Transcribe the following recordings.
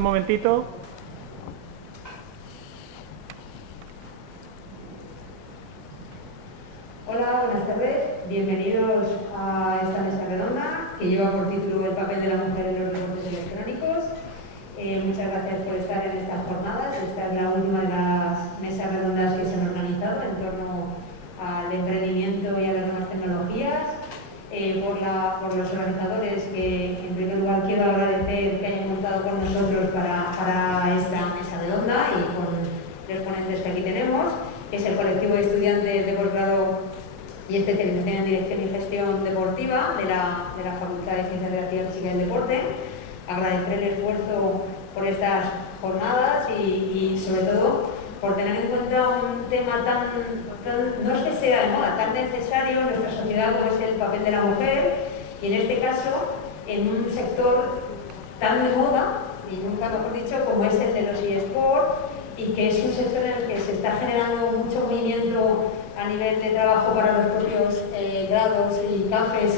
un momentito. Hola, buenas tardes. Bienvenidos a esta mesa redonda que lleva por título El papel de la mujer en los deportes electrónicos. Muchas gracias por estar en estas jornadas. Esta es la última de las mesas redondas que se han organizado en torno al emprendimiento y a las nuevas tecnologías. Por los organizadores, que en primer lugar quiero agradecer que hayan montado con nosotros para esta mesa redonda, y con los ponentes que aquí tenemos, que es el colectivo de estudiantes de posgrado y especialización en Dirección y Gestión Deportiva de la Facultad de Ciencias de la Actividad Física y el Deporte. Agradecer el esfuerzo por estas jornadas y sobre todo por tener en cuenta un tema tan, no es que sea de moda, tan necesario en nuestra sociedad como es el papel de la mujer, y en este caso en un sector tan de moda, y nunca mejor dicho, como es el de los eSports, y que es un sector en el que se está generando mucho movimiento a nivel de trabajo para los propios grados y cafés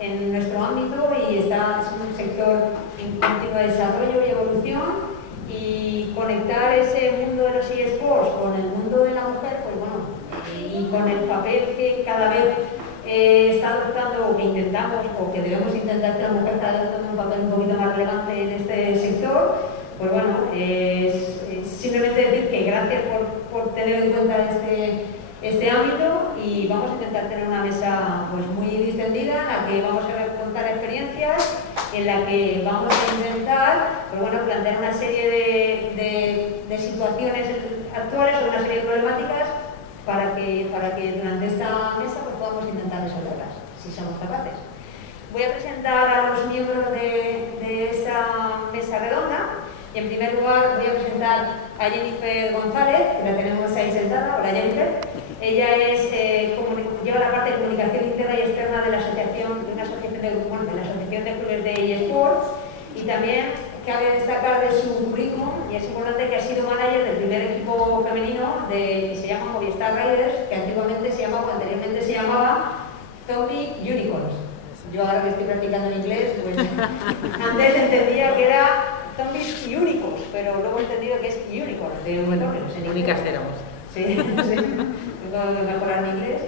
en nuestro ámbito, y es un sector en continuo desarrollo y evolución. Y conectar ese mundo de los eSports con el mundo de la mujer, pues bueno, y con el papel que cada vez está adoptando, o que intentamos, o que debemos intentar que la mujer cada vez tome un papel un poquito más relevante en este sector, pues bueno, es simplemente decir que gracias por tener en cuenta este ámbito, y vamos a intentar tener una mesa pues muy distendida en la que vamos a contar experiencias, en la que vamos a intentar pues bueno, plantear una serie de situaciones actuales o una serie de problemáticas para que durante esta mesa pues podamos intentar resolverlas, si somos capaces. Voy a presentar a los miembros de esta mesa redonda, y en primer lugar voy a presentar a Jennifer González, que la tenemos ahí sentada. Hola, Jennifer. Ella lleva la parte de comunicación interna y externa de la asociación de la Asociación de Clubes de eSports, y también cabe destacar de su currículum, y es importante, que ha sido manager del primer equipo femenino que se llama Movistar Riders, que anteriormente se llamaba Zombie Unicorns. Yo ahora que estoy practicando en inglés, pues antes entendía que era Zombies Unicorns, pero luego he entendido que es Unicorn, de unicornios. Únicas éramos. Sí, tengo que mejorar mi inglés.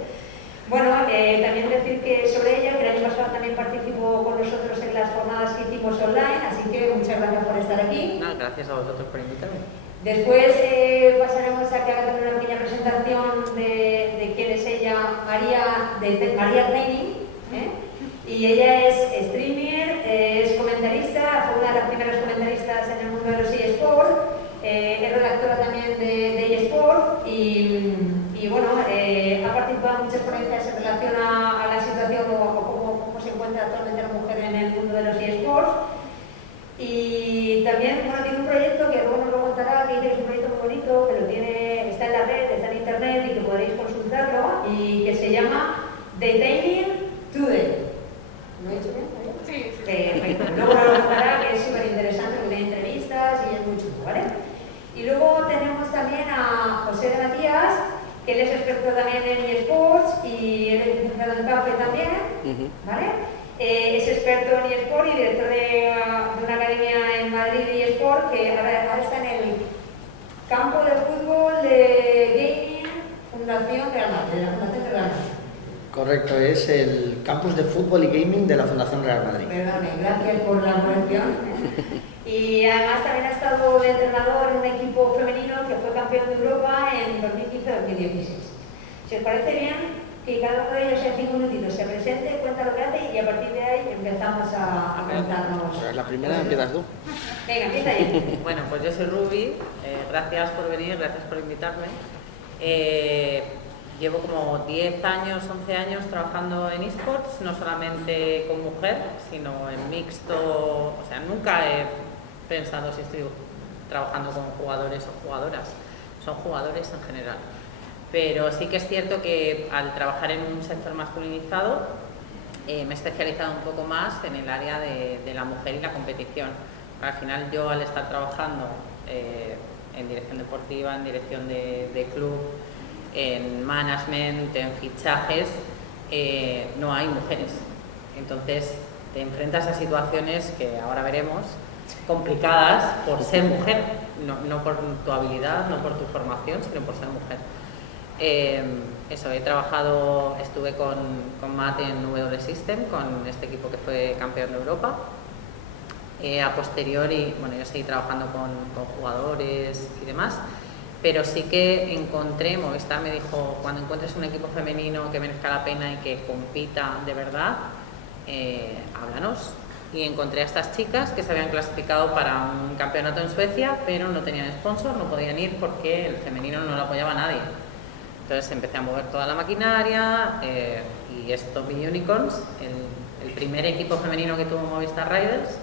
Bueno, también decir que sobre ella, que el año pasado también participó con nosotros en las jornadas que hicimos online, así que muchas gracias por estar aquí. No, gracias a vosotros por invitarme. Después pasaremos a que haga también una pequeña presentación de quién es ella, María Training, y ella es streamer, es comentarista, fue una de las primeras comentaristas en el mundo de los eSports, es redactora también de eSports, y bueno, ha participado en muchas ponencias en relación a la situación o cómo se encuentra actualmente la mujer en el mundo de los eSports. Y también tiene un proyecto que luego nos lo contará, que es un proyecto muy bonito, que está en la red, está en internet, y que podréis consultarlo, y que se llama Detailing Today. ¿Lo he dicho bien? Sí. Perfecto. Luego nos lo contará, que es súper interesante, porque tiene entrevistas y es muy chulo, ¿vale? Y luego tenemos también a José de Matías, que él es experto también en eSports, y él es licenciado en CAFE también, ¿vale? Es experto en eSports y director de una academia en Madrid de eSports, que ahora está en el campo de fútbol de Gaming Fundación Real Madrid, de la Fundación Real Madrid. Correcto, es el campus de fútbol y gaming de la Fundación Real Madrid. Perdone, gracias por la corrección. Y además también ha estado de entrenador en un equipo femenino que fue campeón de Europa en 2015-2016. Si os parece bien, que cada uno de ellos en 5 minutitos se presente, cuenta lo que hace, y a partir de ahí empezamos a contarnos. Pues la primera empiezas tú. Venga, empieza ahí. Bueno, pues yo soy Ruby, gracias por venir, gracias por invitarme. Llevo como 10 años, 11 años trabajando en eSports, no solamente con mujer, sino en mixto. O sea, nunca he pensado si estoy trabajando con jugadores o jugadoras, son jugadores en general. Pero sí que es cierto que al trabajar en un sector masculinizado me he especializado un poco más en el área de la mujer y la competición. Al final yo, al estar trabajando en dirección deportiva, en dirección de club, en management, en fichajes, no hay mujeres. Entonces te enfrentas a situaciones que ahora veremos, complicadas por ser mujer, no por tu habilidad, no por tu formación, sino por ser mujer. Estuve con Matt en W System, con este equipo que fue campeón de Europa. A posteriori, bueno, yo seguí trabajando con jugadores y demás, pero sí que encontré, Movistar me dijo, cuando encuentres un equipo femenino que merezca la pena y que compita de verdad, háblanos. Y encontré a estas chicas que se habían clasificado para un campeonato en Suecia, pero no tenían sponsor, no podían ir porque el femenino no lo apoyaba nadie. Entonces empecé a mover toda la maquinaria y Stop Unicorns, el primer equipo femenino que tuvo Movistar Riders,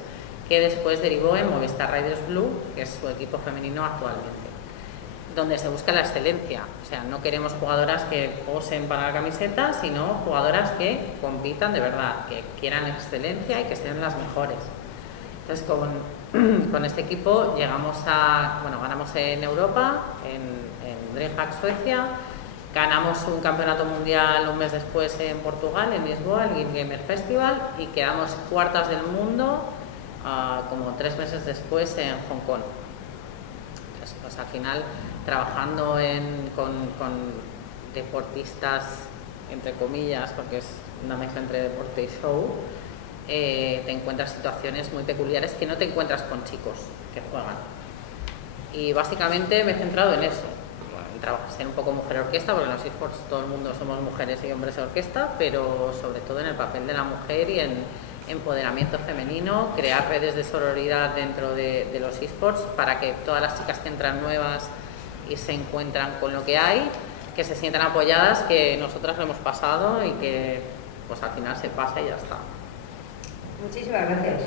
que después derivó en Movistar Riders Blue, que es su equipo femenino actualmente, donde se busca la excelencia. O sea, no queremos jugadoras que posen para la camiseta, sino jugadoras que compitan de verdad, que quieran excelencia y que sean las mejores. Entonces, con este equipo ganamos en Europa, en DreamHack Suecia, ganamos un campeonato mundial un mes después en Portugal, en Lisboa, el Game Gamer Festival, y quedamos cuartas del mundo como 3 meses después en Hong Kong. Entonces, pues al final, trabajando con deportistas, entre comillas, porque es una mezcla entre deporte y show, te encuentras situaciones muy peculiares que no te encuentras con chicos que juegan. Y básicamente me he centrado en eso, en ser un poco mujer orquesta, porque en los eSports todo el mundo somos mujeres y hombres de orquesta, pero sobre todo en el papel de la mujer y en empoderamiento femenino, crear redes de sororidad dentro de los eSports para que todas las chicas que entran nuevas y se encuentran con lo que hay, que se sientan apoyadas, que nosotras lo hemos pasado y que pues al final se pasa y ya está. Muchísimas gracias.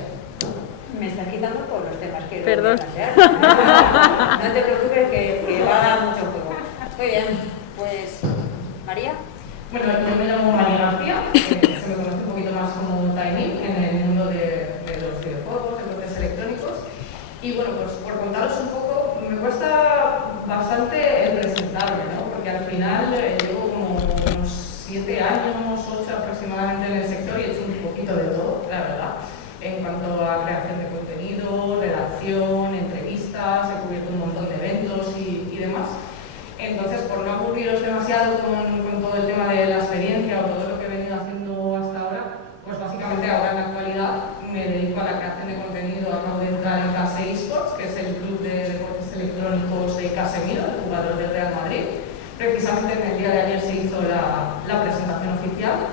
Me estás quitando por los temas que Perdón. plantear. No te preocupes que va a dar mucho juego. Muy bien, pues María. Bueno, yo me llamo María García, se me conoce un poquito más como Tiny en el mundo de los videojuegos, deportes electrónicos. Y bueno, pues por contaros un poco, me cuesta bastante el presentarme, ¿no? Porque al final llevo como unos 7 años, 8 aproximadamente en el sector y he hecho un poquito de todo, la verdad. En cuanto a creación de contenido, redacción, entrevistas, he cubierto un montón de eventos y demás. Entonces, por no aburriros demasiado con todo el tema de la experiencia o todo lo que he venido haciendo hasta ahora, pues básicamente ahora en la actualidad me dedico a la creación de contenido. Acabo de entrar en Case eSports, que es el club de deportes electrónicos de Casemiro, el jugador del Real Madrid. Precisamente en el día de ayer se hizo la presentación oficial.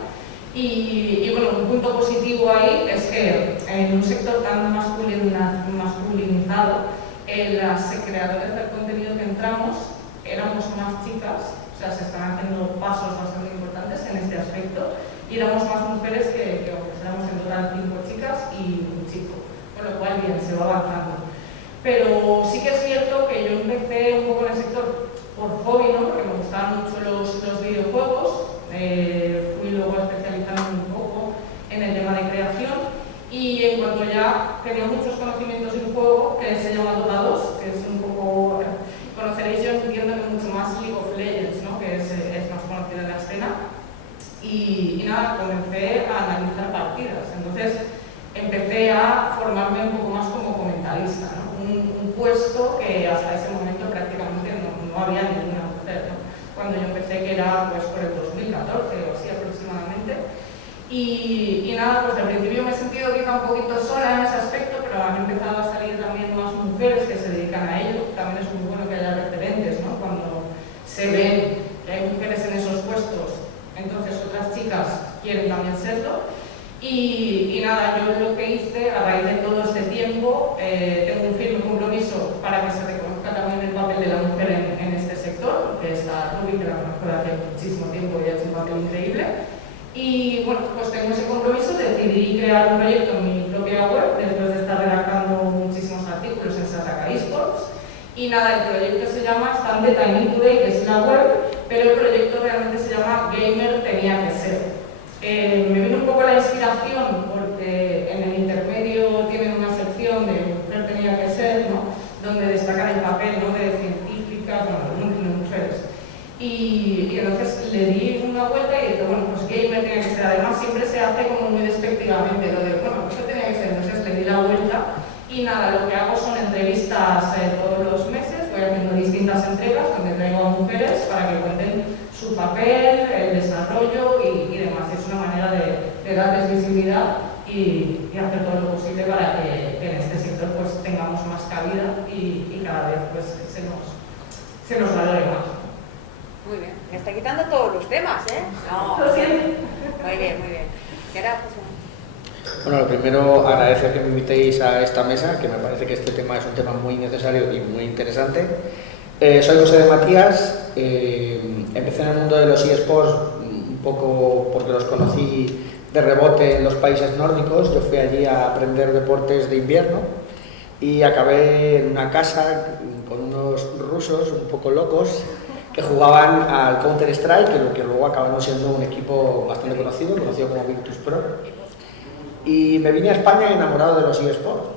Y bueno, un punto positivo ahí es que en un sector tan masculinizado, las creadoras del contenido que entramos éramos más chicas, o sea, se están haciendo pasos bastante importantes en este aspecto, y éramos más mujeres que éramos en total 5 chicas y un chico, con lo cual bien, se va avanzando. Pero sí que es cierto que yo empecé un poco en el sector por hobby, ¿no? Porque me gustaban mucho los videojuegos. Fui luego especializándome un poco en el tema de creación y en cuanto ya tenía muchos conocimientos de un juego que se llama Dota 2, que es un poco, conoceréis, yo entiendo que mucho más League of Legends, ¿no? Que es más conocido en la escena, y nada, comencé a analizar partidas. Entonces empecé a formarme un poco más como comentarista, ¿no? Un puesto que hasta ese momento prácticamente no había ninguna mujer, ¿no? Cuando yo empecé, que era pues por el 2014 o así aproximadamente. Y nada, pues al principio me he sentido quizá un poquito sola en ese aspecto, pero han empezado a salir también más mujeres que se dedican a ello. También es muy bueno que haya referentes, ¿no? Cuando se ven que hay mujeres en esos puestos, entonces otras chicas quieren también serlo. Y nada, yo lo que hice a raíz de todo este tiempo, tengo un firme compromiso para que se reconozca también el papel de la mujer en este sector, porque está Ruby, que la conozco de hace muchísimo tiempo y ha hecho un papel increíble. Y bueno, pues tengo ese compromiso, decidí crear un proyecto en mi propia web, después de estar redactando muchísimos artículos en Sataka eSports. Y nada, el proyecto se llama Stand the Tiny Today, que es la web, pero el proyecto realmente se llama Gamer Tenía que Ser. Me vino un poco la inspiración porque en el intermedio tienen una sección de Mujer Tenía que Ser, ¿no? Donde destacan el papel, ¿no? De científicas, bueno, de mujeres. Y entonces le di una vuelta y dije, bueno, pues Gamer Tenía que Ser. Además siempre se hace como muy despectivamente, lo de, bueno, Mujer Tenía que Ser. Entonces le di la vuelta y Y nada, lo que hago son entrevistas todos los meses, voy haciendo distintas entregas donde traigo a mujeres para que cuenten su papel, el desarrollo y demás. Es una manera de darles visibilidad y hacer todo lo posible para que en este sector pues tengamos más cabida y cada vez pues se nos valore más. Muy bien, me está quitando todos los temas, ¿eh? No, Lo siento. muy bien, muy bien. Gracias. Bueno, lo primero, agradecer que me invitéis a esta mesa, que me parece que este tema es un tema muy necesario y muy interesante. Soy José de Matías, empecé en el mundo de los eSports un poco porque los conocí de rebote en los países nórdicos. Yo fui allí a aprender deportes de invierno y acabé en una casa con unos rusos un poco locos que jugaban al Counter-Strike, que luego acabaron siendo un equipo bastante conocido como Virtus Pro. Y me vine a España enamorado de los eSports.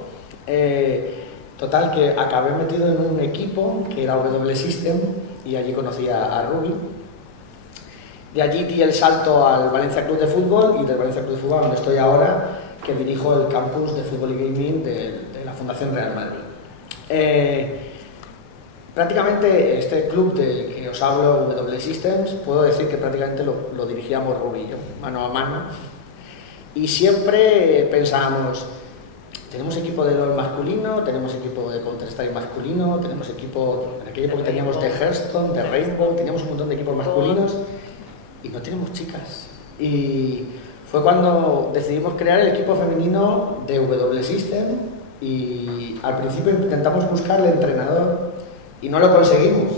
Total, que acabé metido en un equipo que era W System y allí conocí a Ruby. De allí di el salto al Valencia Club de Fútbol y del Valencia Club de Fútbol donde estoy ahora, que dirijo el campus de fútbol y gaming de la Fundación Real Madrid. Prácticamente este club del que os hablo, W Systems, puedo decir que prácticamente lo dirigíamos Ruby y yo, mano a mano. Y siempre pensábamos, tenemos equipo de LoL masculino, tenemos equipo de Counter-Strike masculino, tenemos equipo, en aquella época teníamos de Hearthstone, de Rainbow, teníamos un montón de equipos masculinos y no tenemos chicas. Y fue cuando decidimos crear el equipo femenino de W System y al principio intentamos buscar el entrenador y no lo conseguimos.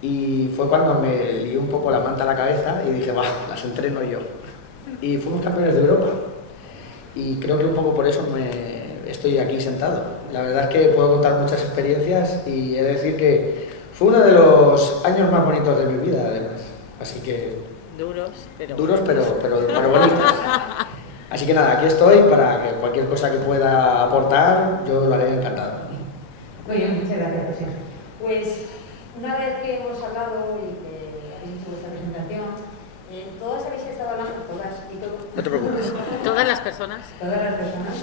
Y fue cuando me lié un poco la manta a la cabeza y dije, va, las entreno yo. Y fuimos campeones de Europa. Y creo que un poco por eso estoy aquí sentado. La verdad es que puedo contar muchas experiencias y he de decir que fue uno de los años más bonitos de mi vida, además. Así que... Duros, pero bonitos. Así que nada, aquí estoy para que cualquier cosa que pueda aportar, yo lo haré encantado. Muy bien, muchas gracias, José. Pues una vez que hemos hablado y que habéis hecho vuestra presentación, todas habéis estado hablando, todas y todos. No te preocupes. todas las personas. Todas las personas.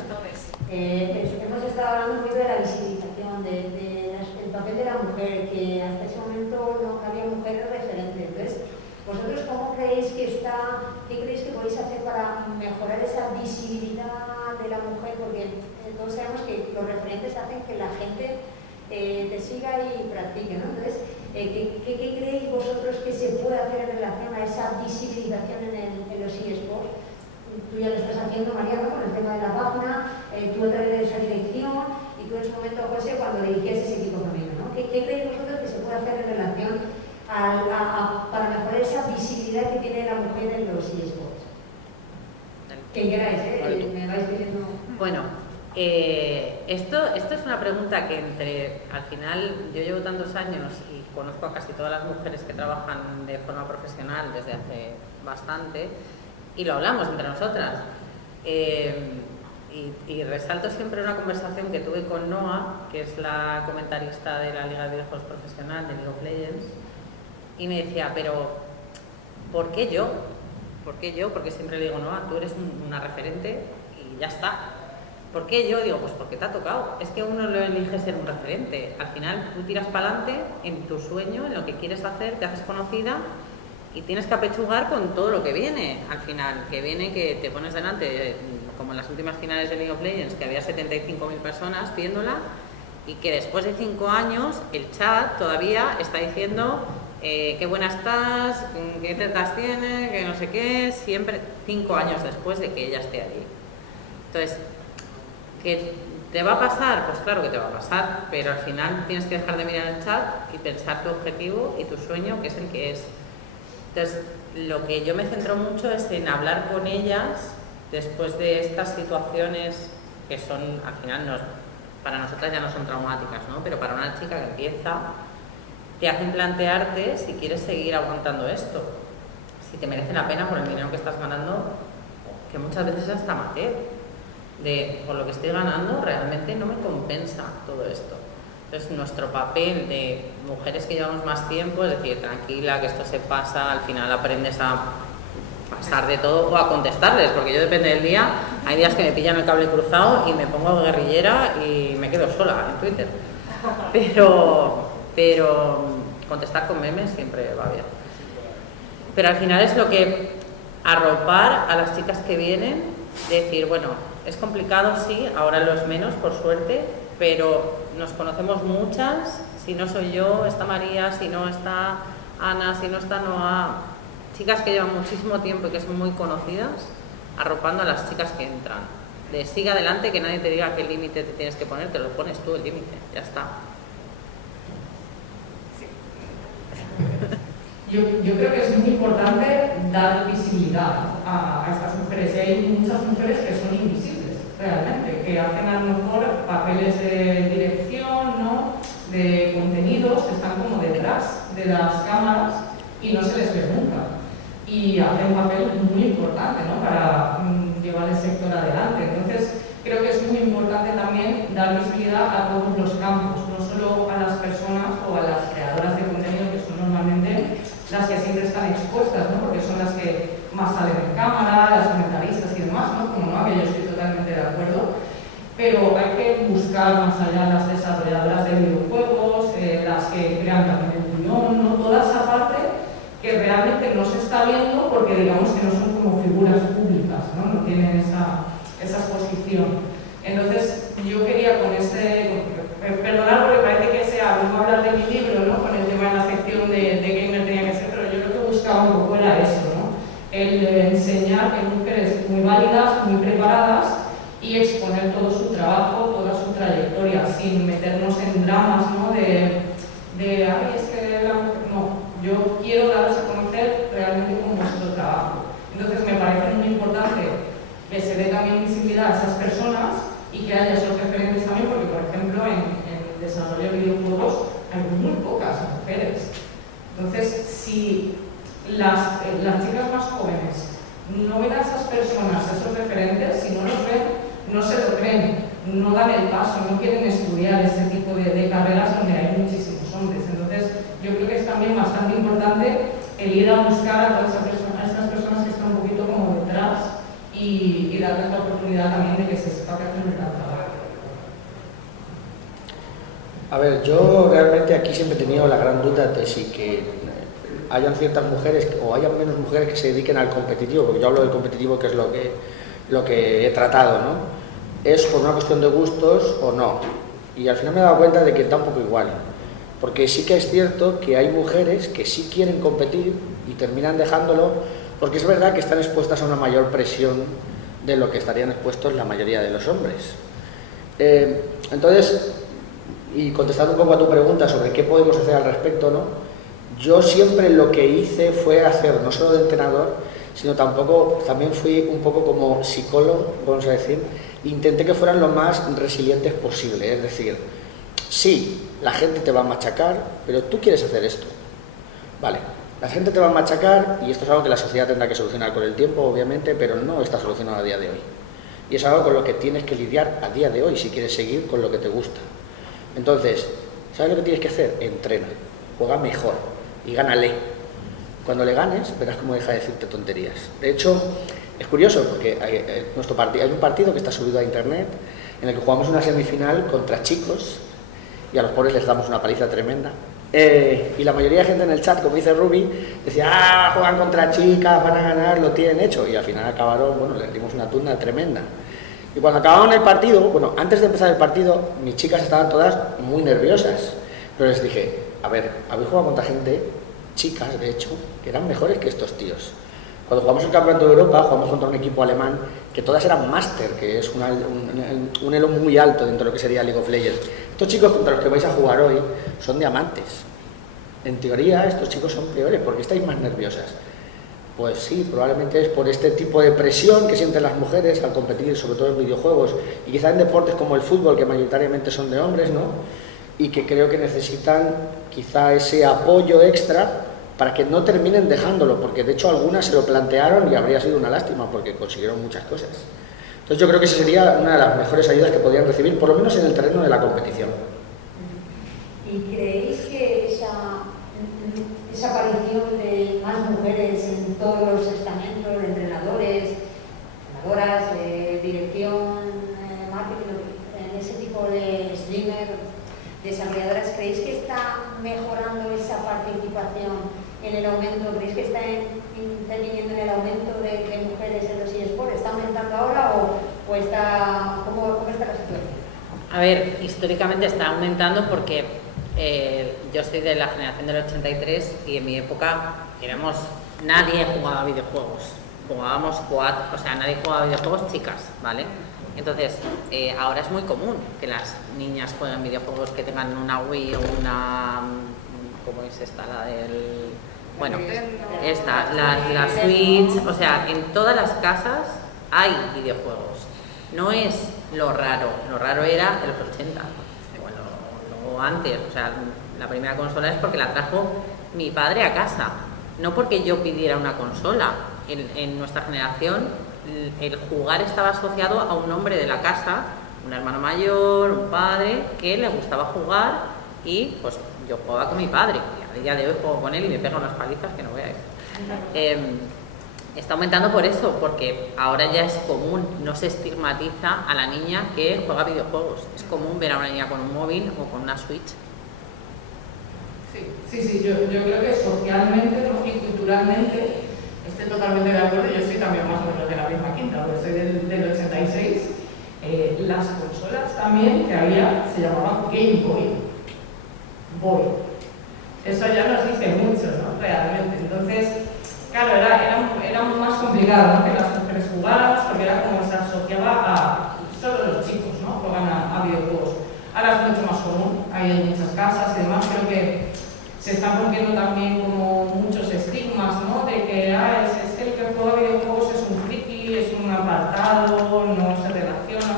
Hemos estado hablando mucho de la visibilización, del papel de la mujer, que hasta ese momento no había mujeres referentes. Entonces, ¿vosotros cómo creéis que qué creéis que podéis hacer para mejorar esa visibilidad de la mujer? Porque todos sabemos que los referentes hacen que la gente te siga y practique, ¿no? Entonces, ¿qué creéis vosotros que se puede hacer en relación a esa visibilización en los eSports? Tú ya lo estás haciendo, María, ¿no? Con el tema de la página, tú a través de esa dirección y tú en su momento, José, cuando dirigías ese equipo femenino, ¿no? ¿Qué creéis vosotros que se puede hacer en relación para mejorar esa visibilidad que tiene la mujer en los eSports? ¿Qué queráis, me vais diciendo? Bueno, esto es una pregunta que al final yo llevo tantos años y conozco a casi todas las mujeres que trabajan de forma profesional desde hace bastante y lo hablamos entre nosotras. Y resalto siempre una conversación que tuve con Noa, que es la comentarista de la Liga de Videojuegos Profesional de League of Legends, y me decía, pero ¿por qué yo? ¿Por qué yo? Porque siempre le digo, Noa, tú eres una referente y ya está. ¿Por qué yo? Digo, pues porque te ha tocado. Es que uno lo elige ser un referente. Al final tú tiras para adelante en tu sueño, en lo que quieres hacer, te haces conocida y tienes que apechugar con todo lo que viene. Al final, que viene que te pones delante, como en las últimas finales de League of Legends, que había 75.000 personas viéndola y que después de 5 años el chat todavía está diciendo qué buena estás, qué tetas tienes, que no sé qué, siempre 5 años después de que ella esté allí. Entonces, ¿qué te va a pasar? Pues claro que te va a pasar, pero al final tienes que dejar de mirar el chat y pensar tu objetivo y tu sueño, que es el que es. Entonces, lo que yo me centro mucho es en hablar con ellas después de estas situaciones que son, al final, para nosotras ya no son traumáticas, ¿no? Pero para una chica que empieza, te hacen plantearte si quieres seguir aguantando esto, si te merece la pena por el dinero que estás ganando, que muchas veces hasta amateur. Por lo que estoy ganando, realmente no me compensa todo esto. Entonces, nuestro papel de mujeres que llevamos más tiempo es decir, tranquila, que esto se pasa, al final aprendes a pasar de todo o a contestarles, porque yo depende del día, hay días que me pillan el cable cruzado y me pongo guerrillera y me quedo sola en Twitter. Pero contestar con memes siempre va bien. Pero al final es lo que arropar a las chicas que vienen, decir, bueno, es complicado, sí, ahora lo es menos, por suerte, pero nos conocemos muchas, si no soy yo, está María, si no está Ana, si no está Noa, chicas que llevan muchísimo tiempo y que son muy conocidas, arropando a las chicas que entran. De sigue adelante, que nadie te diga qué límite te tienes que poner, te lo pones tú el límite, ya está. Yo creo que es muy importante dar visibilidad a estas mujeres, y hay muchas mujeres que son invisibles, realmente, que hacen a lo mejor papeles de dirección, ¿no?, de contenidos, que están como detrás de las cámaras y no se les ve nunca. Y hacen un papel muy importante, ¿no?, para llevar el sector adelante. Entonces, creo que es muy importante también dar visibilidad a todos los campos, no solo a las personas o a las creadoras de contenido, que son normalmente las que siempre están expuestas, ¿no?, porque son las que más salen en cámara, las comentaristas y demás, ¿no?, como no, que yo estoy totalmente de acuerdo. Pero hay que buscar más allá las desarrolladoras de videojuegos, las que crean también el guión, ¿no?, toda esa parte que realmente no se está viendo porque digamos que no son como figuras públicas, no tienen esa exposición. Entonces yo quería con perdonar porque parece que sea como hablar de mi libro, ¿no?, con el tema de la sección de gamer tenía que ser, pero yo lo que buscaba un poco era eso, ¿no?, el enseñar que hay mujeres muy válidas, muy preparadas y exponer todo su trabajo, toda su trayectoria, sin meternos en dramas, ¿no?, de ay, es que la mujer, no. Yo quiero daros a conocer realmente con vuestro trabajo. Entonces me parece muy importante que se dé también visibilidad a esas personas y que haya esos referentes también, porque por ejemplo en el desarrollo de videojuegos hay muy pocas mujeres. Entonces, si las chicas más jóvenes no ven a esas personas, a esos referentes, si no los ven, no se lo creen, no dan el paso, no quieren estudiar ese tipo de carreras donde hay muchísimos hombres. Entonces, yo creo que es también bastante importante el ir a buscar a todas esas personas que están un poquito como detrás y darles la oportunidad también de que se sepa que hacen el gran trabajo. A ver, yo realmente aquí siempre he tenido la gran duda de si que hayan ciertas mujeres o hayan menos mujeres que se dediquen al competitivo, porque yo hablo del competitivo, que es lo que he tratado, ¿no? ¿Es por una cuestión de gustos o no? Y al final me he dado cuenta de que está un poco igual. Porque sí que es cierto que hay mujeres que sí quieren competir y terminan dejándolo, porque es verdad que están expuestas a una mayor presión de lo que estarían expuestos la mayoría de los hombres. Entonces, y contestando un poco a tu pregunta sobre qué podemos hacer al respecto, ¿no?, yo siempre lo que hice fue hacer, no solo de entrenador, sino también fui un poco como psicólogo, vamos a decir, intenté que fueran lo más resilientes posible, es decir, sí, la gente te va a machacar, pero tú quieres hacer esto. Vale, la gente te va a machacar y esto es algo que la sociedad tendrá que solucionar con el tiempo, obviamente, pero no está solucionado a día de hoy. Y es algo con lo que tienes que lidiar a día de hoy si quieres seguir con lo que te gusta. Entonces, ¿sabes lo que tienes que hacer? Entrena, juega mejor y gánale. Cuando le ganes, verás cómo deja de decirte tonterías. De hecho, es curioso porque hay un partido que está subido a internet en el que jugamos una semifinal contra chicos y a los pobres les damos una paliza tremenda. Y la mayoría de gente en el chat, como dice Ruby, decía, juegan contra chicas, van a ganar, lo tienen hecho. Y al final acabaron, bueno, les dimos una tunda tremenda. Y cuando acabaron el partido, bueno, antes de empezar el partido, mis chicas estaban todas muy nerviosas. Pero les dije, a ver, habéis jugado contra gente, chicas de hecho, que eran mejores que estos tíos. Cuando jugamos el Campeonato de Europa, jugamos contra un equipo alemán que todas eran máster, que es un elo muy alto dentro de lo que sería League of Legends. Estos chicos contra los que vais a jugar hoy son diamantes. En teoría, estos chicos son peores, porque estáis más nerviosas. Pues sí, probablemente es por este tipo de presión que sienten las mujeres al competir, sobre todo en videojuegos, y quizá en deportes como el fútbol, que mayoritariamente son de hombres, ¿no?, y que creo que necesitan quizá ese apoyo extra para que no terminen dejándolo, porque de hecho algunas se lo plantearon y habría sido una lástima porque consiguieron muchas cosas. Entonces yo creo que esa sería una de las mejores ayudas que podrían recibir, por lo menos en el terreno de la competición. ¿Y creéis que esa aparición de más mujeres en todos los estamentos, ¿creéis que está mejorando esa participación en el aumento? ¿Creéis que está interviniendo en el aumento de mujeres en los eSports? ¿Está aumentando ahora o está, cómo está la situación? A ver, históricamente está aumentando porque yo soy de la generación del 83 y en mi época nadie jugaba a videojuegos. Jugábamos o sea, nadie jugaba a videojuegos chicas, ¿vale? Entonces, ahora es muy común que las niñas jueguen videojuegos, que tengan una Wii o una... ¿Cómo es esta? La del... Bueno, esta, la Switch, o sea, en todas las casas hay videojuegos. No es lo raro era en los 80, bueno, o antes, o sea, la primera consola es porque la trajo mi padre a casa, no porque yo pidiera una consola. En nuestra generación el jugar estaba asociado a un hombre de la casa, un hermano mayor, un padre, que le gustaba jugar y pues yo jugaba con mi padre. Y a día de hoy juego con él y me pega unas palizas que no veáis. Está aumentando por eso, porque ahora ya es común, no se estigmatiza a la niña que juega videojuegos. Es común ver a una niña con un móvil o con una Switch. Sí, yo creo que socialmente, ¿no?, y culturalmente estoy totalmente de acuerdo. Yo soy también más o menos de la misma quinta, porque soy del 86. Las consolas también que había se llamaban Game Boy. Eso ya nos dice mucho, ¿no?, realmente. Entonces, claro, era más complicado, ¿no?, que las mujeres jugáramos, porque era como se asociaba a solo los chicos, ¿no?, juegan a videojuegos. Ahora es mucho más común, hay en muchas casas y demás. Creo que se están rompiendo también como muchos estigmas, ¿no?, de que es que el que juega videojuegos es un friki, es un apartado, no se relaciona,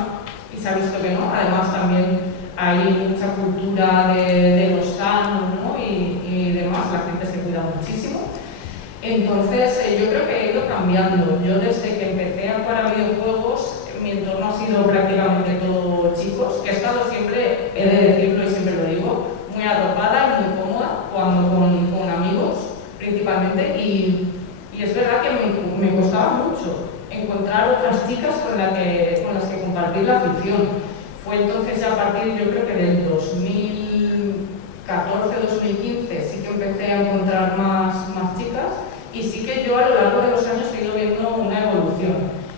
y se ha visto que no. Además también hay mucha cultura de lo sano, ¿no?, y demás, la gente se cuida muchísimo. Entonces yo creo que ha ido cambiando. Yo desde que empecé a jugar a videojuegos, mi entorno ha sido prácticamente todo chicos, que he estado siempre, he de decirlo y siempre lo digo, muy arropada y muy cómoda cuando con amigos principalmente, y es verdad que me costaba mucho encontrar otras chicas con las que compartir la afición. Fue entonces ya a partir, yo creo que del 2014-2015 sí que empecé a encontrar más chicas, y sí que yo a lo largo de los años he ido viendo una evolución,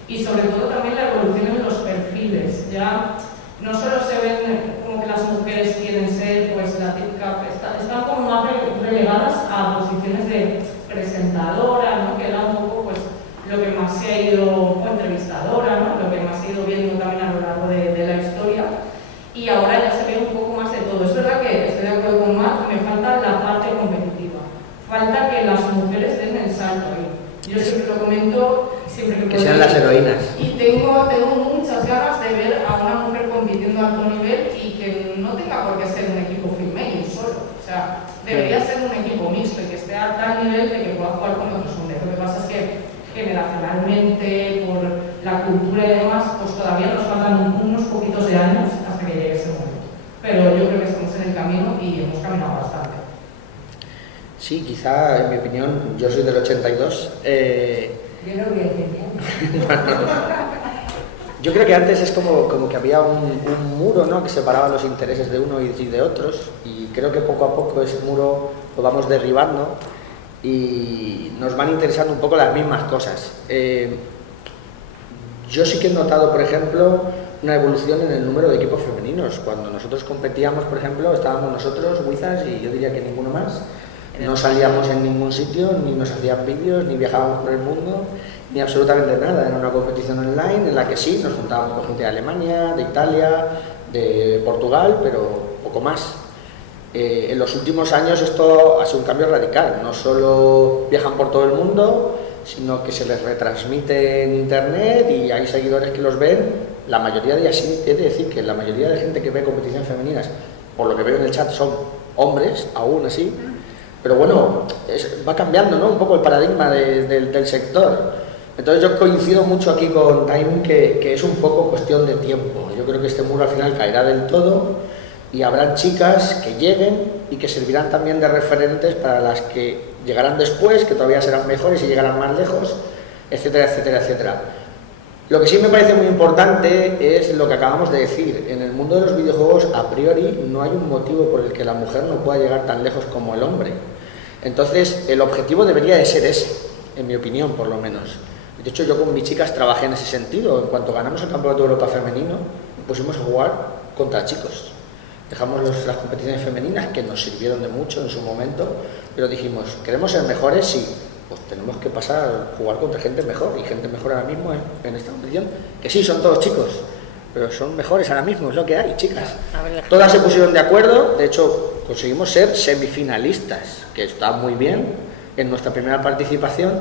y sobre todo también la evolución en los perfiles. Ya no solo se ven como que las mujeres quieren ser pues la típica, están como más relegadas a posiciones de presentadora, ¿no?, que era un poco pues lo que más se ha ido, o entrevistadora, ¿no?, lo que más se ha ido viendo también a lo largo de la historia, y ahora ya se ve un poco más de todo. Es verdad que estoy de acuerdo con Marc, me falta la parte competitiva, falta que las mujeres den el salto ahí. Yo siempre lo comento, siempre que sean las heroínas. Y tengo muchas ganas de ver a una mujer compitiendo a alto nivel, y que no tenga por qué ser un equipo female solo. O sea, debería ser un equipo mixto y que esté a tal nivel de que pueda jugar con otros hombres. Lo que pasa es que generacionalmente, por la cultura y demás, pues todavía nos faltan unos poquitos de años hasta que llegue ese momento. Pero yo creo que estamos en el camino y hemos caminado bastante. Sí, quizá, en mi opinión, yo soy del 82. Yo no voy a decir nada. Yo creo que antes es como que había un muro, ¿no?, que separaba los intereses de uno y de otros, y creo que poco a poco ese muro lo vamos derribando y nos van interesando un poco las mismas cosas. Yo sí que he notado, por ejemplo, una evolución en el número de equipos femeninos. Cuando nosotros competíamos, por ejemplo, estábamos nosotros, Wizards, y yo diría que ninguno más. No salíamos en ningún sitio, ni nos hacían vídeos, ni viajábamos por el mundo, ni absolutamente nada. Era una competición online en la que sí, nos juntábamos con gente de Alemania, de Italia, de Portugal, pero poco más. En los últimos años esto ha sido un cambio radical. No solo viajan por todo el mundo, sino que se les retransmite en internet y hay seguidores que los ven. La mayoría de ellas, he de decir que la mayoría de gente que ve competiciones femeninas, por lo que veo en el chat, son hombres, aún así. Pero bueno, va cambiando, ¿no?, un poco el paradigma del sector. Entonces yo coincido mucho aquí con Time, que es un poco cuestión de tiempo. Yo creo que este muro al final caerá del todo y habrán chicas que lleguen y que servirán también de referentes para las que llegarán después, que todavía serán mejores y llegarán más lejos, etcétera, etcétera, etcétera. Lo que sí me parece muy importante es lo que acabamos de decir. En el mundo de los videojuegos, a priori, no hay un motivo por el que la mujer no pueda llegar tan lejos como el hombre. Entonces, el objetivo debería de ser ese, en mi opinión, por lo menos. De hecho, yo con mis chicas trabajé en ese sentido. En cuanto ganamos el Campeonato de Europa femenino, nos pusimos a jugar contra chicos. Dejamos las competiciones femeninas, que nos sirvieron de mucho en su momento, pero dijimos, ¿queremos ser mejores? Sí. Pues tenemos que pasar a jugar contra gente mejor, y gente mejor ahora mismo en esta competición, que sí, son todos chicos, pero son mejores ahora mismo, es lo que hay, chicas. Todas se pusieron de acuerdo, de hecho conseguimos ser semifinalistas, que está muy bien en nuestra primera participación,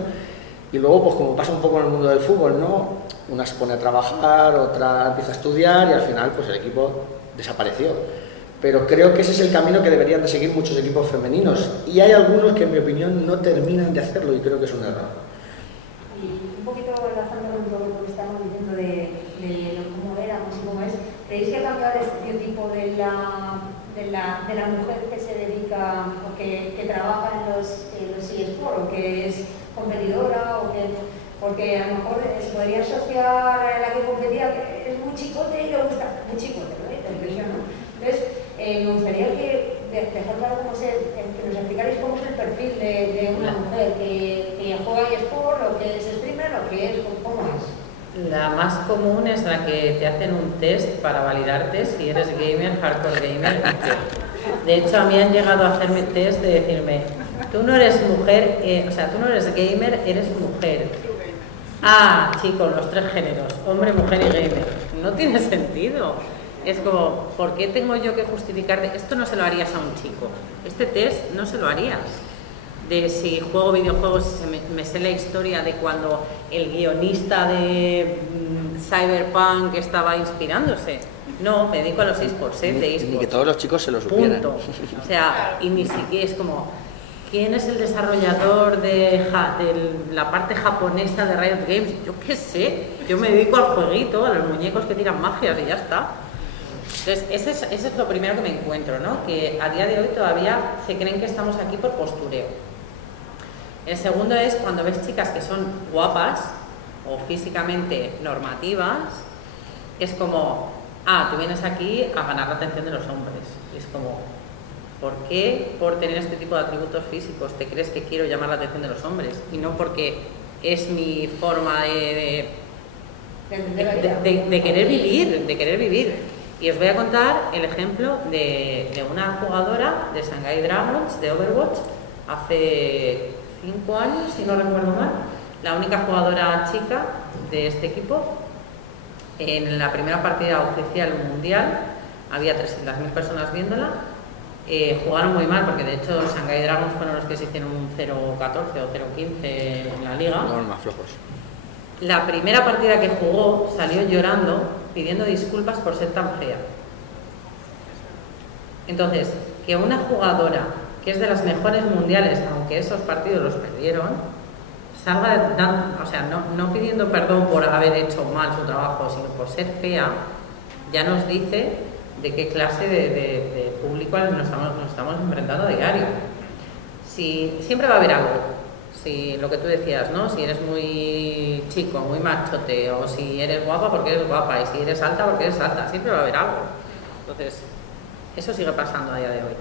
y luego pues como pasa un poco en el mundo del fútbol, ¿no? Una se pone a trabajar, otra empieza a estudiar y al final pues el equipo desapareció. Pero creo que ese es el camino que deberían de seguir muchos equipos femeninos, y hay algunos que en mi opinión no terminan de hacerlo y creo que es un error. Y un poquito enlazando con todo lo que estamos diciendo de cómo éramos y cómo es, ¿creéis que ha cambiado el estereotipo de la mujer que se dedica o que trabaja en los eSports, o que es competidora, porque a lo mejor se podría asociar a la que competía, que es muy chicote y le gusta, muy chicote, ¿no? Entonces, me gustaría que dejar claro que nos explicarais cómo es el perfil de una mujer que juega eSport, lo que es streamer, lo que es, cómo es. La más común es la que te hacen un test para validarte si eres gamer, hardcore gamer. De hecho, a mí han llegado a hacerme test de decirme, tú no eres mujer, tú no eres gamer, eres mujer. Ah, chicos, los tres géneros, hombre, mujer y gamer. No tiene sentido. Es como, ¿por qué tengo yo que justificarte? Esto no se lo harías a un chico. Este test no se lo harías. De si juego videojuegos, me sé la historia de cuando el guionista de Cyberpunk estaba inspirándose. No, me dedico a los eSports, de eSports. Ni que todos los chicos se lo supieran. Punto. O sea, y ni siquiera es como, ¿quién es el desarrollador de la parte japonesa de Riot Games? Yo qué sé, yo me dedico al jueguito, a los muñecos que tiran magias y ya está. Entonces, ese es lo primero que me encuentro, ¿no? Que a día de hoy todavía se creen que estamos aquí por postureo. El segundo es cuando ves chicas que son guapas o físicamente normativas, es como, tú vienes aquí a ganar la atención de los hombres. Y es como, ¿por qué por tener este tipo de atributos físicos te crees que quiero llamar la atención de los hombres? Y no porque es mi forma de querer vivir. Y os voy a contar el ejemplo de una jugadora de Shanghai Dragons, de Overwatch, hace 5 años, si no recuerdo mal, la única jugadora chica de este equipo. En la primera partida oficial mundial había 300.000 personas viéndola. Jugaron muy mal porque de hecho Shanghai Dragons fueron los que se hicieron un 0-14 o 0-15 en la liga. No, más flojos. La primera partida que jugó salió llorando, pidiendo disculpas por ser tan fea. Entonces, que una jugadora que es de las mejores mundiales, aunque esos partidos los perdieron, salga no pidiendo perdón por haber hecho mal su trabajo, sino por ser fea, ya nos dice de qué clase de público nos estamos enfrentando a diario. Siempre va a haber algo. Si lo que tú decías, ¿no? Si eres muy chico, muy machote, o si eres guapa porque eres guapa, y si eres alta porque eres alta, siempre va a haber algo. Entonces, eso sigue pasando a día de hoy.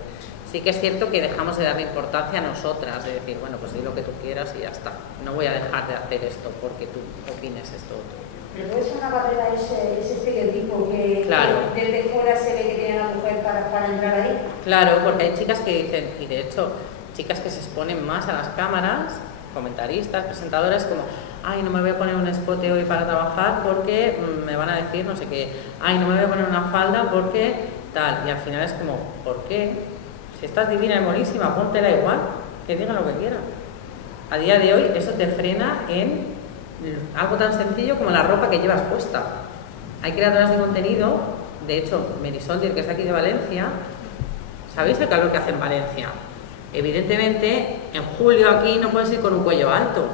Sí que es cierto que dejamos de darle importancia a nosotras, de decir, bueno, pues di lo que tú quieras y ya está. No voy a dejar de hacer esto porque tú opines esto otro. Pero es una barrera ese estereotipo que, claro, que desde fuera se ve que tiene la mujer para entrar ahí. Claro, porque hay chicas que dicen, y de hecho, chicas que se exponen más a las cámaras, comentaristas, presentadoras, como, ay, no me voy a poner un escote hoy para trabajar porque me van a decir no sé qué, ay, no me voy a poner una falda porque tal, y al final es como, ¿por qué? Si estás divina y buenísima, póntela igual, que digan lo que quieran. A día de hoy eso te frena en algo tan sencillo como la ropa que llevas puesta. Hay creadoras de contenido, de hecho, Merisoldier, que es de aquí de Valencia, ¿sabéis el calor que hace en Valencia? Evidentemente, en julio aquí no puedes ir con un cuello alto.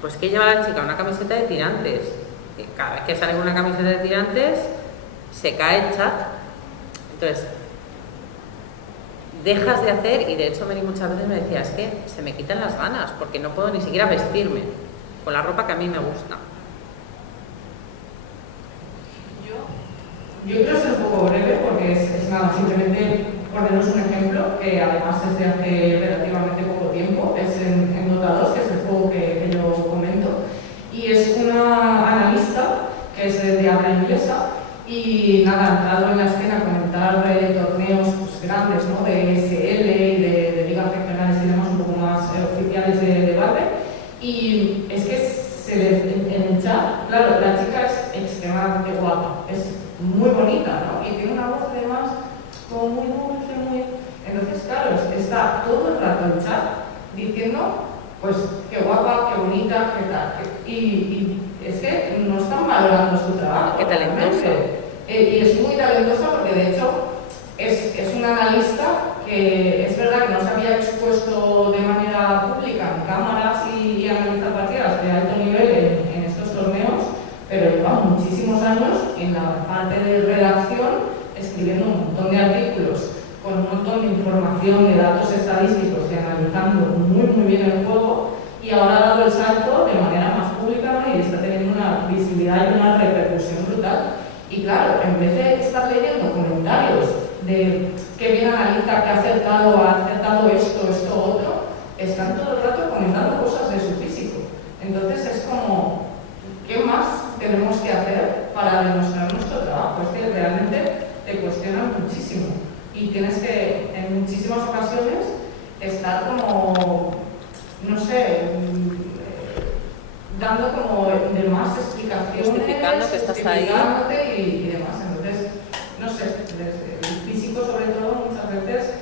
Pues ¿qué lleva la chica? Una camiseta de tirantes. Y cada vez que sale con una camiseta de tirantes, se cae el chat. Entonces, dejas de hacer, y de hecho Meri muchas veces me decía, es que se me quitan las ganas, porque no puedo ni siquiera vestirme con la ropa que a mí me gusta. Yo quiero ser un poco breve porque es nada, simplemente poneros un ejemplo que además es de hace relativamente poco tiempo, es en Dota 2, que es el juego que yo comento, y es una analista que es de habla inglesa y nada, ha entrado en la escena a comentar torneos pues, grandes, ¿no? De SL y de ligas regionales y demás un poco más oficiales de Valve, y es que en el chat, claro, la chica es extremadamente guapa, es muy bonita, ¿no? Y tiene una voz además como muy dulce, muy... Entonces, claro, está todo el rato el chat diciendo, pues, qué guapa, qué bonita, qué tal. Y es que no están valorando su trabajo. Qué talentosa. Y es muy talentosa porque, de hecho, es una analista que es verdad que no se había expuesto de manera pública en cámaras y analizar partidas de alto nivel en estos torneos, pero lleva muchísimos años en la parte de redacción escribiendo un montón de artículos con un montón de información, de datos estadísticos y analizando muy bien el juego, y ahora ha dado el salto de manera más pública, ¿no? Y está teniendo una visibilidad y una repercusión brutal. Y claro, en vez de estar leyendo comentarios de qué bien analiza, qué ha acertado esto, otro, están todo el rato comentando cosas de su físico. Entonces es como, ¿qué más tenemos que hacer para demostrar nuestro trabajo? Es que realmente te cuestionan muchísimo y tienes que, en muchísimas ocasiones, estar como, no sé, dando como de más explicaciones, justificando que estás ahí y demás. Entonces, no sé, desde el físico sobre todo muchas veces,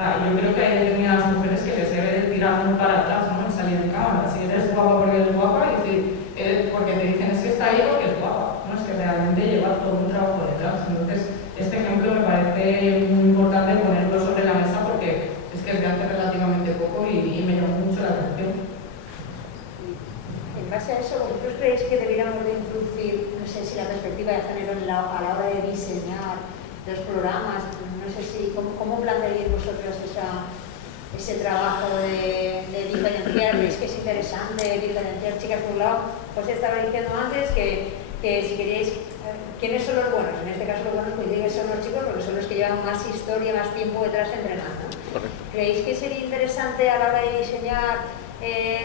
yo creo que hay determinadas mujeres que les debe de tirar muy para atrás, ¿no? En salir de cámara. Si eres guapa porque eres guapa, y porque te dicen es que está ahí porque es guapa, ¿no? Es que realmente lleva todo un trabajo detrás. Entonces, este ejemplo me parece muy importante ponerlo sobre la mesa porque es que es de hace relativamente poco y me llamó mucho la atención. En base a eso, ¿vosotros creéis que deberíamos de introducir, no sé si la perspectiva de género a la hora de diseñar los programas? No sé si, ¿cómo plantearíais vosotros ese trabajo de diferenciar? ¿Veis que es interesante diferenciar chicas por un lado? Os estaba diciendo antes que si queréis, ¿quiénes son los buenos? En este caso los buenos pues digo que son los chicos porque son los que llevan más historia, más tiempo detrás entrenando. ¿Creéis que sería interesante a la hora de diseñar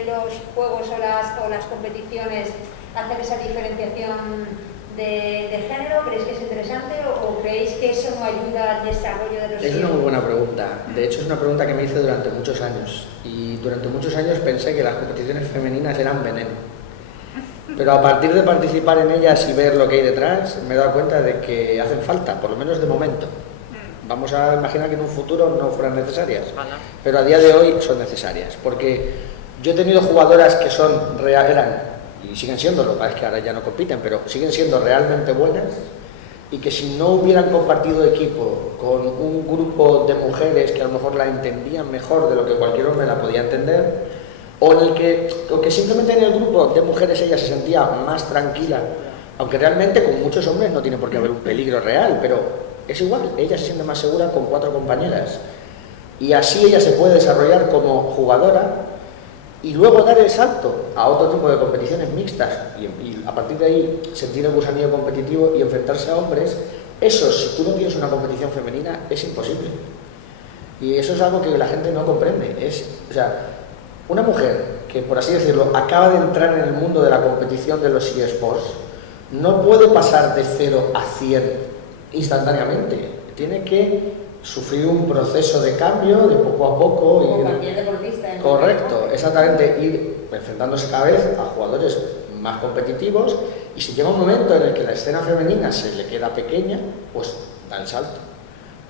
los juegos o las competiciones hacer esa diferenciación de género? ¿Creéis que es interesante o creéis que eso no ayuda al desarrollo de los Es una muy buena pregunta. De hecho, es una pregunta que me hice durante muchos años. Y durante muchos años pensé que las competiciones femeninas eran veneno. Pero a partir de participar en ellas y ver lo que hay detrás, me he dado cuenta de que hacen falta, por lo menos de momento. Vamos a imaginar que en un futuro no fueran necesarias, pero a día de hoy son necesarias. Porque yo he tenido jugadoras que eran y siguen siéndolo, es que ahora ya no compiten, pero siguen siendo realmente buenas y que si no hubieran compartido equipo con un grupo de mujeres que a lo mejor la entendían mejor de lo que cualquier hombre la podía entender, o que simplemente en el grupo de mujeres ella se sentía más tranquila, aunque realmente con muchos hombres no tiene por qué haber un peligro real, pero es igual, ella se siente más segura con 4 compañeras y así ella se puede desarrollar como jugadora y luego dar el salto a otro tipo de competiciones mixtas y a partir de ahí sentir el gusanillo competitivo y enfrentarse a hombres. Eso, si tú no tienes una competición femenina, es imposible. Y eso es algo que la gente no comprende. O sea, una mujer que, por así decirlo, acaba de entrar en el mundo de la competición de los eSports, no puede pasar de 0 a 100 instantáneamente. Tiene que sufrir un proceso de cambio de poco a poco. Como cualquier deportista. Correcto, exactamente, ir enfrentándose cada vez a jugadores más competitivos y si llega un momento en el que la escena femenina se le queda pequeña, pues da el salto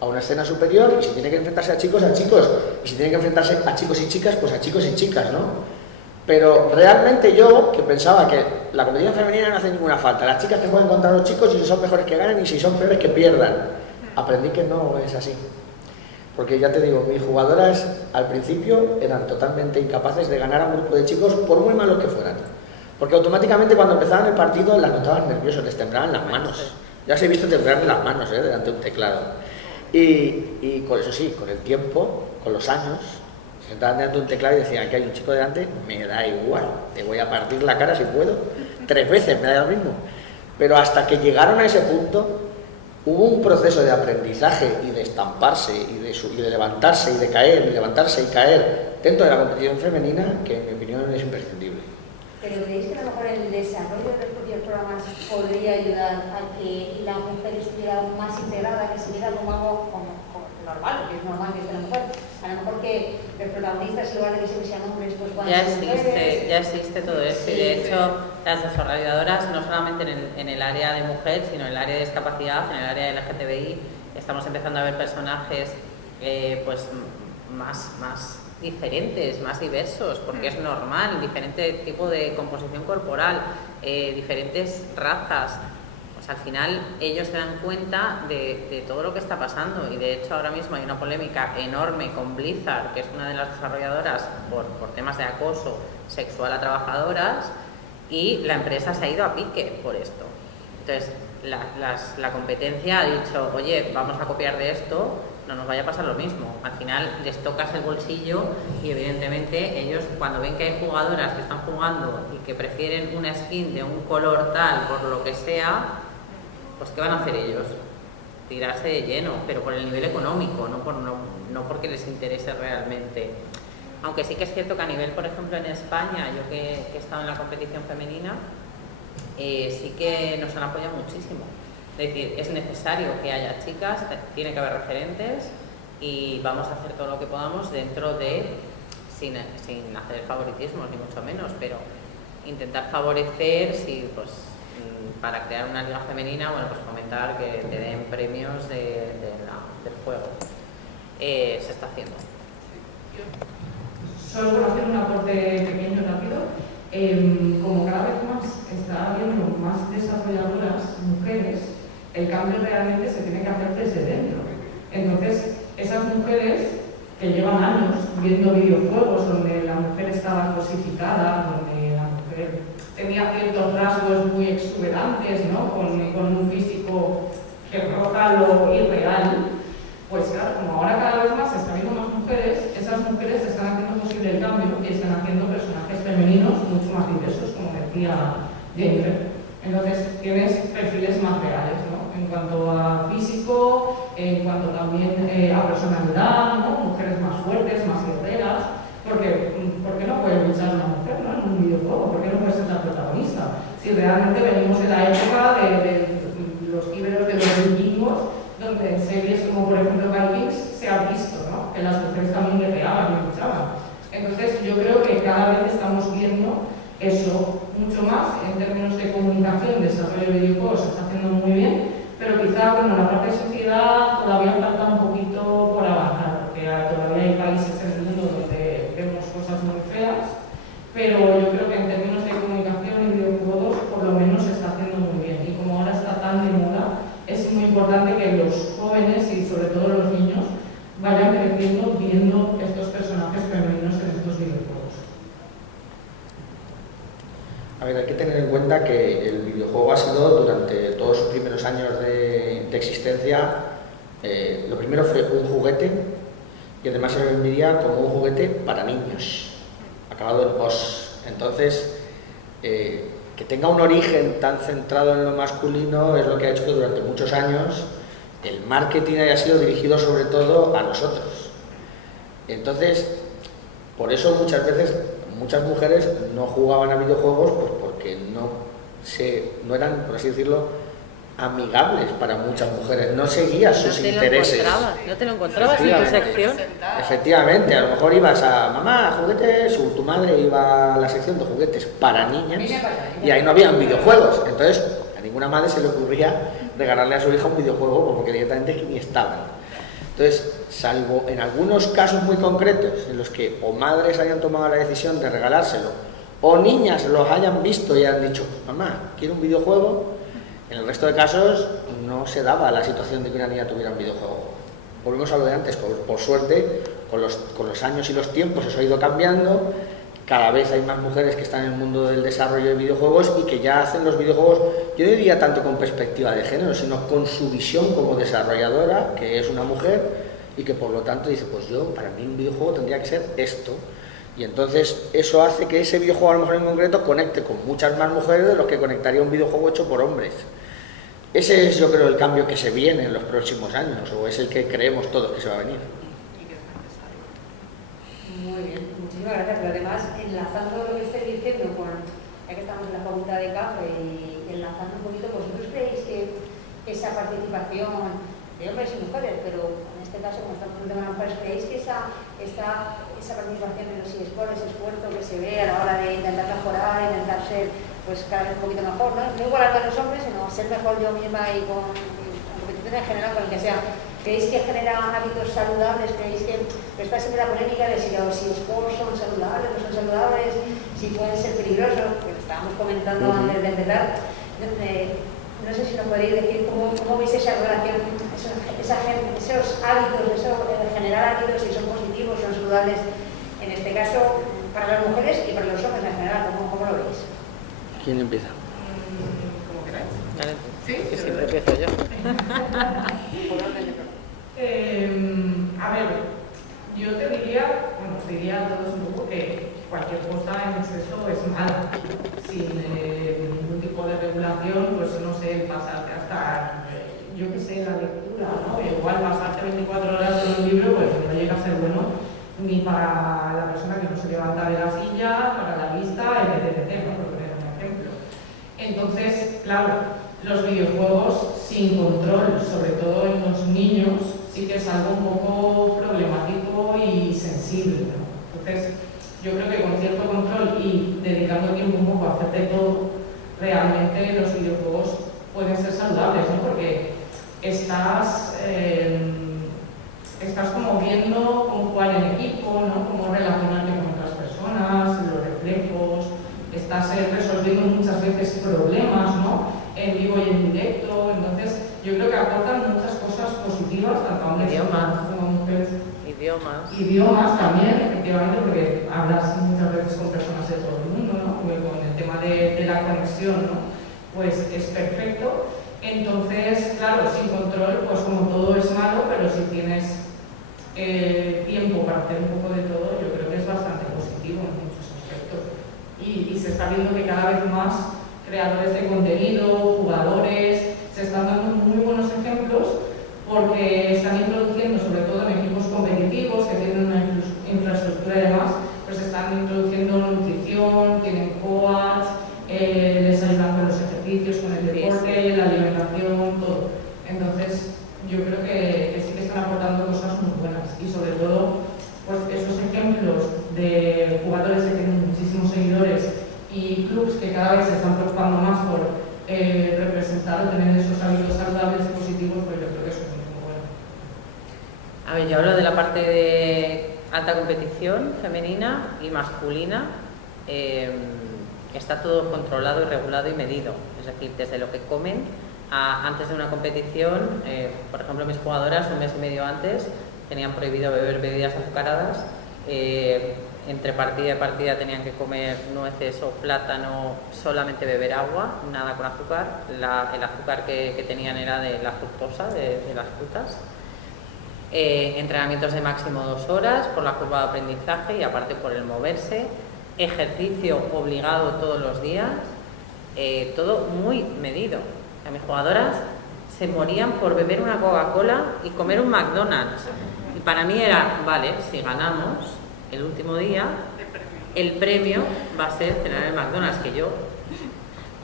a una escena superior y si tiene que enfrentarse a chicos, y si tiene que enfrentarse a chicos y chicas, pues a chicos y chicas, ¿no? Pero realmente yo, que pensaba que la competición femenina no hace ninguna falta, las chicas que juegan contra los chicos y si son mejores que ganen y si son peores que pierdan, aprendí que no es así. Porque ya te digo, mis jugadoras al principio eran totalmente incapaces de ganar a un grupo de chicos por muy malos que fueran. Porque automáticamente cuando empezaban el partido las notaban nerviosas, les temblaban las manos. Ya os he visto temblarle las manos delante de un teclado. Y con eso sí, con el tiempo, con los años, se sentaban delante de un teclado y decían que hay un chico delante, me da igual, te voy a partir la cara si puedo, 3 veces, me da lo mismo. Pero hasta que llegaron a ese punto, hubo un proceso de aprendizaje y de estamparse y de levantarse y de caer, y levantarse y caer dentro de la competición femenina que en mi opinión es imprescindible. ¿Pero creéis que a lo mejor el desarrollo de los propios programas podría ayudar a que la mujer estuviera más integrada, que se viera como algo normal, que es normal que esté la mujer? A lo mejor que los protagonistas, en lugar de que se sean hombres, pues puedan ser mujeres. Ya existe todo esto, y de hecho las desarrolladoras, no solamente en el área de mujer, sino en el área de discapacidad, en el área de LGTBI, estamos empezando a ver personajes pues más diferentes, más diversos, porque es normal, diferente tipo de composición corporal, diferentes razas. Pues al final ellos se dan cuenta de todo lo que está pasando, y de hecho ahora mismo hay una polémica enorme con Blizzard, que es una de las desarrolladoras por temas de acoso sexual a trabajadoras, y la empresa se ha ido a pique por esto. Entonces la competencia ha dicho, oye, vamos a copiar de esto, no nos vaya a pasar lo mismo. Al final les tocas el bolsillo, y evidentemente ellos, cuando ven que hay jugadoras que están jugando y que prefieren una skin de un color tal por lo que sea, pues ¿qué van a hacer ellos? Tirarse de lleno, pero por el nivel económico, no porque les interese realmente. Aunque sí que es cierto que a nivel, por ejemplo, en España, yo que he estado en la competición femenina, sí que nos han apoyado muchísimo. Es decir, es necesario que haya chicas, tiene que haber referentes, y vamos a hacer todo lo que podamos dentro de, sin hacer favoritismos ni mucho menos, pero intentar favorecer, pues para crear una liga femenina, bueno, pues fomentar que te den premios del juego. Se está haciendo. Solo por hacer un aporte pequeño y rápido, como cada vez más está habiendo más desarrolladoras mujeres, el cambio realmente se tiene que hacer desde dentro. Entonces, esas mujeres que llevan años viendo videojuegos donde la mujer estaba cosificada, donde la mujer tenía ciertos rasgos muy exuberantes, ¿no? con un físico que roza lo irreal, pues claro, como ahora cada vez más se está viendo más mujeres, esas mujeres están haciendo posible el cambio y están haciendo personajes femeninos mucho más diversos, como decía Jennifer. Entonces tienes perfiles más reales, ¿no? En cuanto a físico, en cuanto también a personalidad, ¿no? Mujeres más fuertes, más guerreras. Porque, ¿por qué no puede luchar una mujer, ¿no? En un videojuego? ¿Por qué no puede ser la protagonista? Si realmente venimos de la época de los íberos de los vikingos, donde en series como por ejemplo Vikings se ha visto, ¿no? Que las mujeres también guerreaban y luchaban. Entonces yo creo que cada vez estamos viendo eso mucho más en términos de comunicación, desarrollo de videojuegos se está haciendo muy bien, pero quizá bueno, la parte de sociedad todavía falta un poquito por avanzar, porque todavía hay países en el mundo donde vemos cosas muy feas, pero yo creo que en términos de comunicación y videojuegos por lo menos se está haciendo muy bien, y como ahora está tan de moda, es muy importante que los jóvenes y sobre todo los niños vayan creciendo viendo estos personajes femeninos en estos videojuegos. A ver, hay que tener en cuenta que el videojuego ha sido durante todos sus primeros años de existencia, lo primero fue un juguete, y además se vendía como un juguete para niños, acabado en os. Entonces, que tenga un origen tan centrado en lo masculino es lo que ha hecho que durante muchos años el marketing haya sido dirigido sobre todo a nosotros. Entonces, por eso muchas veces muchas mujeres no jugaban a videojuegos, pues porque no eran, por así decirlo, amigables para muchas mujeres, no seguía sus intereses. No te lo encontrabas en tu sección. Efectivamente, a lo mejor ibas a mamá, juguetes, o tu madre iba a la sección de juguetes para niñas y ahí no habían videojuegos. Entonces, a ninguna madre se le ocurría regalarle a su hija un videojuego porque directamente ni estaban. Entonces, salvo en algunos casos muy concretos en los que o madres hayan tomado la decisión de regalárselo o niñas los hayan visto y han dicho, mamá, quiero un videojuego, en el resto de casos no se daba la situación de que una niña tuviera un videojuego. Volvemos a lo de antes, por suerte, con los años y los tiempos eso ha ido cambiando, cada vez hay más mujeres que están en el mundo del desarrollo de videojuegos y que ya hacen los videojuegos, yo no diría tanto con perspectiva de género, sino con su visión como desarrolladora, que es una mujer, y que por lo tanto dice, pues para mí un videojuego tendría que ser esto. Y entonces eso hace que ese videojuego a lo mejor en concreto conecte con muchas más mujeres de los que conectaría un videojuego hecho por hombres. ese es, yo creo, el cambio que se viene en los próximos años, o es el que creemos todos que se va a venir. Muy bien, muchísimas gracias. Pero además, enlazando lo que estáis diciendo con, ya que estamos en la facultad de CAFE y enlazando un poquito, ¿vosotros creéis que esa participación de hombres y mujeres, pero en este caso, como estamos en el tema de mujeres, creéis que esa participación en los eSports, ese esfuerzo que se ve a la hora de intentar mejorar, intentar ser pues cada vez un poquito mejor, no igualar a los hombres, sino ser mejor yo misma y con competición en general, con el que sea? ¿Creéis que genera hábitos saludables? ¿Creéis que está siempre la polémica de si los eSports son saludables, no son saludables, si pueden ser peligrosos? Que estábamos comentando antes de empezar. No sé si nos podéis decir cómo veis esa relación, esos hábitos, generar hábitos, si son positivos, son saludables, en este caso para las mujeres y para los hombres en general. ¿Cómo lo veis? ¿Quién empieza? Como queráis. Vale. Sí, Que siempre empiezo yo. A ver, yo te diría, bueno, os diría a todos un poco que cualquier cosa en exceso es mala. Sin ningún tipo de regulación, pues no sé, pasarte hasta, yo qué sé, la lectura, ¿no? Igual pasarte 24 horas en un libro, pues no llega a ser bueno ni para la persona que no se levanta de la silla, para la vista, etc., ¿no? Por poner un ejemplo. Entonces, claro, los videojuegos sin control, sobre todo en los niños, sí que es algo un poco problemático y sensible, ¿no? Entonces, yo creo que con cierto control y dedicando tiempo un poco a hacer de todo, realmente los videojuegos pueden ser saludables, ¿no? Porque estás como viendo cómo jugar en equipo, ¿no? Cómo relacionarte con otras personas, los reflejos, estás resolviendo muchas veces problemas, ¿no? En vivo y en directo. Entonces, yo creo que aportan muchas cosas positivas, tanto a hombres como a mujeres. Idiomas también, efectivamente, porque hablas muchas veces con personas de todo el mundo, ¿no? Porque con el tema de la conexión, ¿no? Pues es perfecto. Entonces, claro, sin control, pues como todo es malo, pero si tienes tiempo para hacer un poco de todo, yo creo que es bastante positivo en muchos aspectos. Y se está viendo que cada vez más creadores de contenido, jugadores, se están dando muy buenos ejemplos porque están introduciendo, sobre todo en equipos competitivos que tienen una infraestructura y demás, pues están introduciendo nutrición, tienen coach, les ayudan con los ejercicios, con el deporte, la alimentación, todo. Entonces, yo creo que sí que están aportando cosas muy buenas y sobre todo, pues esos ejemplos de jugadores que tienen muchísimos seguidores y clubs que cada vez se están preocupando más por representar o tener esos hábitos saludables y positivos, pues yo creo que eso es muy bueno. A ver, yo hablo de la parte de alta competición femenina y masculina. Está todo controlado y regulado y medido, es decir, desde lo que comen antes de una competición. Por ejemplo, mis jugadoras un mes y medio antes tenían prohibido beber bebidas azucaradas. Entre partida y partida tenían que comer nueces o plátano, solamente beber agua, nada con azúcar. El azúcar que tenían era de la fructosa, de las frutas. Entrenamientos de máximo 2 horas por la curva de aprendizaje y aparte por el moverse. Ejercicio obligado todos los días, todo muy medido. O sea, mis jugadoras se morían por beber una Coca-Cola y comer un McDonald's. Y para mí era, vale, si ganamos el último día, el premio va a ser cenar en el McDonald's, que yo,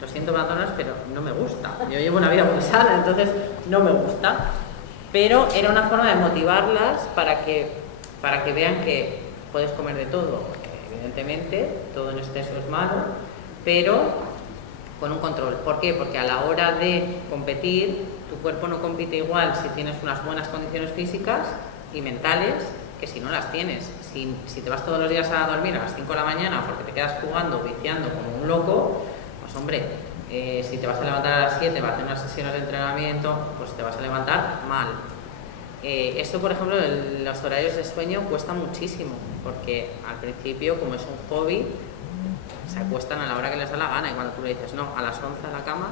lo siento McDonald's, pero no me gusta. Yo llevo una vida muy sana, entonces no me gusta. Pero era una forma de motivarlas para que vean que puedes comer de todo. Evidentemente, todo en exceso es malo, pero con un control. ¿Por qué? Porque a la hora de competir, tu cuerpo no compite igual si tienes unas buenas condiciones físicas y mentales que si no las tienes. Si te vas todos los días a dormir a las 5 de la mañana porque te quedas jugando, viciando como un loco, pues hombre, si te vas a levantar a las 7 para hacer unas sesiones de entrenamiento, pues te vas a levantar mal. Esto, por ejemplo, los horarios de sueño cuesta muchísimo, porque al principio, como es un hobby, se acuestan a la hora que les da la gana y cuando tú le dices, no, a las 11 a la cama,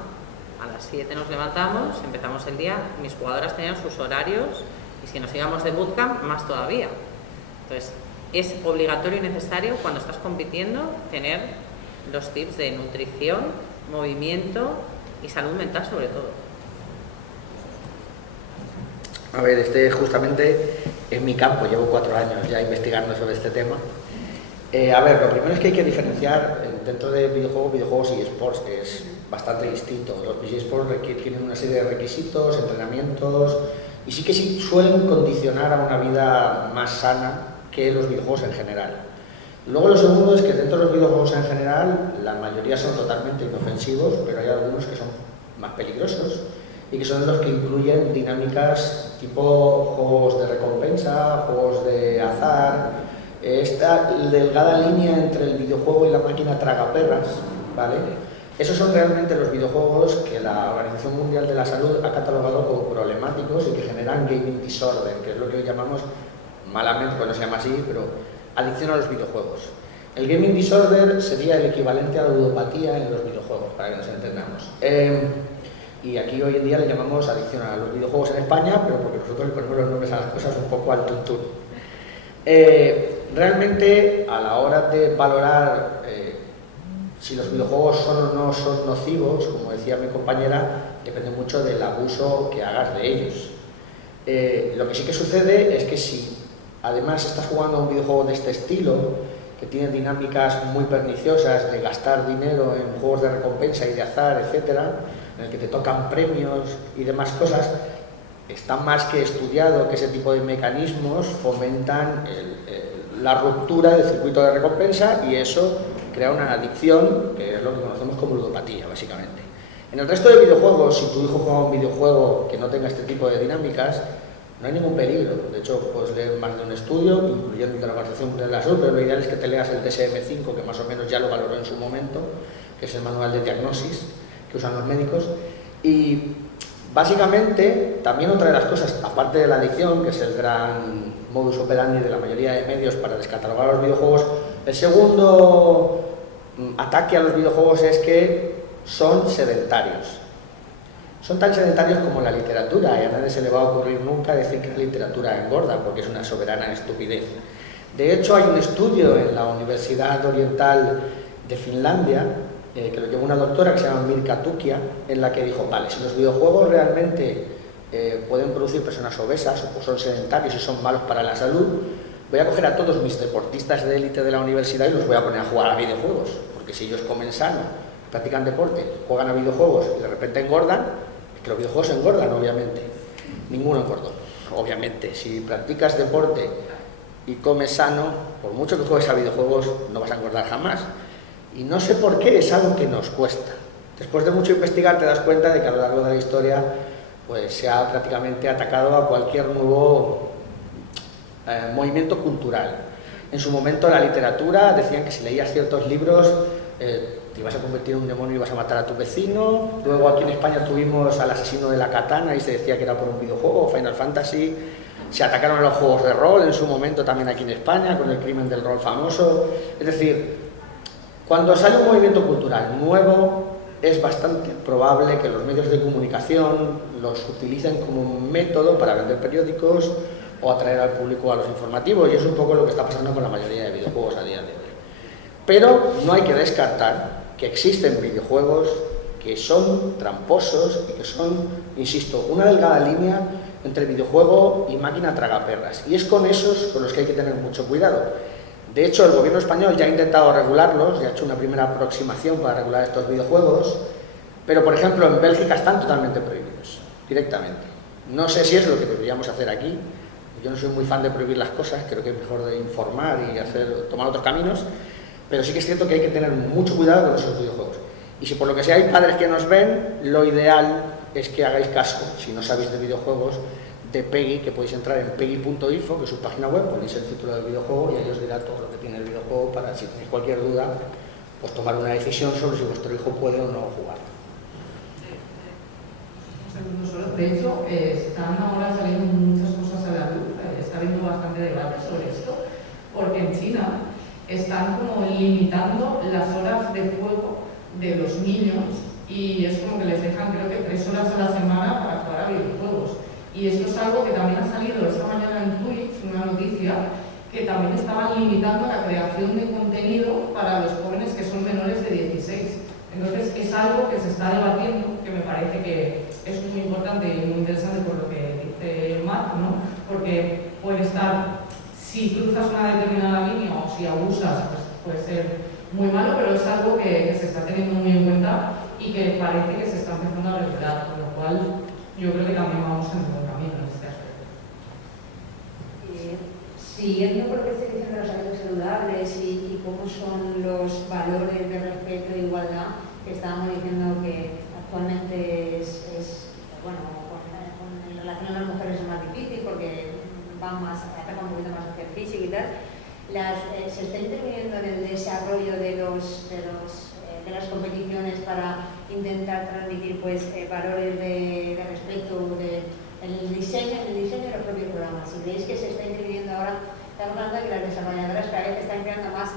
a las 7 nos levantamos, empezamos el día, mis jugadoras tenían sus horarios y si nos íbamos de bootcamp, más todavía. Entonces, es obligatorio y necesario cuando estás compitiendo tener los tips de nutrición, movimiento y salud mental sobre todo. A ver, este justamente es mi campo, llevo 4 años ya investigando sobre este tema. A ver, lo primero es que hay que diferenciar dentro de videojuegos y esports, que es bastante distinto. Los esports tienen una serie de requisitos, entrenamientos, y sí suelen condicionar a una vida más sana que los videojuegos en general. Luego lo segundo es que dentro de los videojuegos en general, la mayoría son totalmente inofensivos, pero hay algunos que son más peligrosos y que son los que incluyen dinámicas tipo juegos de recompensa, juegos de azar, esta delgada línea entre el videojuego y la máquina tragaperras, ¿vale? Esos son realmente los videojuegos que la Organización Mundial de la Salud ha catalogado como problemáticos y que generan gaming disorder, que es lo que hoy llamamos malamente, pues no se llama así, pero adicción a los videojuegos. El gaming disorder sería el equivalente a la ludopatía en los videojuegos, para que nos entendamos. Y aquí hoy en día le llamamos adicción a los videojuegos en España, pero porque nosotros le ponemos los nombres a las cosas un poco al tuntún. Realmente, a la hora de valorar si los videojuegos son o no son nocivos, como decía mi compañera, depende mucho del abuso que hagas de ellos. Lo que sí que sucede es que si además estás jugando a un videojuego de este estilo, que tiene dinámicas muy perniciosas de gastar dinero en juegos de recompensa y de azar, etcétera, en el que te tocan premios y demás cosas, está más que estudiado que ese tipo de mecanismos fomentan la ruptura del circuito de recompensa y eso crea una adicción, que es lo que conocemos como ludopatía, básicamente. En el resto de videojuegos, si tu hijo juega un videojuego que no tenga este tipo de dinámicas, no hay ningún peligro. De hecho, puedes leer más de un estudio, incluyendo el de la Organización Mundial de la Salud, pero lo ideal es que te leas el DSM-5, que más o menos ya lo valoró en su momento, que es el manual de diagnosis que usan los médicos. Y básicamente, también otra de las cosas, aparte de la adicción, que es el gran modus operandi de la mayoría de medios para descatalogar los videojuegos, el segundo ataque a los videojuegos es que son sedentarios. Son tan sedentarios como la literatura y a nadie se le va a ocurrir nunca decir que la literatura engorda, porque es una soberana estupidez. De hecho, hay un estudio en la Universidad Oriental de Finlandia, que lo llevó una doctora que se llama Mirka Tukia, en la que dijo, vale, si los videojuegos realmente pueden producir personas obesas o son sedentarios y son malos para la salud, voy a coger a todos mis deportistas de élite de la universidad y los voy a poner a jugar a videojuegos, porque si ellos comen sano, practican deporte, juegan a videojuegos y de repente engordan, es que los videojuegos engordan, obviamente. Ninguno engordó, obviamente. Si practicas deporte y comes sano, por mucho que juegues a videojuegos, no vas a engordar jamás. Y no sé por qué, es algo que nos cuesta. Después de mucho investigar te das cuenta de que a lo largo de la historia pues, se ha prácticamente atacado a cualquier nuevo movimiento cultural. En su momento la literatura decían que si leías ciertos libros te ibas a convertir en un demonio y ibas a matar a tu vecino. Luego aquí en España tuvimos al asesino de la katana y se decía que era por un videojuego, Final Fantasy. Se atacaron a los juegos de rol en su momento también aquí en España con el crimen del rol famoso. Es decir, cuando sale un movimiento cultural nuevo es bastante probable que los medios de comunicación los utilicen como un método para vender periódicos o atraer al público a los informativos, y es un poco lo que está pasando con la mayoría de videojuegos a día de hoy. Pero no hay que descartar que existen videojuegos que son tramposos y que son, insisto, una delgada línea entre videojuego y máquina tragaperras, y es con esos con los que hay que tener mucho cuidado. De hecho, el gobierno español ya ha intentado regularlos, ya ha hecho una primera aproximación para regular estos videojuegos, pero por ejemplo en Bélgica están totalmente prohibidos, directamente. No sé si es lo que deberíamos hacer aquí. Yo no soy muy fan de prohibir las cosas, creo que es mejor de informar y tomar otros caminos, pero sí que es cierto que hay que tener mucho cuidado con esos videojuegos. Y si por lo que sea hay padres que nos ven, lo ideal es que hagáis caso, si no sabéis de videojuegos, de PEGI, que podéis entrar en PEGI.info, que es su página web, ponéis el título del videojuego y ahí os dirá todo lo que tiene el videojuego para, si tenéis cualquier duda, pues tomar una decisión sobre si vuestro hijo puede o no jugar. De hecho, están ahora saliendo muchas cosas a la luz, está habiendo bastante debate sobre esto, porque en China están como limitando las horas de juego de los niños y es como que les dejan, creo que 3 horas a la semana para jugar a videojuegos. Y esto es algo que también ha salido esta mañana en Twitch, una noticia, que también estaban limitando la creación de contenido para los jóvenes que son menores de 16. Entonces es algo que se está debatiendo, que me parece que es muy importante y muy interesante por lo que dice Marc, ¿no? Porque puede estar, si cruzas una determinada línea o si abusas, pues puede ser muy malo, pero es algo que se está teniendo muy en cuenta y que parece que se está empezando a regular, con lo cual yo creo que también vamos en buen camino en este aspecto. Siguiendo por lo que estoy diciendo de los hábitos saludables y cómo son los valores de respeto e igualdad, que estábamos diciendo que actualmente bueno, en relación a las mujeres es más difícil porque atacan un poquito más hacia el físico y tal. Se está interviniendo en el desarrollo de las competiciones para intentar transmitir pues, valores de respeto, en el diseño de los propios programas. Si veis que se está interviniendo ahora, estamos hablando de que las desarrolladoras cada vez están creando más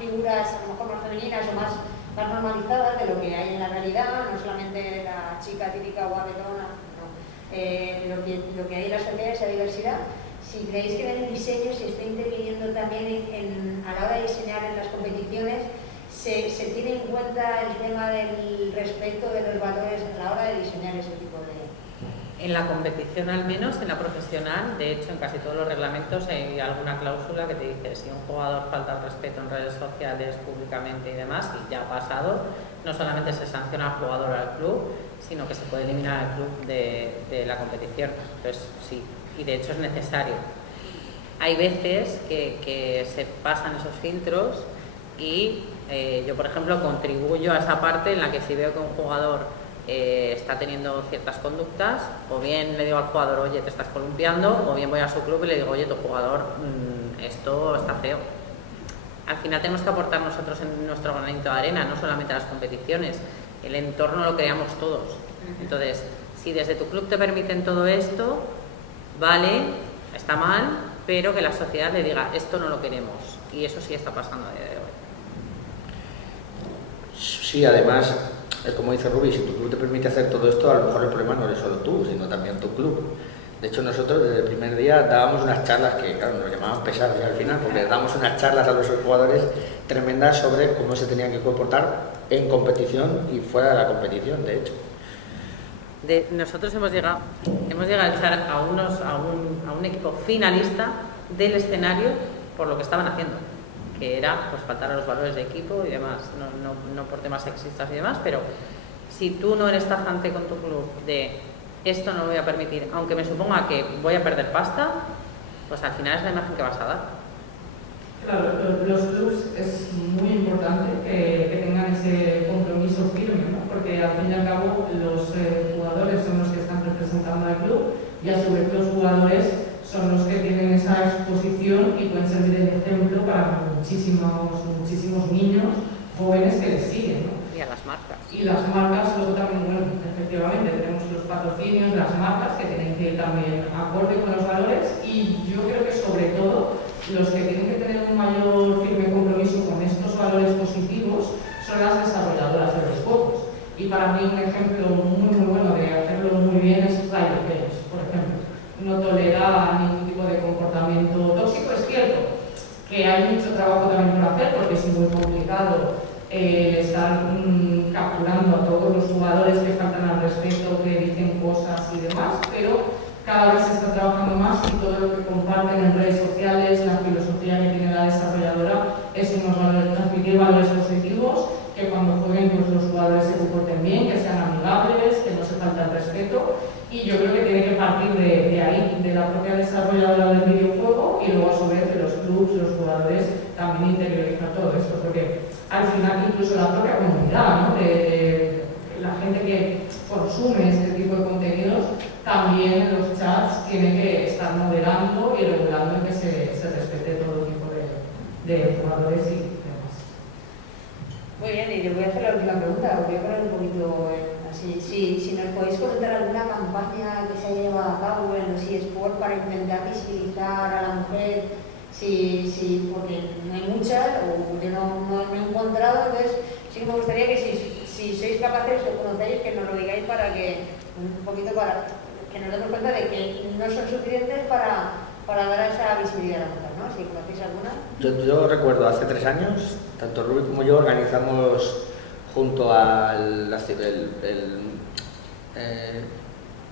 figuras, a lo mejor más femeninas o más normalizadas de lo que hay en la realidad, no solamente la chica típica guapetona, no. Lo que hay en la sociedad, esa diversidad. Si creéis que en el diseño se está interviniendo también a la hora de diseñar en las competiciones, se tiene en cuenta el tema del respeto de los valores a la hora de diseñar ese tipo de... En la competición al menos, en la profesional, de hecho en casi todos los reglamentos hay alguna cláusula que te dice si un jugador falta el respeto en redes sociales, públicamente y demás, y ya ha pasado, no solamente se sanciona al jugador o al club, sino que se puede eliminar al club de la competición. Entonces sí, y de hecho es necesario. Hay veces que se pasan esos filtros y yo por ejemplo contribuyo a esa parte en la que si veo que un jugador está teniendo ciertas conductas, o bien le digo al jugador, oye, te estás columpiando, o bien voy a su club y le digo, oye, tu jugador, esto está feo. Al final tenemos que aportar nosotros en nuestro granito de arena, no solamente a las competiciones, el entorno lo creamos todos. Entonces, si desde tu club te permiten todo esto, vale, está mal, pero que la sociedad le diga, esto no lo queremos, y eso sí está pasando a día de hoy. Sí, además, es como dice Rubi, si tu club te permite hacer todo esto, a lo mejor el problema no eres solo tú, sino también tu club. De hecho, nosotros desde el primer día dábamos unas charlas que, claro, nos llamaban pesadas ya al final, porque dábamos unas charlas a los jugadores tremendas sobre cómo se tenían que comportar en competición y fuera de la competición, de hecho. Nosotros hemos llegado a echar a un equipo finalista del escenario por lo que estaban haciendo, que era pues faltar a los valores de equipo y demás, no por temas sexistas y demás, pero si tú no eres tajante con tu club de esto no lo voy a permitir, aunque me suponga que voy a perder pasta, pues al final es la imagen que vas a dar. Claro, los clubs es muy importante que tengan ese compromiso firme, ¿no? Porque al fin y al cabo los jugadores son los que están representando al club y a su vez los jugadores son los que tienen esa exposición y pueden servir de ejemplo para muchísimos niños jóvenes que les siguen, ¿no? Y a las marcas. Y las marcas, luego también, bueno, efectivamente tenemos los patrocinios de las marcas que tienen que ir también acorde con los valores y yo creo que sobre todo los que tienen que tener un mayor firme compromiso con estos valores positivos son las desarrolladoras de los juegos. Y para mí un ejemplo muy bueno de hacerlo muy bien es Riot Games, por ejemplo. No tolera ningún tipo de comportamiento tóxico. Es cierto que hay mucho trabajo también por hacer porque es muy complicado estar capturando a todos los jugadores que faltan al respeto, que dicen cosas y demás, pero cada vez se está trabajando más y todo lo que comparten en redes sociales, la filosofía que tiene la desarrolladora es transmitir valores positivos, que cuando jueguen pues, los jugadores se comporten bien, que sean amigables, que no se falte el respeto. Y yo creo que tiene que partir de ahí, de la propia desarrolladora del videojuego y luego a su vez de los clubs, los jugadores, también interiorizar todo esto, porque al final incluso la propia comunidad, ¿no? de la gente que consume este tipo de contenidos, también en los chats tiene que estar moderando y regulando que se respete todo tipo de jugadores y demás. Muy bien, y le voy a hacer la última pregunta, os voy a poner un poquito así. Si nos podéis comentar alguna campaña que se haya llevado a cabo en los eSports para intentar visibilizar a la mujer, porque no hay muchas, o yo no he encontrado, entonces sí que me gustaría que si sois capaces o conocéis, que nos lo digáis para que nos demos cuenta de que no son suficientes para dar esa visibilidad a la mujer, ¿no? Si conocéis alguna. Yo recuerdo hace 3 años, tanto Rubi como yo organizamos junto al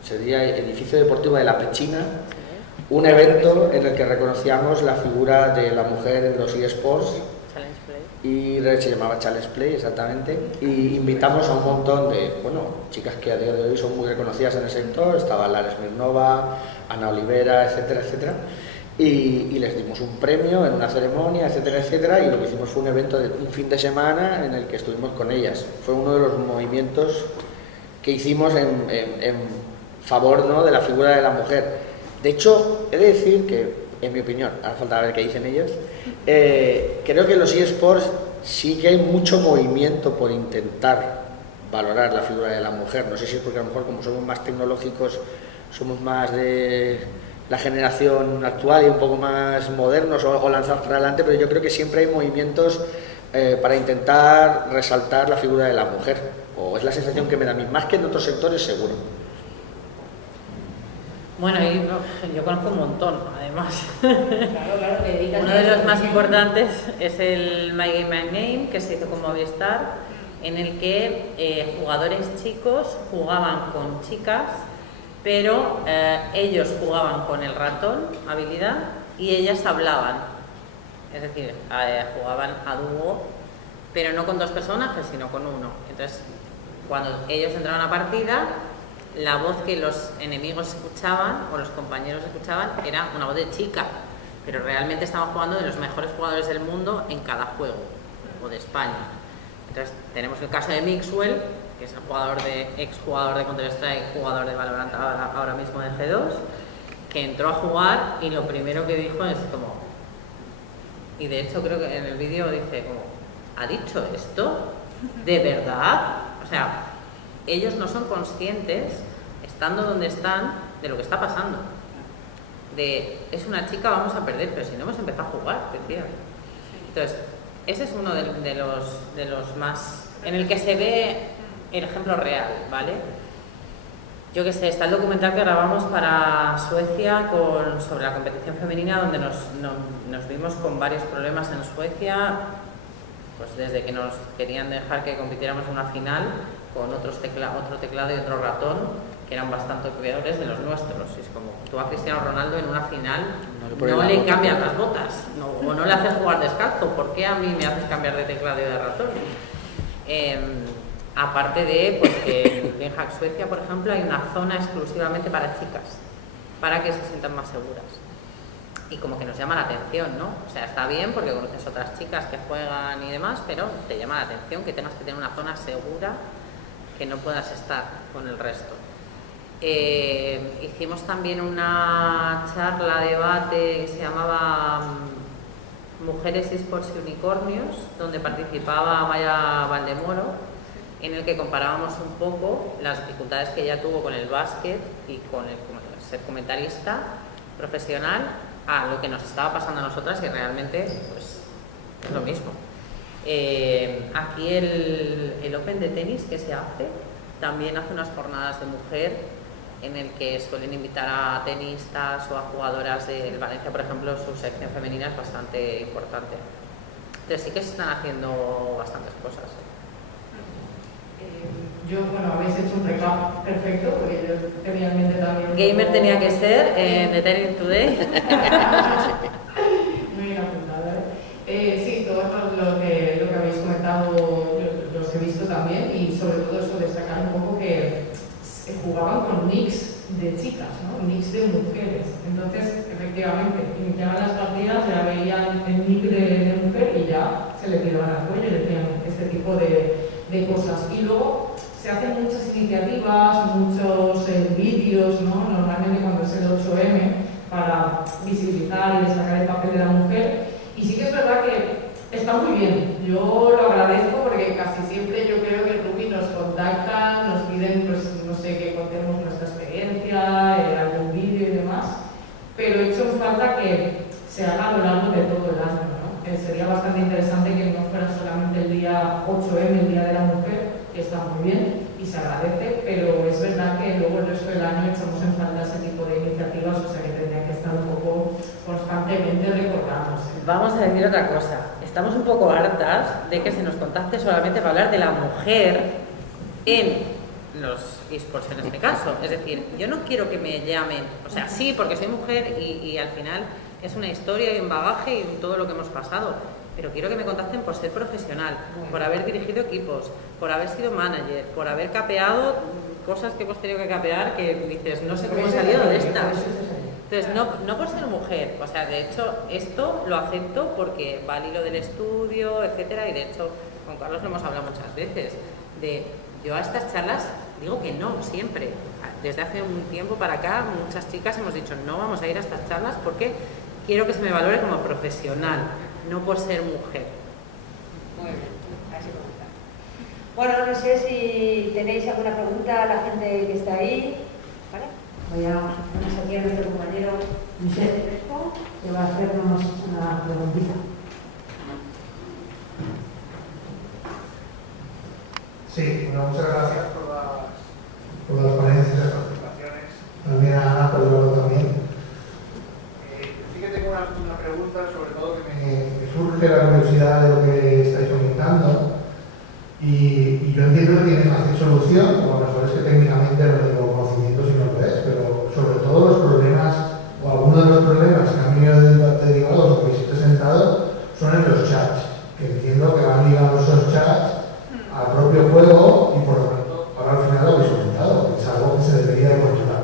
sería Edificio Deportivo de La Pechina, un evento en el que reconocíamos la figura de la mujer en los eSports. Challenge Play. Y se llamaba Challenge Play, exactamente, y invitamos a un montón de, bueno, chicas que a día de hoy son muy reconocidas en el sector. Estaba Lara Smirnova, Ana Olivera, etcétera, etcétera, y les dimos un premio en una ceremonia, etcétera, etcétera, y lo que hicimos fue un evento de un fin de semana en el que estuvimos con ellas. Fue uno de los movimientos que hicimos en favor, ¿no?, de la figura de la mujer. De hecho, he de decir que, en mi opinión, ahora falta ver qué dicen ellos, creo que en los eSports sí que hay mucho movimiento por intentar valorar la figura de la mujer. No sé si es porque a lo mejor, como somos más tecnológicos, somos más de la generación actual y un poco más modernos, o lanzar para adelante, pero yo creo que siempre hay movimientos para intentar resaltar la figura de la mujer, o es la sensación que me da a mí, más que en otros sectores seguro. Bueno, yo conozco un montón, además. Claro, que dedicas. Uno de los más importantes es el My Game My Name, que se hizo con Movistar, en el que jugadores chicos jugaban con chicas, pero ellos jugaban con el ratón, habilidad, y ellas hablaban. Es decir, jugaban a dúo, pero no con dos personajes, sino con uno. Entonces, cuando ellos entraban a partida, la voz que los enemigos escuchaban, o los compañeros escuchaban, era una voz de chica, pero realmente estaban jugando de los mejores jugadores del mundo en cada juego, o de España. Entonces, tenemos el caso de Mixwell, que es el exjugador de Counter-Strike, jugador de Valorant ahora mismo de G2, que entró a jugar y lo primero que dijo es como... Y de hecho creo que en el vídeo dice como, ¿ha dicho esto? ¿De verdad? O sea, ellos no son conscientes, estando donde están, de lo que está pasando. Es una chica, vamos a perder, pero si no hemos empezado a jugar, decía. Entonces, ese es uno de los más... en el que se ve el ejemplo real, ¿vale? Yo qué sé, está el documental que grabamos para Suecia sobre la competición femenina, donde nos vimos con varios problemas en Suecia, pues desde que nos querían dejar que compitiéramos en una final con otro teclado y otro ratón, que eran bastante peores de los nuestros. Es como, tú a Cristiano Ronaldo en una final no le cambias las botas, o no le haces jugar descalzo. ¿Por qué a mí me haces cambiar de teclado y de ratón? Aparte de pues, que en Hack Suecia, por ejemplo, hay una zona exclusivamente para chicas, para que se sientan más seguras. Y como que nos llama la atención, ¿no? O sea, está bien porque conoces otras chicas que juegan y demás, pero te llama la atención que tengas que tener una zona segura, que no puedas estar con el resto. Hicimos también una charla, debate que se llamaba Mujeres, eSports y Unicornios, donde participaba Maya Valdemoro, en el que comparábamos un poco las dificultades que ella tuvo con el básquet y con ser comentarista profesional a lo que nos estaba pasando a nosotras, y realmente pues, es lo mismo. Aquí el Open de tenis que se hace, también hace unas jornadas de mujer en el que suelen invitar a tenistas o a jugadoras del Valencia, por ejemplo, su sección femenina es bastante importante. Entonces sí que se están haciendo bastantes cosas. Bueno, habéis hecho un recap perfecto, porque yo tenía en mente también... Gamer tenía que ser en The Tennis Today. Muy bien apuntado, ¿eh? Sí, todo lo que habéis comentado los he visto también, y sobre todo eso, destacar un poco que jugaban con nicks de chicas, ¿no? Nicks de mujeres. Entonces, efectivamente, iniciaban las partidas, ya veían el nick de mujer y ya se le tiraban al cuello y decían este tipo de cosas. Y luego se hacen muchas iniciativas, muchos vídeos, ¿no? Normalmente cuando es el 8M, para visibilizar y destacar el papel de la mujer. Y sí que es verdad que está muy bien. Yo lo agradezco porque casi siempre yo creo que Ruby nos contactan, nos piden, pues no sé, que contemos nuestra experiencia, algún vídeo y demás, pero he hecho en falta que se haga a lo largo de todo el año, ¿no? Sería bastante interesante que no fuera solamente el día 8M, el Día de la Mujer, que está muy bien y se agradece, pero es verdad que luego el resto del año echamos en falta ese tipo de iniciativas, o sea que tendría que estar un poco constantemente recordándose. Vamos a decir otra cosa. Estamos un poco hartas de que se nos contacte solamente para hablar de la mujer en los esports en este caso. Es decir, yo no quiero que me llamen, o sea, sí, porque soy mujer y al final es una historia y un bagaje y todo lo que hemos pasado, pero quiero que me contacten por ser profesional, por haber dirigido equipos, por haber sido manager, por haber capeado cosas que hemos tenido que capear que dices, no sé cómo he salido de esta. Entonces, no por ser mujer, o sea, de hecho, esto lo acepto porque va al hilo del estudio, etcétera, y de hecho, con Carlos lo hemos hablado muchas veces, de yo a estas charlas digo que no, siempre. Desde hace un tiempo para acá, muchas chicas hemos dicho, no vamos a ir a estas charlas porque quiero que se me valore como profesional, no por ser mujer. Muy bien, así comenta. Bueno, no sé si tenéis alguna pregunta a la gente que está ahí. ¿Vale? Voy a poner aquí a nuestro compañero Josep Crespo, que va a hacernos una preguntita. Sí, bueno, muchas gracias por las ponencias y las participaciones. También a Ana, por luego también. Sí que tengo una pregunta, sobre todo que me surge la curiosidad de lo que estáis comentando. Y yo entiendo que tiene fácil solución, o a lo mejor es que técnicamente no tengo conocimiento si no lo es, pero sobre todo los problemas, o algunos de los problemas que han venido derivados o que existe sentado, son en los chats. Que entiendo que van ligados esos chats al propio juego y por lo tanto ahora al final lo habéis comentado, que es algo que se debería de controlar.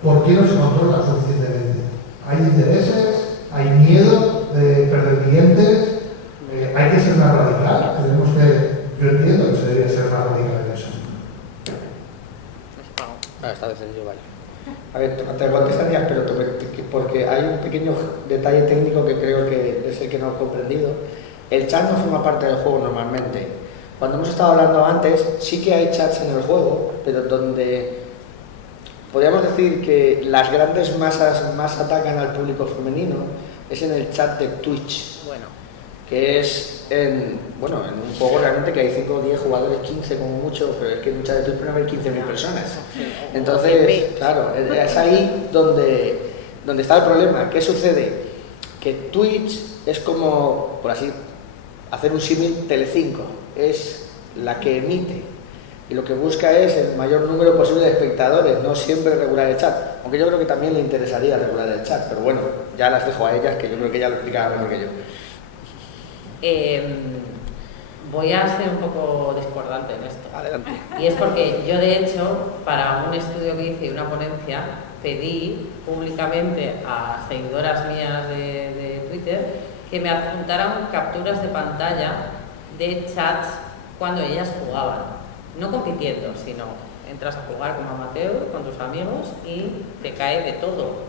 ¿Por qué no se controla suficientemente? ¿Hay intereses? ¿Hay miedo de perder clientes? ¿Hay que ser más radical? Tenemos que, yo entiendo que se debería ser más radical en eso. Esta vez yo vale. A ver, te contestarías, pero porque hay un pequeño detalle técnico que creo que es el que no he comprendido. El chat no forma parte del juego normalmente. Cuando hemos estado hablando antes, sí que hay chats en el juego, pero donde podríamos decir que las grandes masas más atacan al público femenino es en el chat de Twitch. Bueno, Que es en un juego realmente que hay 5 o 10 jugadores, 15 como mucho, pero es que en un chat de Twitch pueden haber 15.000 personas. Entonces, claro, es ahí donde está el problema. ¿Qué sucede? Que Twitch es como, por así hacer un símil, Telecinco, es la que emite y lo que busca es el mayor número posible de espectadores, no siempre regular el chat, aunque yo creo que también le interesaría regular el chat, pero bueno, ya las dejo a ellas, que yo creo que ya lo explicará mejor que yo. Voy a ser un poco discordante en esto. Adelante. Y es porque yo, de hecho, para un estudio que hice, una ponencia, pedí públicamente a seguidoras mías de Twitter que me adjuntaran capturas de pantalla de chats cuando ellas jugaban. No compitiendo, sino entras a jugar como amateur con tus amigos y te cae de todo.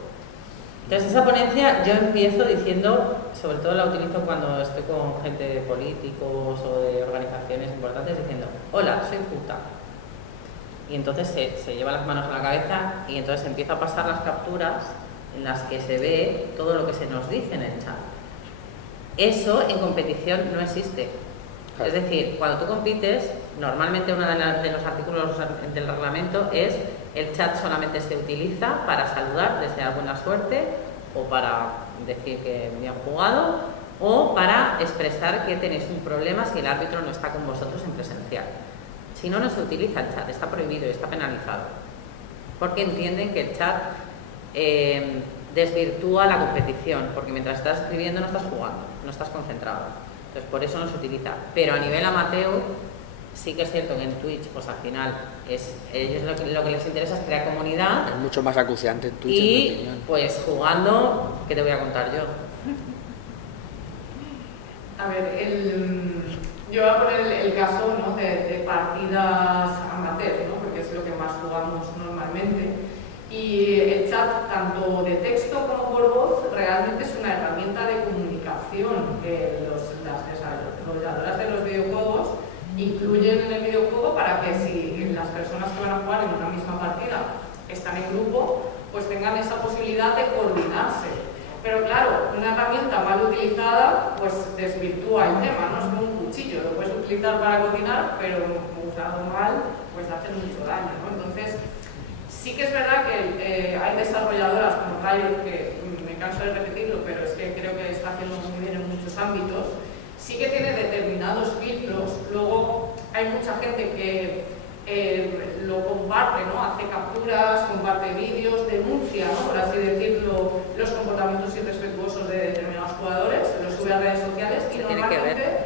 Entonces, esa ponencia yo empiezo diciendo, sobre todo la utilizo cuando estoy con gente de políticos o de organizaciones importantes, diciendo, hola, soy puta. Y entonces se lleva las manos a la cabeza y entonces empieza a pasar las capturas en las que se ve todo lo que se nos dice en el chat. Eso en competición no existe. Es decir, cuando tú compites, normalmente uno de los artículos del reglamento es el chat solamente se utiliza para saludar, desear buena suerte o para decir que me han jugado o para expresar que tenéis un problema si el árbitro no está con vosotros en presencial. Si no, no se utiliza el chat, está prohibido y está penalizado. Porque entienden que el chat desvirtúa la competición, porque mientras estás escribiendo no estás jugando, no estás concentrado. Entonces, por eso no se utiliza. Pero a nivel amateur, sí que es cierto que en Twitch, pues al final, ellos lo que les interesa es crear comunidad. Es mucho más acuciante en Twitch, Y, en mi opinión. pues jugando, ¿qué te voy a contar yo? A ver, yo voy a poner el caso, ¿no?, de partidas amateur, ¿no?, porque es lo que más jugamos normalmente. Y el chat, tanto de texto como por voz, realmente es una herramienta de comunicación que las desarrolladoras de los videojuegos incluyen en el videojuego para que si las personas que van a jugar en una misma partida están en grupo, pues tengan esa posibilidad de coordinarse. Pero claro, una herramienta mal utilizada pues desvirtúa el tema, no es como un cuchillo, lo puedes utilizar para cocinar, pero usado mal pues hace mucho daño, ¿no? Entonces, sí que es verdad que hay desarrolladoras como Riot, que me canso de repetirlo, pero es que creo que está haciendo muy bien en muchos ámbitos, sí que tiene determinados filtros. Luego hay mucha gente que lo comparte, ¿no? Hace capturas, comparte vídeos, denuncia, ¿no? Por así decirlo, los comportamientos irrespetuosos de determinados jugadores, los sube a redes sociales y normalmente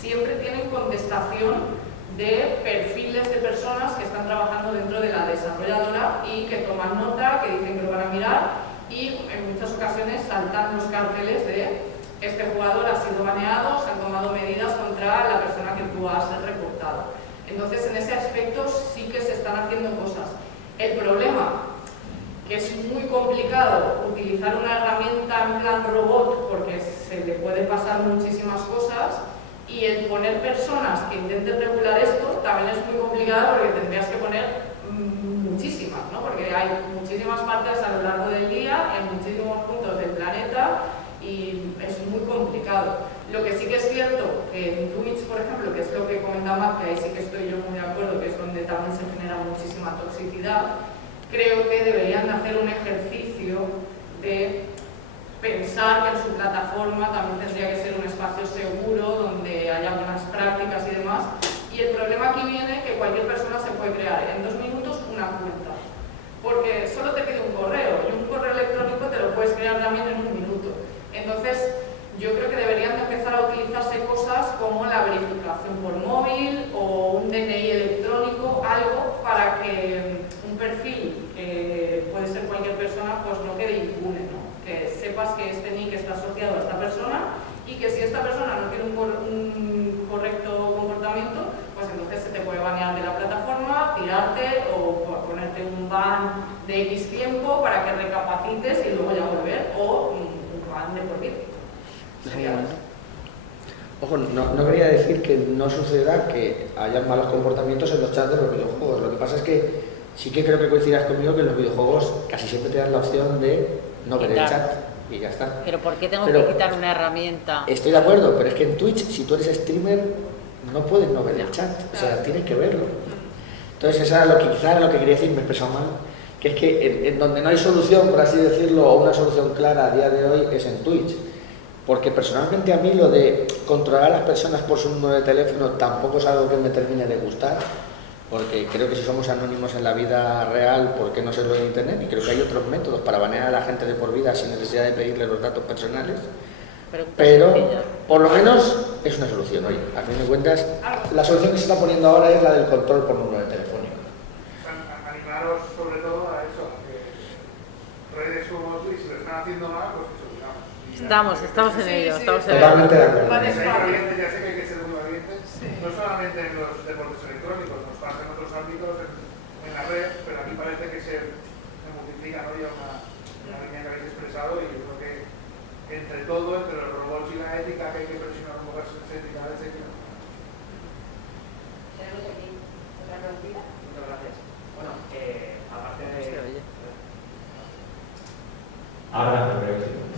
siempre tienen contestación de perfiles de personas que están trabajando dentro de la desarrolladora y que toman nota, que dicen que lo van a mirar y en muchas ocasiones saltan los carteles de este jugador ha sido baneado, se han tomado medidas contra la persona que tú has reportado. Entonces, en ese aspecto sí que se están haciendo cosas. El problema, que es muy complicado utilizar una herramienta en plan robot porque se le puede pasar muchísimas cosas, y el poner personas que intenten regular esto también es muy complicado porque tendrías que poner muchísimas, ¿no? Porque hay muchísimas partes a lo largo del día, en muchísimos puntos del planeta y es muy complicado. Lo que sí que es cierto, que en Twitch, por ejemplo, que es lo que comentaba Matt, que ahí sí que estoy yo muy de acuerdo, que es donde también se genera muchísima toxicidad, creo que deberían de hacer un ejercicio de pensar que en su plataforma también tendría que ser un espacio seguro, donde haya buenas prácticas y demás. Y el problema aquí viene que cualquier persona se puede crear en 2 minutos una cuenta, porque solo te pide un correo, y un correo electrónico te lo puedes crear también en 1 minuto. Entonces, yo creo que deberían de empezar a utilizarse cosas como la verificación por móvil o un DNI electrónico, algo para que un perfil, que puede ser cualquier persona, pues no quede impune, ¿no? Que sepas que este nick está asociado a esta persona y que si esta persona no tiene un correcto comportamiento, pues entonces se te puede banear de la plataforma, tirarte o ponerte un ban de X tiempo para que recapacites y luego ya volver, o un ban de por vida. Ojo, no quería decir que no suceda que haya malos comportamientos en los chats de los videojuegos. Lo que pasa es que sí que creo que coincidirás conmigo que en los videojuegos casi siempre te dan la opción de no ver el chat y ya está. Pero ¿por qué tengo que quitar una herramienta? Estoy de acuerdo, pero es que en Twitch, si tú eres streamer, no puedes no ver el chat, o sea, tienes que verlo. Entonces, eso era lo que quizás era lo que quería decir, me he expresado mal, que es que en donde no hay solución, por así decirlo, o una solución clara a día de hoy, es en Twitch. Porque personalmente a mí lo de controlar a las personas por su número de teléfono tampoco es algo que me termine de gustar, porque creo que si somos anónimos en la vida real, ¿por qué no serlo en internet? Y creo que hay otros métodos para banear a la gente de por vida sin necesidad de pedirle los datos personales. Pero por lo menos es una solución. Oye, a fin de cuentas, la solución que se está poniendo ahora es la del control por número de telefónico. Animaros sobre todo a eso, a que redes como Twitch, si lo están haciendo mal, pues que solucionamos. Estamos en ello, estamos en ello. Totalmente de acuerdo. Ya sé que hay que ser muy valientes, no solamente en los deportes electrónicos, nos pasa en otros ámbitos, en la red, pero aquí parece que se multiplica, ¿no? Ya una línea que habéis expresado, y yo creo que entre todo, entre los robots y la ética, que hay que presionar un poco esa ética de ese. Tenemos aquí otra preguntita. Muchas gracias. Bueno, aparte de... Ahora me pregunto.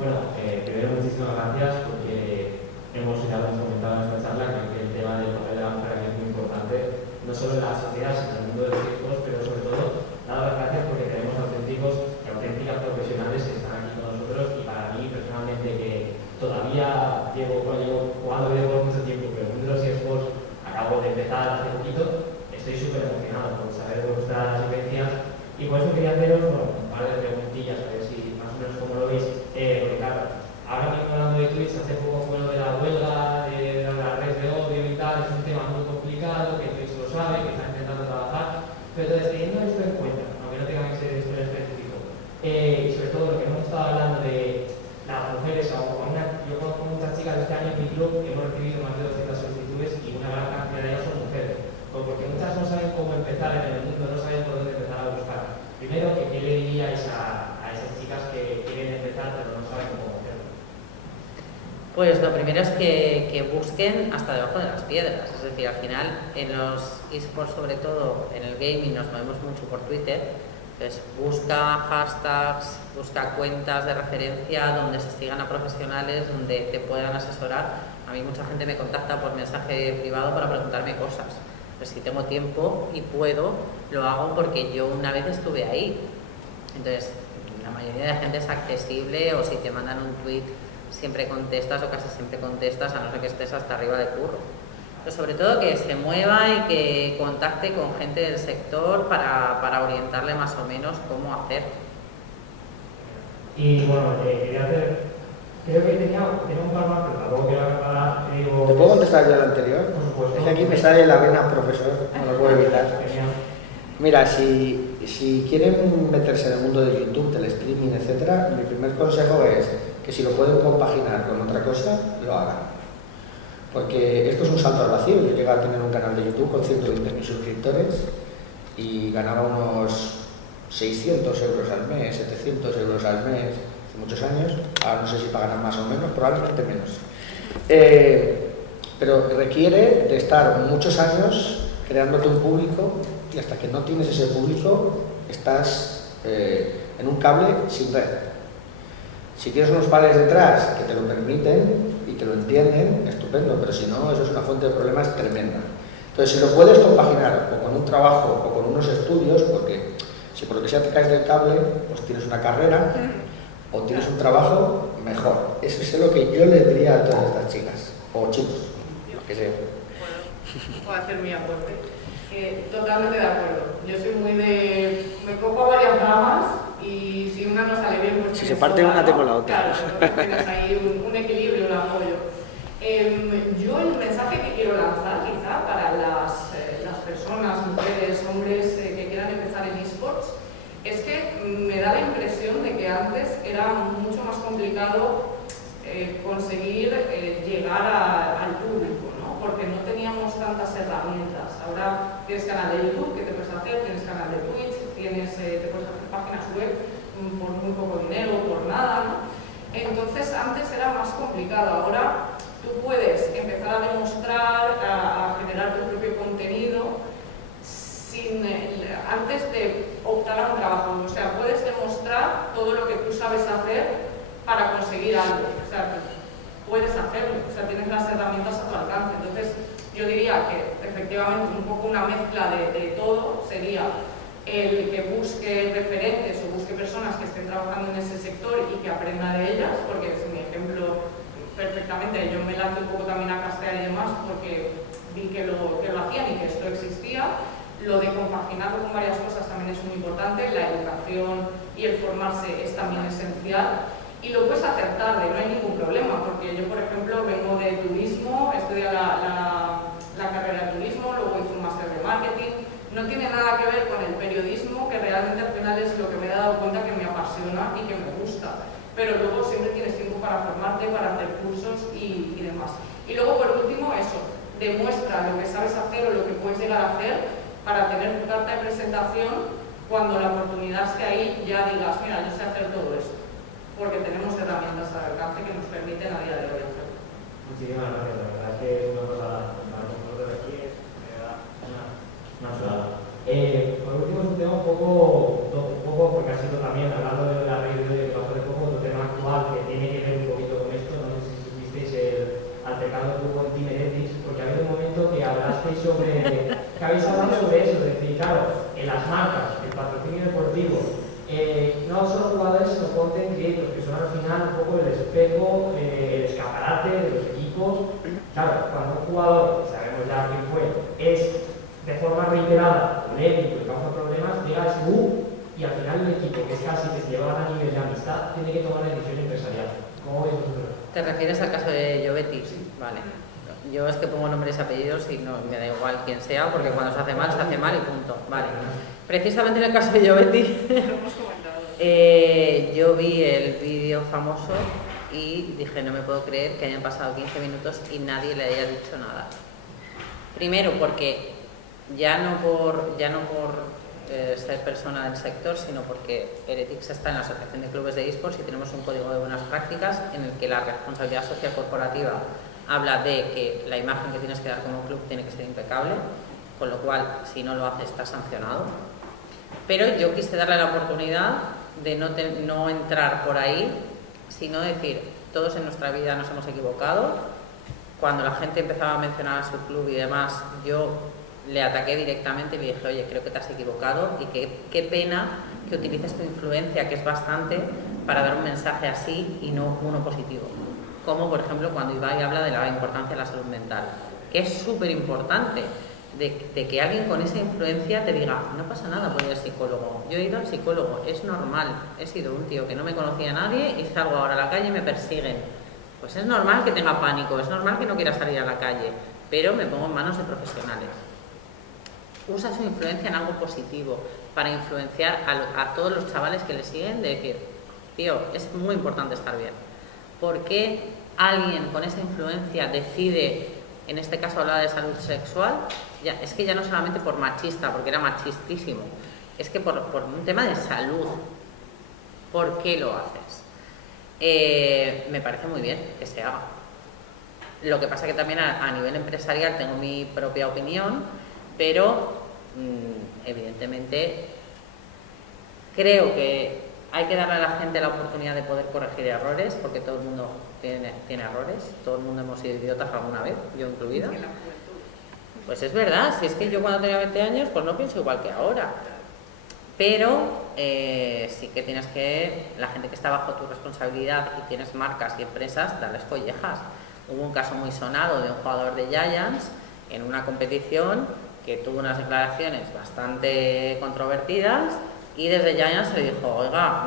Bueno, primero muchísimas gracias porque hemos comentado en esta charla que el tema del papel de la mujer es muy importante, no solo en la sociedad, sino en el mundo de los hijos, pero sobre todo, dar las gracias porque tenemos auténticos y auténticas profesionales que están aquí con nosotros, y para mí personalmente, que todavía llevo jugando videojuegos mucho tiempo, pero el mundo de los eSports acabo de empezar hace poquito, estoy súper emocionado por saber vuestras vivencias, y por eso quería haceros un par de preguntillas, a ver si más o menos cómo lo veis, porque claro, ahora mismo hablando de Twitch, hace poco fue lo de la huelga, de las redes de odio y tal, es un tema muy complicado, que Twitch lo sabe, que está intentando trabajar, pero entonces teniendo esto en cuenta, aunque no tenga que ser esto en específico, y sobre todo lo que hemos estado hablando de las mujeres, yo conozco muchas chicas de este año en mi club, hemos recibido más de 200 solicitudes y una gran cantidad de ellas son mujeres, porque muchas no saben cómo empezar en el mundo, no saben por dónde empezar a buscar. Primero, ¿qué le diríais a esas chicas que quieren empezar pero no saben cómo hacerlo? Pues lo primero es que busquen hasta debajo de las piedras, es decir, al final en los eSports, sobre todo en el gaming, nos movemos mucho por Twitter, entonces busca hashtags, busca cuentas de referencia donde se sigan a profesionales, donde te puedan asesorar. A mí mucha gente me contacta por mensaje privado para preguntarme cosas. Pues si tengo tiempo y puedo, lo hago porque yo una vez estuve ahí. Entonces, la mayoría de gente es accesible, o si te mandan un tweet siempre contestas o casi siempre contestas, a no ser que estés hasta arriba de curro. Pero sobre todo que se mueva y que contacte con gente del sector para orientarle más o menos cómo hacer. Y bueno, quería hacer, creo que tenía un par más, pero tampoco quiero acabar. ¿Te puedo contestar ya la anterior? Por supuesto. Es que aquí me sale la vena profesor, no lo puedo evitar. Genial. Mira, si quieren meterse en el mundo de YouTube, del streaming, etcétera, mi primer consejo es que si lo pueden compaginar con otra cosa, lo hagan. Porque esto es un salto al vacío. Yo llegué a tener un canal de YouTube con 120.000 suscriptores y ganaba unos 600 euros al mes, 700 euros al mes, hace muchos años. Ahora no sé si pagarán más o menos, probablemente menos. Pero requiere de estar muchos años creándote un público y hasta que no tienes ese público estás en un cable sin red. Si tienes unos padres detrás que te lo permiten y te lo entienden, estupendo, pero si no, eso es una fuente de problemas tremenda. Entonces, si lo puedes compaginar o con un trabajo o con unos estudios, porque si por lo que sea te caes del cable, pues tienes una carrera o tienes un trabajo, mejor. Eso es lo que yo les diría a todas estas chicas, o chicos, lo que sea. Bueno, puedo hacer mi aporte. Totalmente de acuerdo. Yo soy muy de... me cojo a varias ramas y si una no sale bien, pues... Si se parte una, tengo la otra. Claro, pues tienes ahí un equilibrio, un apoyo. Yo el mensaje que quiero lanzar, quizá, para las personas, mujeres, hombres que quieran empezar en eSports, es que me da la impresión de que antes era mucho más complicado conseguir llegar al público, ¿no? Porque no teníamos tantas herramientas. Ahora tienes canal de YouTube que te puedes hacer, tienes canal de Twitch, te puedes hacer páginas web por muy poco dinero, por nada, ¿no? Entonces antes era más complicado. Ahora tú puedes empezar a demostrar, a generar tu propio contenido antes de optar a un trabajo. O sea, puedes demostrar todo lo que tú sabes hacer para conseguir algo. O sea, puedes hacerlo. O sea, tienes las herramientas a tu alcance. Entonces, yo diría que efectivamente un poco una mezcla de todo sería el que busque referentes o busque personas que estén trabajando en ese sector y que aprenda de ellas, porque es mi ejemplo perfectamente. Yo me lanzo un poco también a castear y demás porque vi que lo hacían y que esto existía. Lo de compaginarlo con varias cosas también es muy importante. La educación y el formarse es también esencial. Y lo puedes hacer tarde, no hay ningún problema, porque yo, por ejemplo, vengo de turismo, estudié la carrera de turismo, luego hice un máster de marketing. No tiene nada que ver con el periodismo, que realmente al final es lo que me he dado cuenta que me apasiona y que me gusta. Pero luego siempre tienes tiempo para formarte, para hacer cursos y demás. Y luego, por último, eso, demuestra lo que sabes hacer o lo que puedes llegar a hacer para tener tu carta de presentación cuando la oportunidad esté ahí, ya digas, mira, yo sé hacer todo esto. Porque tenemos herramientas al alcance que nos permiten a día de hoy hacerlo. Muchísimas gracias, la verdad es que es una cosa para nosotros aquí, es una chulada. Por último, es un tema un poco, porque ha sido también, hablando de la red de trabajo de poco, otro tema actual que tiene que ver un poquito con esto, no sé si supisteis el altercado que hubo en Team Heretics, porque ha habido un momento que hablasteis sobre, que habéis hablado sobre eso, es decir, claro, en las marcas, el patrocinio deportivo, no solo jugadores, sino content creators, que son al final un poco el espejo, el escaparate de los equipos. Claro, cuando un jugador, sabemos ya quién fue, es de forma reiterada polémico y causa problemas, llega a su y al final el equipo, que es casi que se lleva a nivel de amistad, tiene que tomar la decisión empresarial. ¿Cómo veis vosotros? ¿Te refieres al caso de Jovetic? Sí. Vale. Yo es que pongo nombres y apellidos y no me da igual quién sea, porque cuando se hace mal y punto. Vale. Precisamente en el caso de Jovetic, yo vi el vídeo famoso y dije, no me puedo creer que hayan pasado 15 minutos y nadie le haya dicho nada. Primero porque ya no por ser persona del sector, sino porque Heretics está en la Asociación de Clubes de eSports y tenemos un código de buenas prácticas en el que la responsabilidad social corporativa habla de que la imagen que tienes que dar como club tiene que ser impecable, con lo cual si no lo haces estás sancionado. Pero yo quise darle la oportunidad de no entrar por ahí, sino decir, todos en nuestra vida nos hemos equivocado. Cuando la gente empezaba a mencionar a su club y demás, yo le ataqué directamente y le dije, oye, creo que te has equivocado y qué pena que utilices tu influencia, que es bastante, para dar un mensaje así y no uno positivo. Como, por ejemplo, cuando Ibai habla de la importancia de la salud mental. que es súper importante, de que alguien con esa influencia te diga, no pasa nada por ir al psicólogo, yo he ido al psicólogo, es normal, he sido un tío que no me conocía a nadie y salgo ahora a la calle y me persiguen. Pues es normal que tenga pánico, es normal que no quiera salir a la calle, pero me pongo en manos de profesionales. Usa su influencia en algo positivo para influenciar a todos los chavales que le siguen de que, tío, es muy importante estar bien. ¿Por qué alguien con esa influencia decide, en este caso hablaba de salud sexual? Es que ya no solamente por machista, porque era machistísimo, es que por un tema de salud. ¿Por qué lo haces? Me parece muy bien que se haga. Lo que pasa que también a nivel empresarial tengo mi propia opinión, pero evidentemente creo que hay que darle a la gente la oportunidad de poder corregir errores, porque todo el mundo tiene errores, todo el mundo hemos sido idiotas alguna vez, yo incluida. Pues es verdad, si es que yo cuando tenía 20 años pues no pienso igual que ahora, pero sí que tienes que, la gente que está bajo tu responsabilidad y tienes marcas y empresas, darles collejas. Hubo un caso muy sonado de un jugador de Giants en una competición que tuvo unas declaraciones bastante controvertidas y desde Giants se dijo, oiga,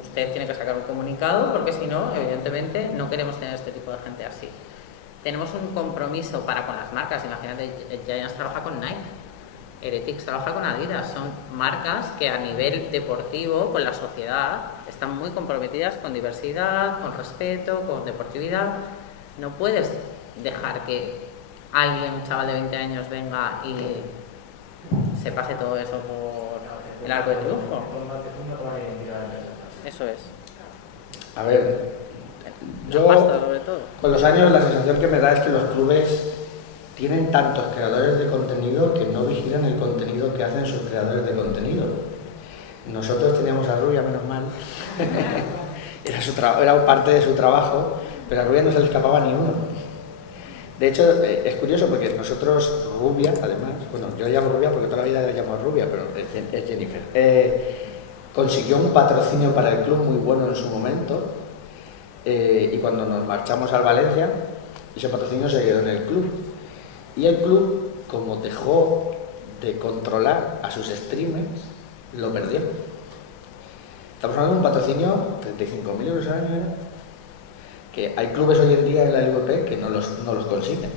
usted tiene que sacar un comunicado porque si no, evidentemente, no queremos tener este tipo de gente así. Tenemos un compromiso para con las marcas. Imagínate, Giants trabaja con Nike, Heretics trabaja con Adidas, son marcas que a nivel deportivo, con la sociedad, están muy comprometidas con diversidad, con respeto, con deportividad. No puedes dejar que alguien, un chaval de 20 años, venga y se pase todo eso por el arco de triunfo. Eso es. A ver, yo con los años la sensación que me da es que los clubes tienen tantos creadores de contenido que no vigilan el contenido que hacen sus creadores de contenido. Nosotros teníamos a Rubia, menos mal, era parte de su trabajo, pero a Rubia no se le escapaba ni uno. De hecho, es curioso porque nosotros, Rubia, además, bueno, yo la llamo Rubia porque toda la vida la llamo Rubia, pero es Jennifer, consiguió un patrocinio para el club muy bueno en su momento, y cuando nos marchamos al Valencia, ese patrocinio se quedó en el club. Y el club, como dejó de controlar a sus streamers, lo perdió. Estamos hablando de un patrocinio, 35.000 euros al año, que hay clubes hoy en día en la LVP que no los consiguen.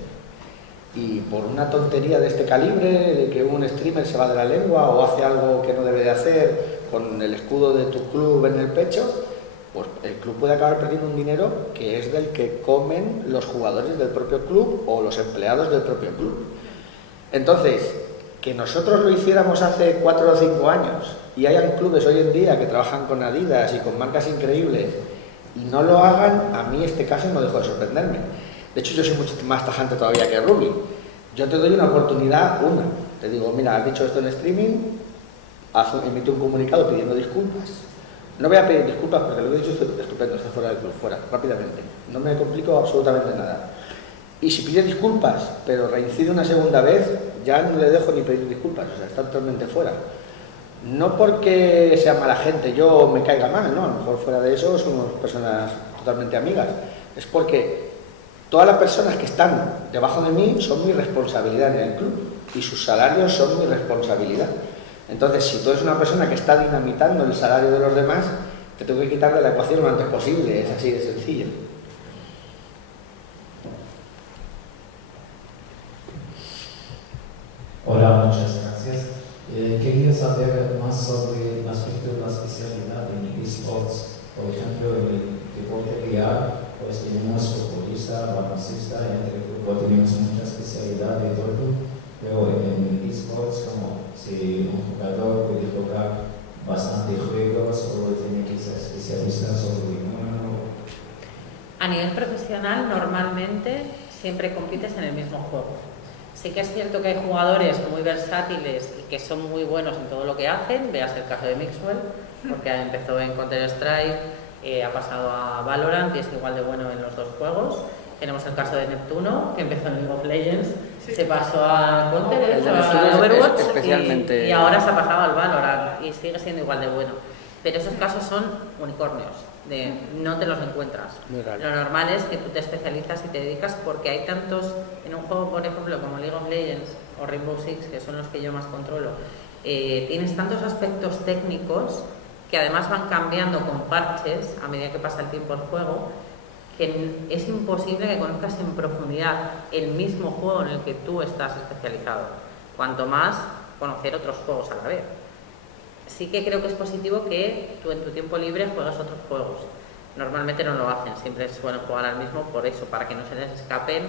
Y por una tontería de este calibre, de que un streamer se va de la lengua o hace algo que no debe de hacer con el escudo de tu club en el pecho, pues el club puede acabar perdiendo un dinero que es del que comen los jugadores del propio club o los empleados del propio club. Entonces, que nosotros lo hiciéramos hace 4 o 5 años y hayan clubes hoy en día que trabajan con Adidas y con marcas increíbles y no lo hagan, a mí este caso no dejó de sorprenderme. De hecho, yo soy mucho más tajante todavía que Ruby. Yo te doy una oportunidad, te digo, mira, has dicho esto en streaming, emite un comunicado pidiendo disculpas. No voy a pedir disculpas porque lo que he dicho es estupendo, está fuera del club, fuera, rápidamente. No me complico absolutamente nada. Y si pide disculpas, pero reincide una segunda vez, ya no le dejo ni pedir disculpas, o sea, está totalmente fuera. No porque sea mala gente, yo me caiga mal, ¿no? A lo mejor fuera de eso somos personas totalmente amigas. Es porque todas las personas que están debajo de mí son mi responsabilidad en el club y sus salarios son mi responsabilidad. Entonces, si tú eres una persona que está dinamitando el salario de los demás, te tengo que quitar de la ecuación lo antes posible, es así de sencillo. Hola, muchas gracias. Quería saber más sobre el aspecto de la especialidad en eSports. Por ejemplo, en el deporte real, pues tenemos futbolista, baloncista, y entre el fútbol tenemos mucha especialidad de todo, pero en eSports, como si un jugador puede jugar bastante juegos o tiene que ser especialista sobre uno. A nivel profesional, normalmente siempre compites en el mismo juego. Sí que es cierto que hay jugadores muy versátiles y que son muy buenos en todo lo que hacen, veas el caso de Mixwell, porque empezó en Counter-Strike, ha pasado a Valorant y es igual de bueno en los dos juegos. Tenemos el caso de Neptuno, que empezó en League of Legends, se pasó a Counter, a Overwatch y ahora se ha pasado al Valorant y sigue siendo igual de bueno. Pero esos casos son unicornios. no te los encuentras. Lo normal es que tú te especializas y te dedicas, porque hay tantos, en un juego por ejemplo como League of Legends o Rainbow Six, que son los que yo más controlo, tienes tantos aspectos técnicos que además van cambiando con parches a medida que pasa el tiempo el juego, que es imposible que conozcas en profundidad el mismo juego en el que tú estás especializado, cuanto más conocer otros juegos a la vez. Sí que creo que es positivo que tú en tu tiempo libre juegas otros juegos. Normalmente no lo hacen, siempre suelen jugar al mismo por eso, para que no se les escapen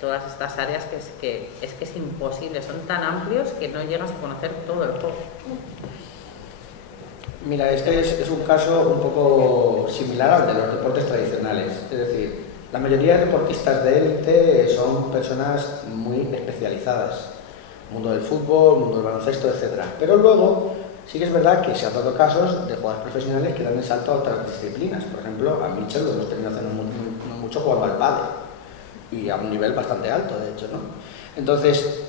todas estas áreas que es imposible, son tan amplios que no llegas a conocer todo el juego. Mira, este es un caso un poco similar al de los deportes tradicionales. Es decir, la mayoría de deportistas de élite son personas muy especializadas. Mundo del fútbol, mundo del baloncesto, etc. Pero luego sí que es verdad que se han dado casos de jugadores profesionales que dan el salto a otras disciplinas. Por ejemplo, a Mitchell lo hemos tenido hace no mucho jugando al pádel, y a un nivel bastante alto, de hecho, ¿no? Entonces,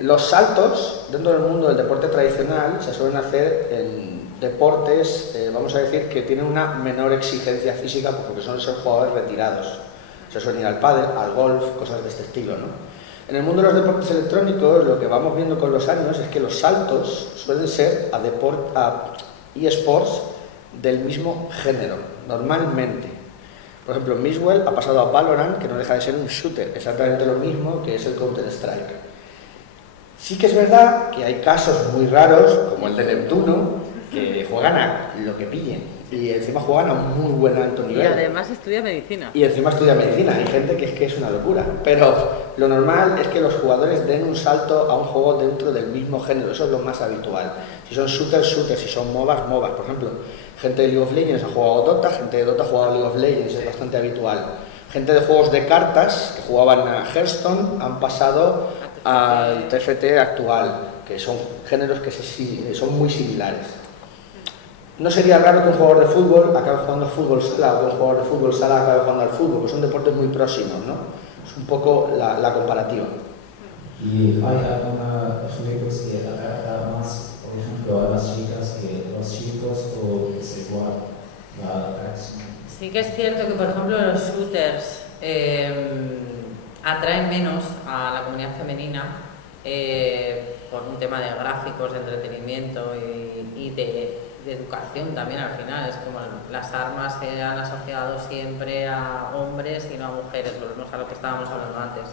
los saltos dentro del mundo del deporte tradicional se suelen hacer en deportes, vamos a decir, que tienen una menor exigencia física, porque suelen ser jugadores retirados. Se suelen ir al pádel, al golf, cosas de este estilo, ¿no? En el mundo de los deportes electrónicos, lo que vamos viendo con los años es que los saltos suelen ser a eSports del mismo género, normalmente. Por ejemplo, Mixwell ha pasado a Valorant, que no deja de ser un shooter, exactamente lo mismo que es el Counter-Strike. Sí que es verdad que hay casos muy raros, como el de Neptuno, que juegan a lo que pillen, y encima juegan a un muy buen alto nivel. Y además estudia medicina. Y encima estudia medicina. Hay gente que es una locura. Pero lo normal es que los jugadores den un salto a un juego dentro del mismo género. Eso es lo más habitual. Si son shooters, si son MOBAs. Por ejemplo, gente de League of Legends ha jugado Dota, gente de Dota ha jugado League of Legends, es bastante habitual. Gente de juegos de cartas que jugaban a Hearthstone han pasado al TFT actual, que son géneros que son muy similares. No sería raro que un jugador de fútbol acabe jugando al fútbol sala o que un jugador de fútbol sala acabe jugando al fútbol, que son deportes muy próximos, ¿no? Es un poco la comparativa. Y hay algunos juegos que agarran más, por ejemplo, a las chicas que los chicos, o es igual la atracción. Sí que es cierto que, por ejemplo, los shooters atraen menos a la comunidad femenina por un tema de gráficos, de entretenimiento y de educación también al final. Es como las armas se han asociado siempre a hombres y no a mujeres, volvemos a lo que estábamos hablando antes.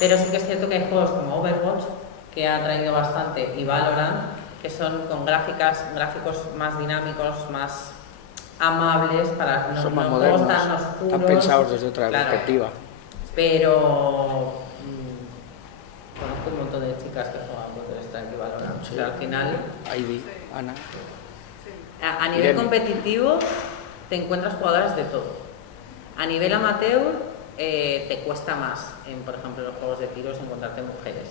Pero sí que es cierto que hay juegos como Overwatch, que ha atraído bastante, y Valorant, que son con gráficos más dinámicos, más amables, para no son más no modernos, tan oscuros. están pensados desde otra perspectiva. Pero conozco un montón de chicas que juegan Counter-Strike y Valorant. Sí. O sea, al final, Ivy, Ana. a nivel Irene. competitivo te encuentras jugadoras de todo. A nivel amateur te cuesta más, por ejemplo, en los juegos de tiros, encontrarte mujeres.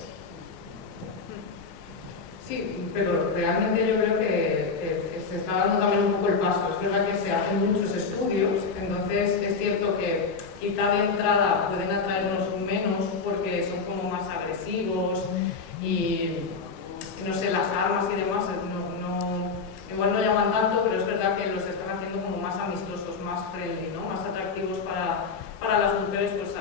Sí, pero realmente yo creo que se está dando también un poco el paso. Es verdad que se hacen muchos estudios, entonces es cierto que quizá de entrada pueden atraernos menos porque son como más agresivos y no sé, las armas y demás igual no llaman tanto, pero es verdad que los están haciendo como más amistosos, más friendly, ¿no? Más atractivos para las mujeres, pues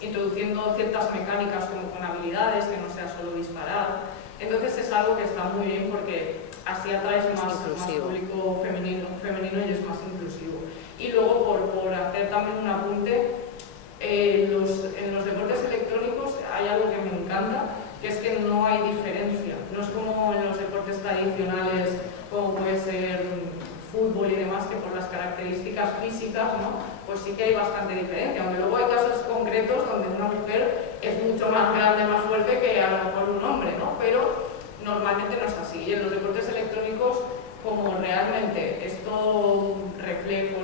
introduciendo ciertas mecánicas como con habilidades, que no sea solo disparar. Entonces es algo que está muy bien porque así atraes más público femenino y es más inclusivo. Y luego, por hacer también un apunte, en los deportes electrónicos hay algo que me encanta, que es que no hay diferencia. No es como en los deportes tradicionales, como puede ser fútbol y demás, que por las características físicas, ¿no? Pues sí que hay bastante diferencia. Aunque luego hay casos concretos donde una mujer es mucho más grande, más fuerte que a lo mejor un hombre, ¿no? Pero normalmente no es así. Y en los deportes electrónicos, como realmente es todo reflejo,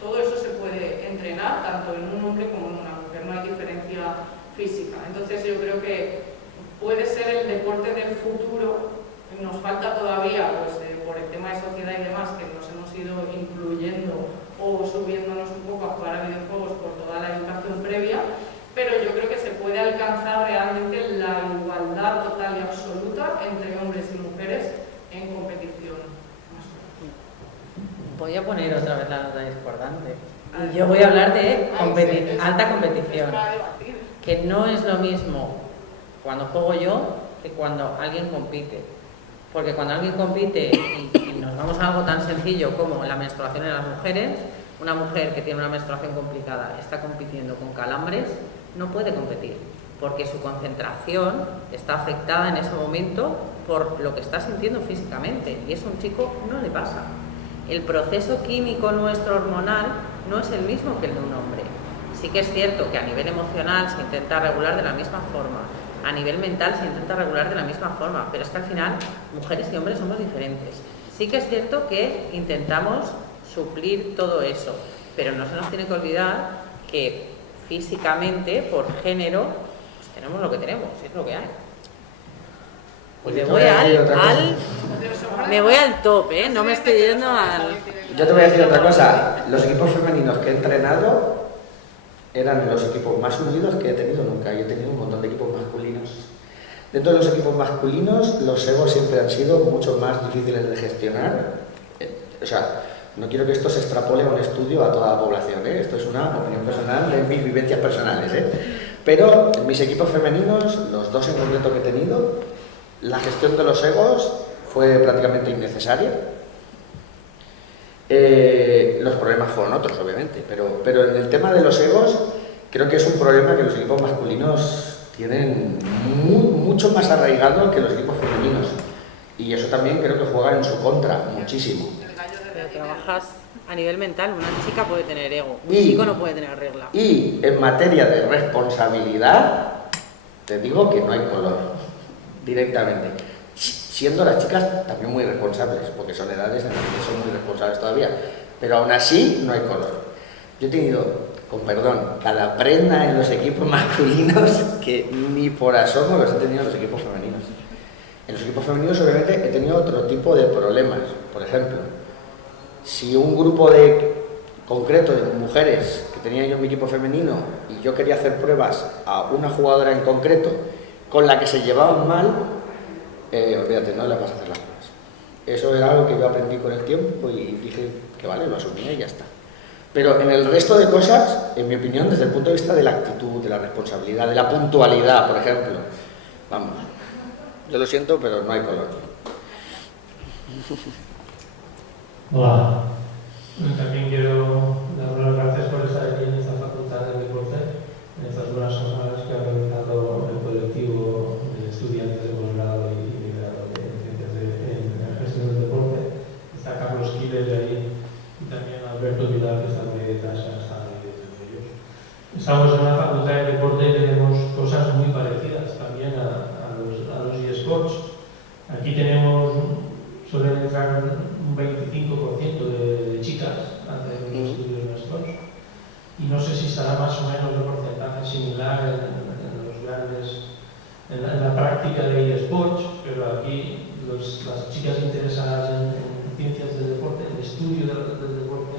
todo eso se puede entrenar tanto en un hombre como en una mujer, no hay diferencia física. Entonces yo creo que puede ser el deporte del futuro. Nos falta todavía, pues, por el tema de sociedad y demás, que nos hemos ido incluyendo o subiéndonos un poco a jugar a videojuegos por toda la educación previa, pero yo creo que se puede alcanzar realmente la igualdad total y absoluta entre hombres y mujeres en competición. Voy a poner otra vez la nota discordante. Y yo voy a hablar de alta competición. Que no es lo mismo cuando juego yo que cuando alguien compite. Porque cuando alguien compite y nos vamos a algo tan sencillo como la menstruación en las mujeres, una mujer que tiene una menstruación complicada está compitiendo con calambres, no puede competir, porque su concentración está afectada en ese momento por lo que está sintiendo físicamente, y eso a un chico no le pasa. El proceso químico nuestro hormonal no es el mismo que el de un hombre. Sí que es cierto que a nivel emocional se intenta regular de la misma forma, a nivel mental se intenta regular de la misma forma, pero es que al final mujeres y hombres somos diferentes. Sí que es cierto que intentamos suplir todo eso, pero no se nos tiene que olvidar que físicamente, por género, pues tenemos lo que tenemos, es lo que hay. Pues Me voy al top, ¿eh? No me estoy yendo al... Yo te voy a decir otra cosa. Los equipos femeninos que he entrenado eran los equipos más unidos que he tenido nunca. Yo he tenido un montón de equipos masculinos. Dentro de los equipos masculinos, los egos siempre han sido mucho más difíciles de gestionar. O sea, no quiero que esto se extrapole a un estudio a toda la población, ¿eh? Esto es una opinión personal de mis vivencias personales, ¿eh? Pero en mis equipos femeninos, los dos en concreto que he tenido, la gestión de los egos fue prácticamente innecesaria. Los problemas fueron otros, obviamente, pero en el tema de los egos creo que es un problema que los equipos masculinos tienen mucho más arraigado que los equipos femeninos, y eso también creo que juega en su contra muchísimo. Pero trabajas a nivel mental, una chica puede tener ego, un chico no puede tener regla. Y en materia de responsabilidad, te digo que no hay color, directamente. Siendo las chicas también muy responsables, porque son edades en las que son muy responsables todavía, pero aún así no hay color. Yo he tenido, con perdón, cada prenda en los equipos masculinos que ni por asomo los he tenido en los equipos femeninos. En los equipos femeninos obviamente he tenido otro tipo de problemas. Por ejemplo, si un grupo concreto de mujeres que tenía yo en mi equipo femenino y yo quería hacer pruebas a una jugadora en concreto con la que se llevaban mal, olvídate, no le vas a hacer las pruebas. Eso era algo que yo aprendí con el tiempo y dije que vale, lo asumí y ya está. Pero en el resto de cosas, en mi opinión, desde el punto de vista de la actitud, de la responsabilidad, de la puntualidad, por ejemplo, vamos, yo lo siento, pero no hay color. Hola, también quiero dar las gracias por estar aquí en esta facultad de deporte, en estas buenas jornadas que ha organizado el colectivo de estudiantes de posgrado y de grado de ciencias en gestión del deporte. Está Carlos Quiles ahí y también Alberto Vidal, que está muy detrás, están ahí entre ellos. Estamos en una facultad de deporte y tenemos cosas muy parecidas también a los eSports. Aquí suelen entrar un 25% de chicas antes de los estudios en eSports, y no sé si estará más o menos el porcentaje similar en la práctica de eSports, pero aquí las chicas interesadas en ciencias del deporte, el estudio del deporte,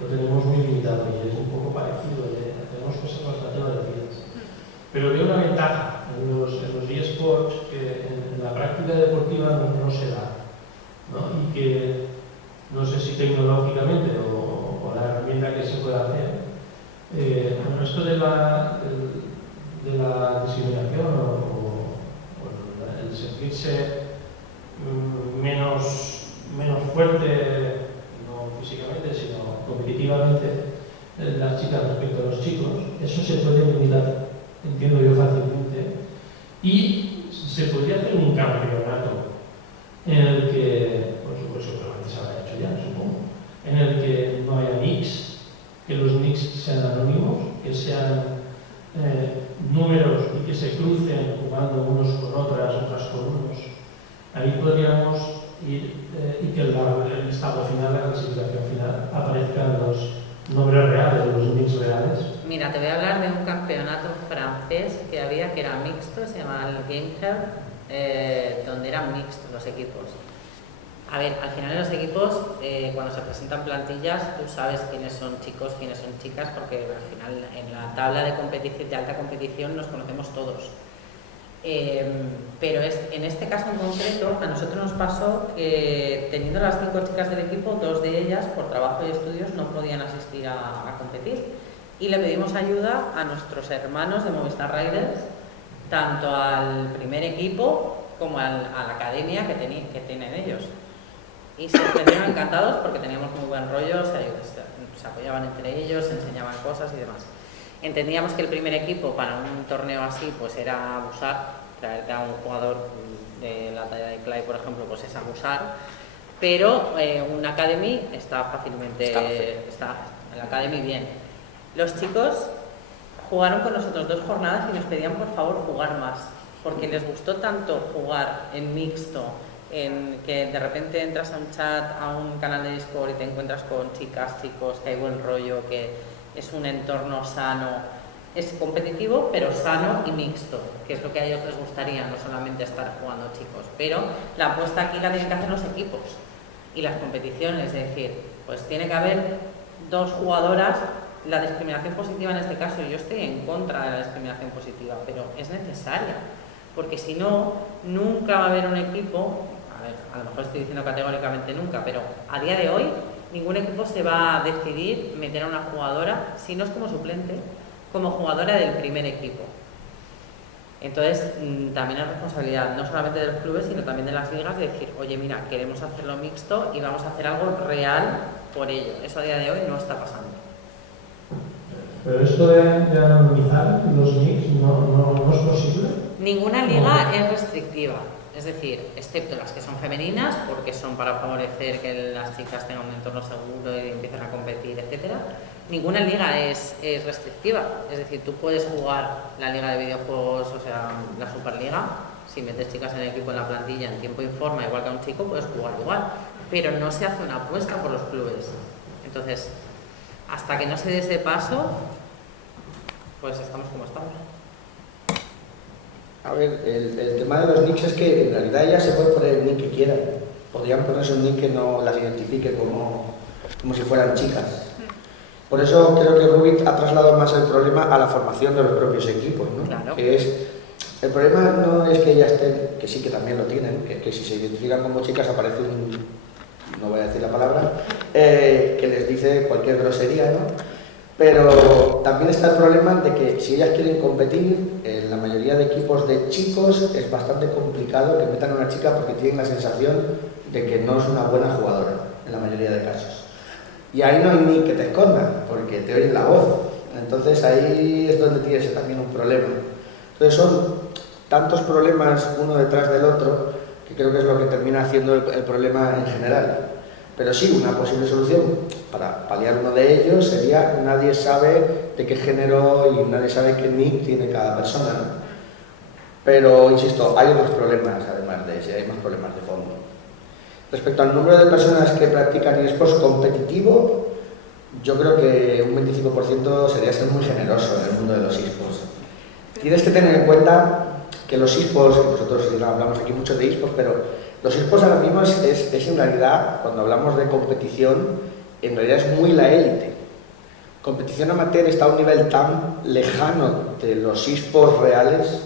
lo tenemos muy limitado y es un poco parecido, tenemos cosas bastante parecidas. Pero veo una ventaja en los eSports que en la práctica deportiva no se da, ¿no? Y que no sé si tecnológicamente o la herramienta que se puede hacer, bueno, esto de la discriminación o el sentirse menos fuerte, no físicamente, sino competitivamente, las chicas respecto a los chicos, eso se puede limitar, entiendo yo, fácilmente, y se podría hacer un campeonato en el que, por supuesto, pero antes se habrá hecho ya, supongo, en el que no haya nicks, que los nicks sean anónimos, que sean números y que se crucen jugando unos con otras con unos. Ahí podríamos ir y que el estado final, la clasificación final, aparezcan los nombres reales, los nicks reales. Mira, te voy a hablar de un campeonato francés que había, que era mixto, se llamaba el Gameher, donde eran mixtos los equipos. A ver, al final en los equipos, cuando se presentan plantillas, tú sabes quiénes son chicos, quiénes son chicas, porque al final en la tabla de competición, de alta competición, nos conocemos todos. Pero en este caso en concreto, a nosotros nos pasó que teniendo las 5 chicas del equipo, 2 de ellas por trabajo y estudios no podían asistir a competir. Y le pedimos ayuda a nuestros hermanos de Movistar Riders, tanto al primer equipo como a la academia que tienen ellos. Y se sintieron encantados porque teníamos muy buen rollo, se apoyaban entre ellos, se enseñaban cosas y demás. Entendíamos que el primer equipo para un torneo así pues era abusar, traerte a un jugador de la talla de Clay, por ejemplo, pues es abusar, pero un academy está fácilmente, está el academy bien. Los chicos jugaron con nosotros 2 jornadas y nos pedían por favor jugar más, porque les gustó tanto jugar en mixto, en que de repente entras a un chat, a un canal de Discord y te encuentras con chicas, chicos, que hay buen rollo, que es un entorno sano. Es competitivo, pero sano y mixto, que es lo que a ellos les gustaría, no solamente estar jugando chicos. Pero la apuesta aquí la tienen que hacer los equipos y las competiciones, es decir, pues tiene que haber 2 jugadoras. La discriminación positiva en este caso, yo estoy en contra de la discriminación positiva, pero es necesaria, porque si no, nunca va a haber un equipo, a lo mejor estoy diciendo categóricamente nunca, pero a día de hoy ningún equipo se va a decidir meter a una jugadora, si no es como suplente, como jugadora del primer equipo. Entonces, también es responsabilidad no solamente de los clubes, sino también de las ligas, de decir, oye, mira, queremos hacerlo mixto y vamos a hacer algo real por ello. Eso a día de hoy no está pasando. Pero esto de anonimizar los nicks no es posible. Ninguna liga es restrictiva, es decir, excepto las que son femeninas, porque son para favorecer que las chicas tengan un entorno seguro y empiecen a competir, etcétera. Ninguna liga es restrictiva, es decir, tú puedes jugar la liga de videojuegos, o sea, la Superliga, si metes chicas en el equipo en la plantilla en tiempo y forma, igual que a un chico, puedes jugar igual, pero no se hace una apuesta por los clubes. Entonces, hasta que no se dé ese paso, pues estamos como estamos. A ver, el tema de los nicks es que en realidad ellas se pueden poner el nick que quieran. Podrían ponerse un nick que no las identifique como si fueran chicas. Por eso creo que Rubik ha trasladado más el problema a la formación de los propios equipos, ¿no? Claro. El problema no es que ellas estén, que sí que también lo tienen, que si se identifican como chicas aparece no voy a decir la palabra, que les dice cualquier grosería, ¿no? Pero también está el problema de que si ellas quieren competir, en la mayoría de equipos de chicos es bastante complicado que metan a una chica porque tienen la sensación de que no es una buena jugadora, en la mayoría de casos. Y ahí no hay ni que te escondan, porque te oyen la voz. Entonces ahí es donde tienes también un problema. Entonces son tantos problemas uno detrás del otro que creo que es lo que termina haciendo el problema en general. Pero sí, una posible solución para paliar uno de ellos sería nadie sabe de qué género y nadie sabe qué nick tiene cada persona, ¿no? Pero, insisto, hay otros problemas además de ese, hay más problemas de fondo. Respecto al número de personas que practican eSports competitivo, yo creo que un 25% sería ser muy generoso en el mundo de los eSports. Tienes que tener en cuenta que los eSports, nosotros hablamos aquí mucho de eSports, pero los eSports ahora mismo es en realidad, cuando hablamos de competición, en realidad es muy la élite. Competición amateur está a un nivel tan lejano de los eSports reales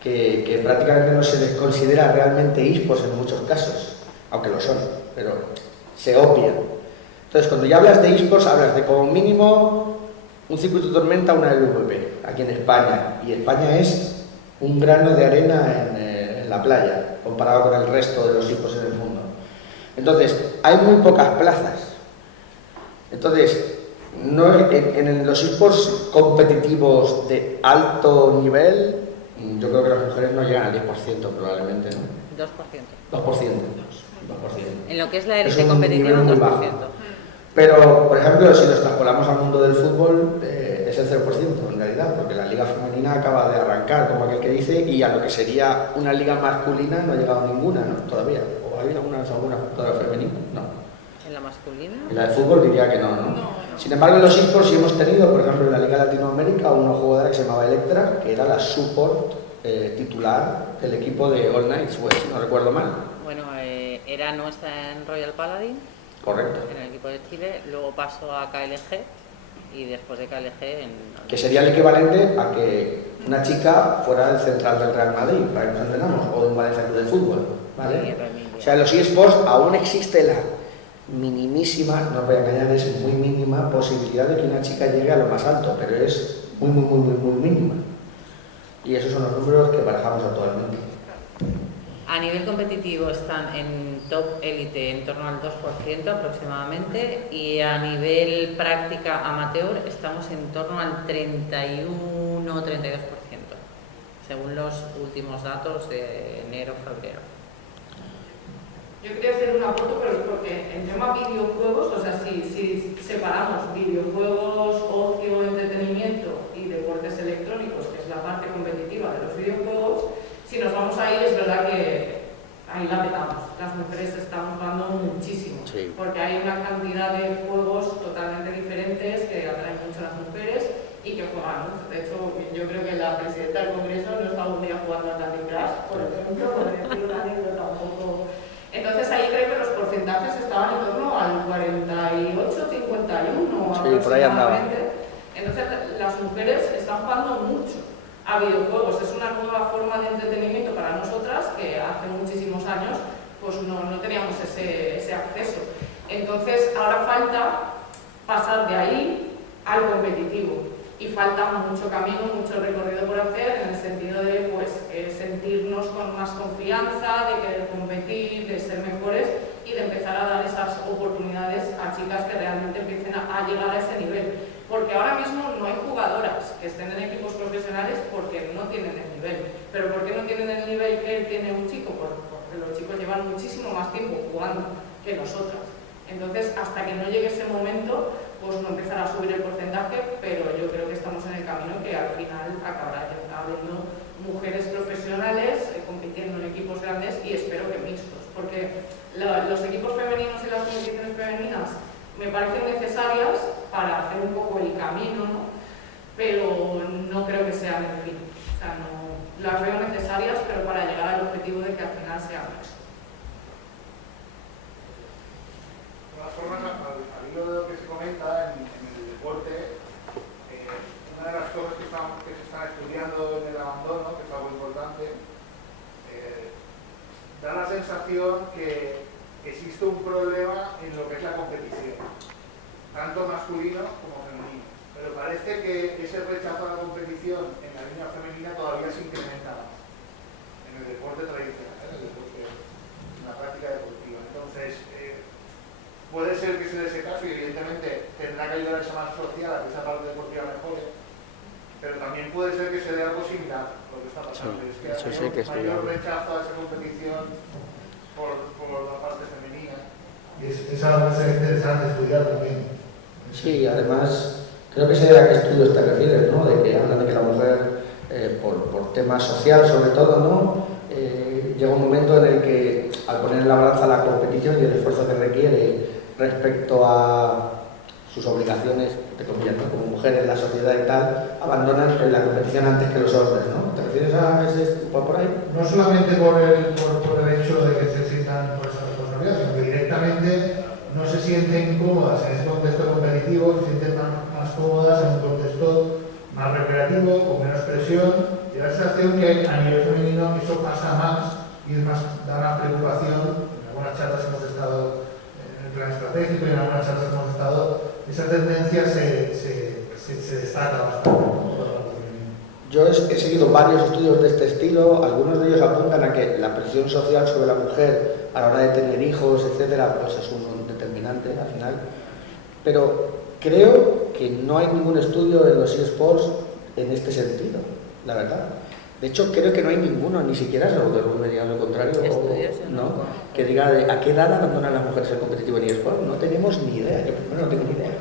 que prácticamente no se les considera realmente eSports en muchos casos, aunque lo son, pero se obvian. Entonces, cuando ya hablas de eSports, hablas de como mínimo un circuito tormenta, una LVP, aquí en España, y España es un grano de arena en la playa, comparado con el resto de los equipos en el mundo. Entonces, hay muy pocas plazas. Entonces, en los esports competitivos de alto nivel, yo creo que las mujeres no llegan al 10% probablemente, ¿no? 2%. 2%. En lo que es la élite competitiva, un 2%. Pero, por ejemplo, si lo extrapolamos al mundo del fútbol, es el 0% en realidad, porque la liga femenina acaba de arrancar, como aquel que dice, y a lo que sería una liga masculina no ha llegado ninguna, ¿no? Todavía. ¿O hay alguna jugadora femenina? No. ¿En la masculina? En la de fútbol diría que no, ¿no? Sin embargo, en los esports sí hemos tenido, por ejemplo, en la Liga Latinoamérica, una jugadora que se llamaba Electra, que era la support titular del equipo de All Nights West, si no recuerdo mal. Bueno, era nuestra en Royal Paladin. Correcto. En el equipo de Chile, luego pasó a KLG y después de KLG que sería el equivalente a que una chica fuera del central del Real Madrid, para que nos entendamos, o de un Valencia Club de Fútbol, ¿vale? O sea, en los eSports aún existe la minimísima, no os voy a engañar, es muy mínima posibilidad de que una chica llegue a lo más alto, pero es muy mínima. Y esos son los números que barajamos actualmente. A nivel competitivo están en top élite en torno al 2% aproximadamente, y a nivel práctica amateur estamos en torno al 31-32%, según los últimos datos de enero-febrero. Yo quería hacer un aporte, pero porque en tema videojuegos, o sea, si separamos videojuegos, ocio, entretenimiento y deportes electrónicos, que es la parte competitiva de los videojuegos, si nos vamos ahí, es verdad que ahí la petamos. Las mujeres están jugando muchísimo, sí, porque hay una cantidad de juegos totalmente diferentes que atraen mucho a las mujeres y que juegan mucho. De hecho, yo creo que la presidenta del Congreso no está un día jugando al Candy Crush, por ejemplo, por decir una anécdota un poco. Entonces ahí creo que los porcentajes estaban en torno al 48-51 sí, por ahí andaba. Entonces las mujeres están jugando mucho a videojuegos. Es una nueva forma de entretenimiento para nosotras que hace muchísimos años pues no teníamos ese acceso. Entonces ahora falta pasar de ahí al competitivo. Y falta mucho camino, mucho recorrido por hacer, en el sentido de pues, sentirnos con más confianza, de querer competir, de ser mejores y de empezar a dar esas oportunidades a chicas que realmente empiecen a llegar a ese nivel. Porque ahora mismo no hay jugadoras que estén en equipos profesionales porque no tienen el nivel. ¿Pero por qué no tienen el nivel que tiene un chico? Porque los chicos llevan muchísimo más tiempo jugando que nosotras. Entonces, hasta que no llegue ese momento, pues no empezará a subir el porcentaje, pero yo creo que estamos en el camino que al final acabará habiendo mujeres profesionales compitiendo en equipos grandes y espero que mixtos, porque los equipos femeninos y las competiciones femeninas me parecen necesarias para hacer un poco el camino, ¿no? Pero no creo que sean el fin. O sea, no, las veo necesarias, pero para llegar al objetivo de que al final sea mixto. De todas formas, al hilo de lo que se comenta en el deporte, una de las cosas que se están estudiando en el abandono, que es algo importante, da la sensación que existe un problema en lo que es la competición, tanto masculino como femenino. Pero parece que ese rechazo a la competición en la línea femenina todavía se incrementa más en el deporte tradicional, en la práctica deportiva. Entonces, puede ser que se dé ese caso y evidentemente tendrá que ayudar a esa masa social a que esa parte deportiva mejore, pero también puede ser que se dé algo similar lo que está pasando. Sí, es que eso sí hay que un mayor estoy rechazo a esa competición por la parte femenina. Y es algo que sería interesante estudiar también. Sí, además, creo que sé a qué estudios te refieres, ¿no? De que hablan de que la mujer, por tema social sobre todo, ¿no? Llega un momento en el que, al poner en la balanza la competición y el esfuerzo que requiere respecto a sus obligaciones, te convierten como mujeres en la sociedad y tal, abandonan la competición antes que los hombres, ¿no? ¿Te refieres a ese por ahí? No solamente por el hecho de que se sientan por esa responsabilidad, sino que directamente no se sienten cómodas en ese contexto competitivo, se sienten más cómodas en un contexto más recreativo, con menos presión, y la sensación que a nivel femenino eso pasa más y es más, da más preocupación. En algunas charlas hemos estado en el plan estratégico y en algunas charlas hemos estado, esa tendencia se destaca bastante. Yo he seguido varios estudios de este estilo, algunos de ellos apuntan a que la presión social sobre la mujer a la hora de tener hijos, etcétera, pues es un determinante al final, pero creo que no hay ningún estudio en los eSports en este sentido, la verdad. De hecho, creo que no hay ninguno, ni siquiera Rutherford me diga lo contrario, ¿no? Que diga a qué edad abandonan las mujeres el competitivo en eSports. No tenemos ni idea, yo primero no tengo ni idea.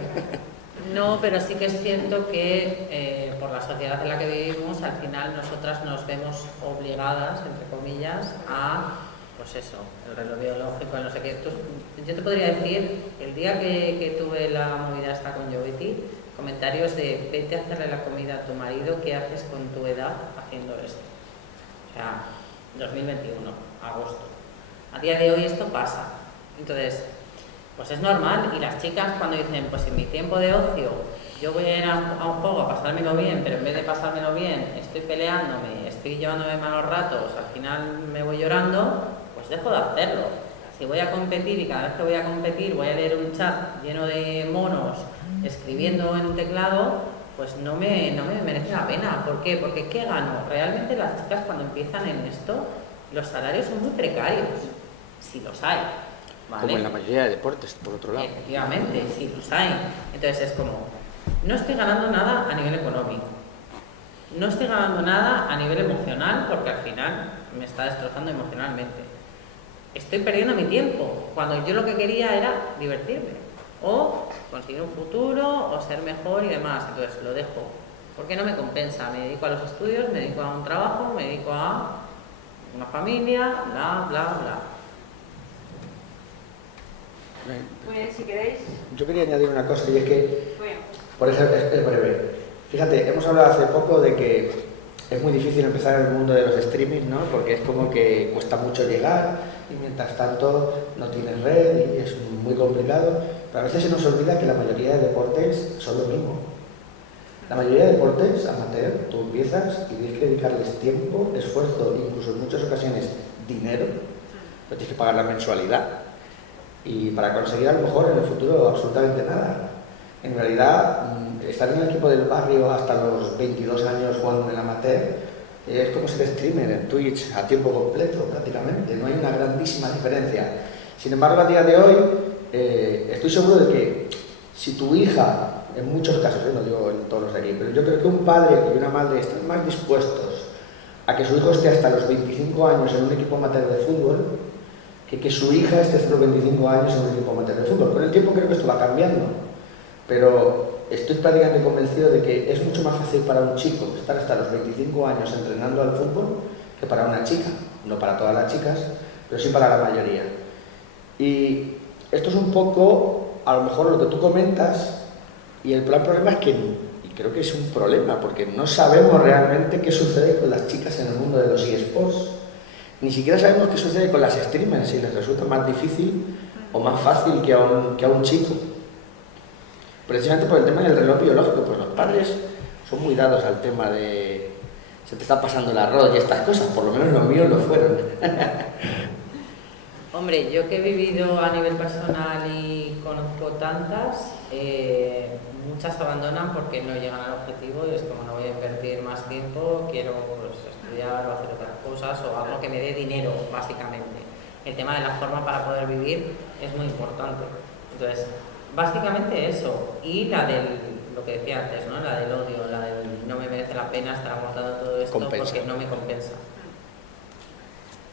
No, pero sí que es cierto que por la sociedad en la que vivimos, al final nosotras nos vemos obligadas, entre comillas, a, pues eso, el reloj biológico, no sé qué. Yo te podría decir, el día que tuve la movida esta con Jovity, comentarios de vete a hacerle la comida a tu marido, ¿qué haces con tu edad haciendo esto? O sea, 2021, agosto. A día de hoy esto pasa. Entonces, pues es normal, y las chicas cuando dicen, pues en mi tiempo de ocio yo voy a ir a un juego a pasármelo bien, pero en vez de pasármelo bien, estoy peleándome, estoy llevándome malos ratos, al final me voy llorando, pues dejo de hacerlo. Si voy a competir y cada vez que voy a competir voy a leer un chat lleno de monos escribiendo en un teclado, pues no me merece la pena. ¿Por qué? Porque ¿qué gano? Realmente las chicas cuando empiezan en esto, los salarios son muy precarios, si los hay. ¿Vale? Como en la mayoría de deportes, por otro lado. Efectivamente, sí, los hay. Entonces es como, no estoy ganando nada a nivel económico, no estoy ganando nada a nivel emocional, porque al final me está destrozando emocionalmente. Estoy perdiendo mi tiempo, cuando yo lo que quería era divertirme, o conseguir un futuro, o ser mejor y demás. Entonces lo dejo, porque no me compensa. Me dedico a los estudios, me dedico a un trabajo, me dedico a una familia, bla, bla, bla. Muy bien, si queréis. Yo quería añadir una cosa, y es que, Bueno, por ejemplo, es breve. Fíjate, hemos hablado hace poco de que es muy difícil empezar en el mundo de los streaming, ¿no? Porque es como que cuesta mucho llegar y mientras tanto no tienes red y es muy complicado. Pero a veces se nos olvida que la mayoría de deportes son lo mismo. La mayoría de deportes amateur, tú empiezas y tienes que dedicarles tiempo, esfuerzo, incluso en muchas ocasiones dinero, pero tienes que pagar la mensualidad. Y para conseguir a lo mejor en el futuro absolutamente nada. En realidad, estar en el equipo del barrio hasta los 22 años jugando en el amateur es como ser streamer en Twitch a tiempo completo prácticamente, no hay una grandísima diferencia. Sin embargo, a día de hoy estoy seguro de que si tu hija, en muchos casos, no digo en todos los de aquí, pero yo creo que un padre y una madre están más dispuestos a que su hijo esté hasta los 25 años en un equipo amateur de fútbol que su hija esté hasta los 25 años en un equipo amateur de fútbol. Con el tiempo creo que esto va cambiando, pero estoy prácticamente convencido de que es mucho más fácil para un chico estar hasta los 25 años entrenando al fútbol que para una chica. No para todas las chicas, pero sí para la mayoría. Y esto es un poco, a lo mejor, lo que tú comentas, y el problema es que, y creo que es un problema, porque no sabemos realmente qué sucede con las chicas en el mundo de los eSports. Ni siquiera sabemos qué sucede con las streamers, si les resulta más difícil o más fácil que a un chico. Precisamente por el tema del reloj biológico, pues los padres son muy dados al tema de se te está pasando el arroz y estas cosas, por lo menos los míos lo fueron. Hombre, yo que he vivido a nivel personal y conozco tantas, muchas abandonan porque no llegan al objetivo y es como no voy a invertir más tiempo, quiero pues, estudiar o hacer otras cosas o algo que me dé dinero, básicamente. El tema de la forma para poder vivir es muy importante. Entonces, básicamente eso. Y la del, lo que decía antes, ¿no? La del odio, la del no me merece la pena estar aguantando todo esto porque no me compensa.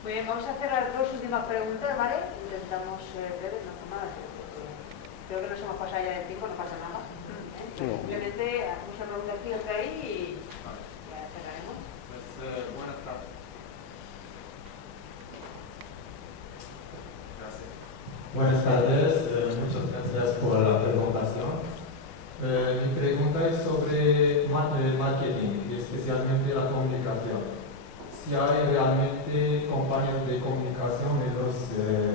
muy bien, vamos a hacer las dos últimas preguntas, ¿vale? Intentamos breves, no más, porque creo que nos hemos pasado ya de tiempo, no pasa nada. Simplemente hacemos una pregunta aquí, otra ahí y ya cerraremos. Buenas tardes. Gracias. Buenas tardes, muchas gracias por la presentación. Mi pregunta es sobre marketing y especialmente la comunicación. Si hay realmente compañías de comunicación en las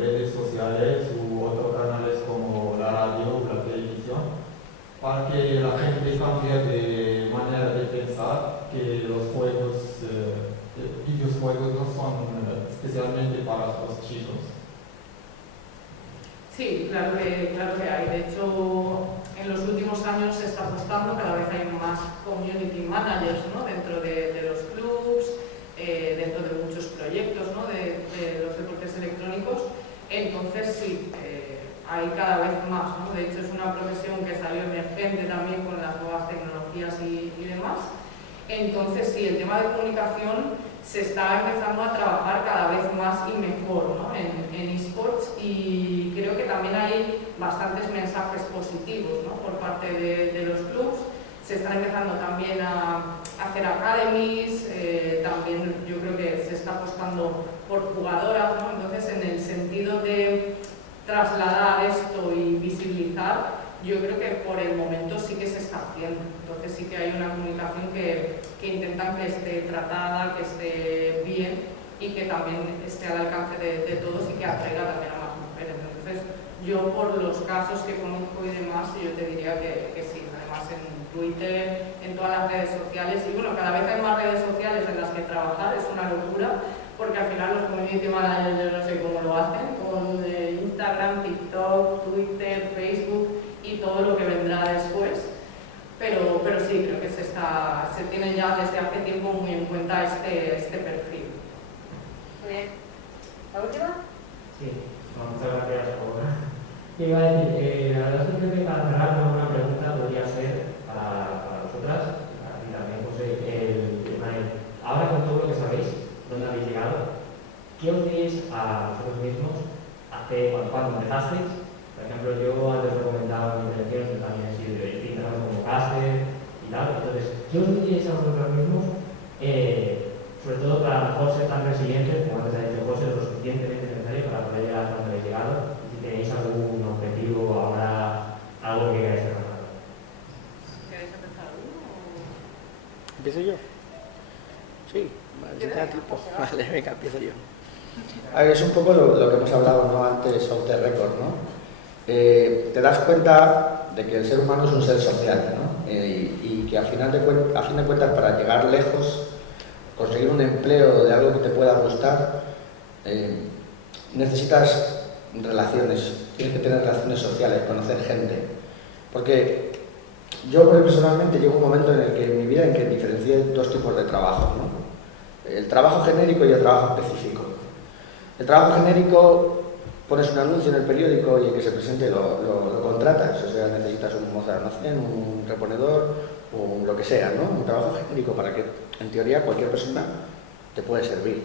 redes sociales u otros canales como la radio o la televisión para que la gente cambie de manera de pensar que los juegos, videojuegos no son especialmente para los chicos. Sí, claro que hay. De hecho, en los últimos años se está apostando, cada vez hay más community managers, ¿no? Dentro de los clubs, dentro de muchos proyectos, ¿no? de los deportes electrónicos. Entonces sí, hay cada vez más, ¿no? De hecho es una profesión que salió emergente también con las nuevas tecnologías y demás. Entonces sí, el tema de comunicación se está empezando a trabajar cada vez más y mejor, ¿no? en eSports, y creo que también hay bastantes mensajes positivos, ¿no? Por parte de los clubs. Se están empezando también a hacer academies, también yo creo que se está apostando por jugadoras, ¿no? Entonces, en el sentido de trasladar esto y visibilizar, yo creo que por el momento sí que se está haciendo. Entonces sí que hay una comunicación que intentan que esté tratada, que esté bien y que también esté al alcance de todos y que atraiga también a más mujeres. Entonces, yo por los casos que conozco y demás, yo te diría que sí. además en Twitter, en todas las redes sociales, y bueno, cada vez hay más redes sociales en las que trabajar, es una locura, porque al final los community managers yo no sé cómo lo hacen, con Instagram, TikTok, Twitter, Facebook y todo lo que vendrá después. Pero sí, creo que se tiene ya desde hace tiempo muy en cuenta este perfil. Muy bien. ¿La última? Sí, muchas gracias por... Iba a decir, la verdad es que para cerrar una pregunta podría ser para vosotras, para ti también, José, el tema de, ahora con todo lo que sabéis, dónde habéis llegado, ¿qué os diréis a vosotros mismos cuando empezasteis? Por ejemplo, yo antes de comentar mi intervención, también he sido empezando como caster y tal, entonces, ¿qué os diréis a vosotros mismos? Sobre todo para a lo mejor ser tan resilientes, como antes ha dicho José, lo suficientemente necesario para poder llegar a donde habéis llegado. Si tenéis algún objetivo ahora, algo que queráis trabajar. ¿Queréis empezar uno? ¿Empiezo yo? Sí, vale, si te da tiempo. Vale, venga, empiezo yo. A ver, es un poco lo que hemos hablado, ¿no?, antes, off the record, ¿no? Te das cuenta de que el ser humano es un ser social, ¿no? Y que a fin de cuentas, para llegar lejos, conseguir un empleo de algo que te pueda gustar, necesitas relaciones, tienes que tener relaciones sociales, conocer gente. Porque yo personalmente llevo un momento en el que en mi vida en que diferencié dos tipos de trabajo, ¿no? El trabajo genérico y el trabajo específico. El trabajo genérico, pones un anuncio en el periódico y el que se presente lo contratas, o sea, necesitas un mozo de almacén, un reponedor, o lo que sea, ¿no? Un trabajo genérico para que, en teoría, cualquier persona te puede servir.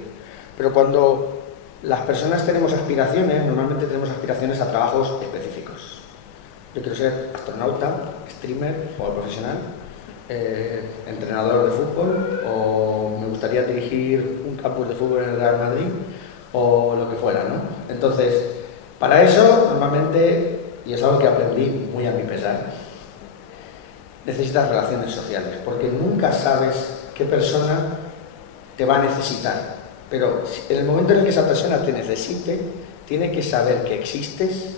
Pero cuando las personas tenemos aspiraciones, normalmente tenemos aspiraciones a trabajos específicos. Yo quiero ser astronauta, streamer, jugador profesional, entrenador de fútbol, o me gustaría dirigir un campus de fútbol en el Real Madrid, o lo que fuera, ¿no? Entonces, para eso, normalmente, y es algo que aprendí muy a mi pesar, necesitas relaciones sociales, porque nunca sabes qué persona te va a necesitar. Pero en el momento en el que esa persona te necesite, tiene que saber que existes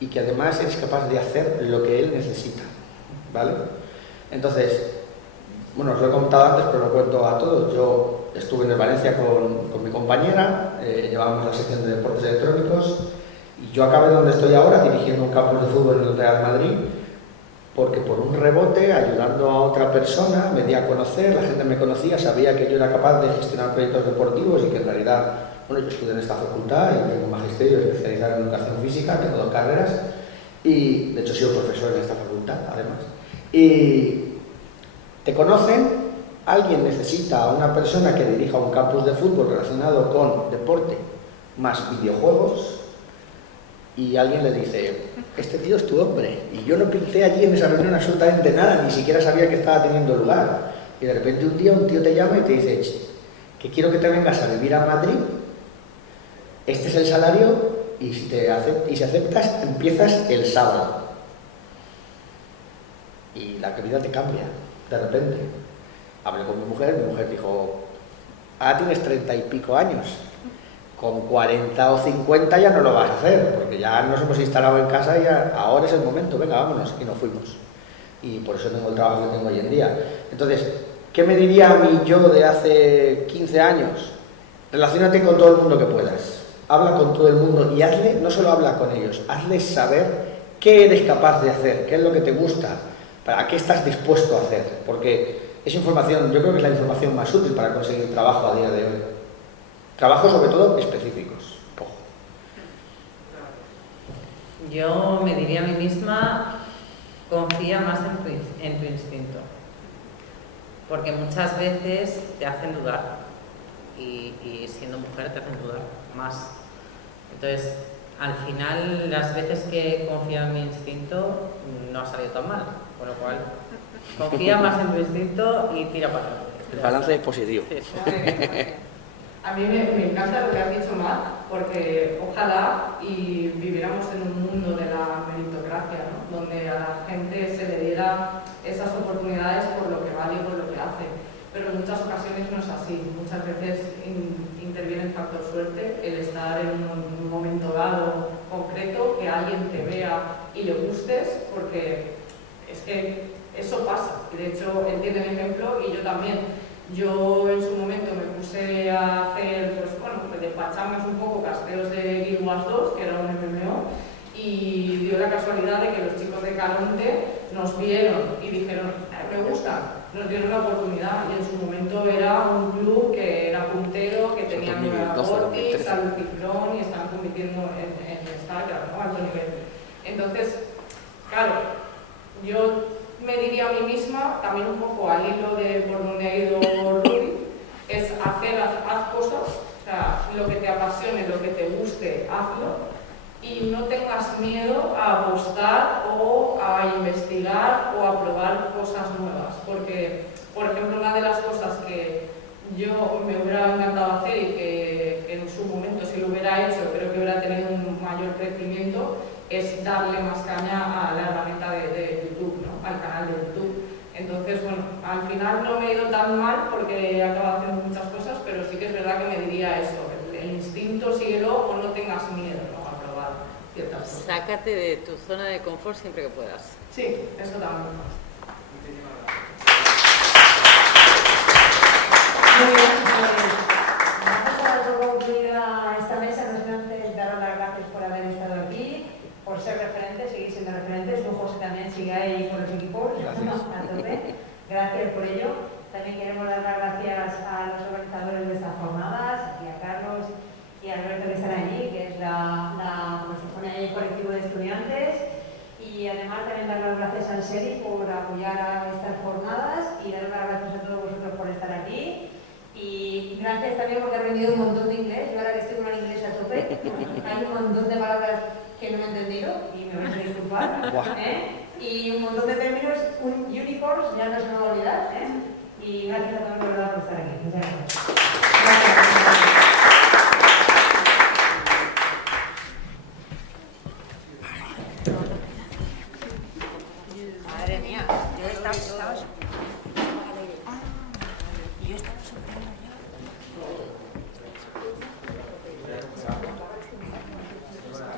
y que además eres capaz de hacer lo que él necesita, ¿vale? Entonces, bueno, os lo he contado antes, pero lo cuento a todos. Yo estuve en el Valencia con mi compañera, llevábamos la sección de deportes electrónicos, y yo acabé donde estoy ahora, dirigiendo un campus de fútbol en el Real Madrid, porque por un rebote, ayudando a otra persona, me di a conocer, la gente me conocía, sabía que yo era capaz de gestionar proyectos deportivos y que en realidad, bueno, yo estudié en esta facultad y tengo un magisterio especializado en educación física, tengo 2 carreras, y de hecho he sido profesor en esta facultad, además. Y te conocen, alguien necesita a una persona que dirija un campus de fútbol relacionado con deporte más videojuegos, y alguien le dice, este tío es tu hombre, y yo no pinté allí en esa reunión absolutamente nada, ni siquiera sabía que estaba teniendo lugar, y de repente un día un tío te llama y te dice, que quiero que te vengas a vivir a Madrid, este es el salario, y si aceptas, empiezas el sábado. Y la vida te cambia, de repente. Hablé con mi mujer dijo, ahora tienes 30 y pico años, con 40 o 50 ya no lo vas a hacer, porque ya nos hemos instalado en casa y ya, ahora es el momento, venga, vámonos, y nos fuimos. Y por eso tengo el trabajo que tengo hoy en día. Entonces, ¿qué me diría a mí yo de hace 15 años? Relaciónate con todo el mundo que puedas, habla con todo el mundo y hazle, no solo habla con ellos, hazles saber qué eres capaz de hacer, qué es lo que te gusta, para qué estás dispuesto a hacer, porque es información, yo creo que es la información más útil para conseguir trabajo a día de hoy. Trabajos sobre todo específicos. Ojo. Yo me diría a mí misma, confía más en tu instinto, porque muchas veces te hacen dudar y siendo mujer te hacen dudar más. Entonces, al final, las veces que he confiado en mi instinto no ha salido tan mal, con lo cual confía más en tu instinto y tira para adelante. El balance es positivo. Sí. A mí me encanta lo que has dicho, Mar, porque ojalá y viviéramos en un mundo de la meritocracia, ¿no? Donde a la gente se le diera esas oportunidades por lo que vale y por lo que hace. Pero en muchas ocasiones no es así. Muchas veces interviene el factor suerte, el estar en un momento dado concreto, que alguien te vea y le gustes, porque es que eso pasa. Y de hecho, él tiene el ejemplo y yo también. Yo en su momento me puse a hacer, pues bueno, despacharnos un poco casteos de Guild Wars 2, que era un MMO, y dio la casualidad de que los chicos de Caronte nos vieron y dijeron, me gusta, nos dieron la oportunidad, y en su momento era un club que era puntero, que tenía nueva Gortix, a Lucifrón y estaban compitiendo en StarCraft, ¿no? A alto nivel. Entonces, claro, yo me diría a mí misma, también un poco al hilo de por donde ha ido Rudy, es haz cosas, o sea, lo que te apasione, lo que te guste, hazlo, y no tengas miedo a apostar o a investigar o a probar cosas nuevas, porque, por ejemplo, una de las cosas que yo me hubiera encantado hacer y que en su momento, si lo hubiera hecho, creo que hubiera tenido un mayor crecimiento, es darle más caña a la herramienta de YouTube, ¿no? Al canal de YouTube. Entonces, bueno, al final no me he ido tan mal porque he acabado haciendo muchas cosas, pero sí que es verdad que me diría eso, el instinto síguelo o no tengas miedo, ¿no? A probar ciertas cosas. Sácate de tu zona de confort siempre que puedas. Sí, eso también. Muy bien, pues vamos a concluir esta mesa. No sin antes daros las gracias por haber estado aquí, por ser referentes, seguir siendo referentes. Tú, José, también sigue ahí con los equipos. Gracias. A tope. Gracias por ello. También queremos dar las gracias a los organizadores de estas jornadas, aquí a Carlos y a Alberto que están allí, que es nos pone ahí el colectivo de estudiantes. Y además también dar las gracias al SERI por apoyar a estas jornadas y dar las gracias a todos vosotros por estar aquí. Y gracias también porque he aprendido un montón de inglés. Yo ahora que estoy con el inglés a tope, hay un montón de palabras que no he entendido y me vais a disculpar. Y un montón de términos, unicorns, ya no se me va a olvidar. Y gracias a todos por estar aquí. Muchas gracias.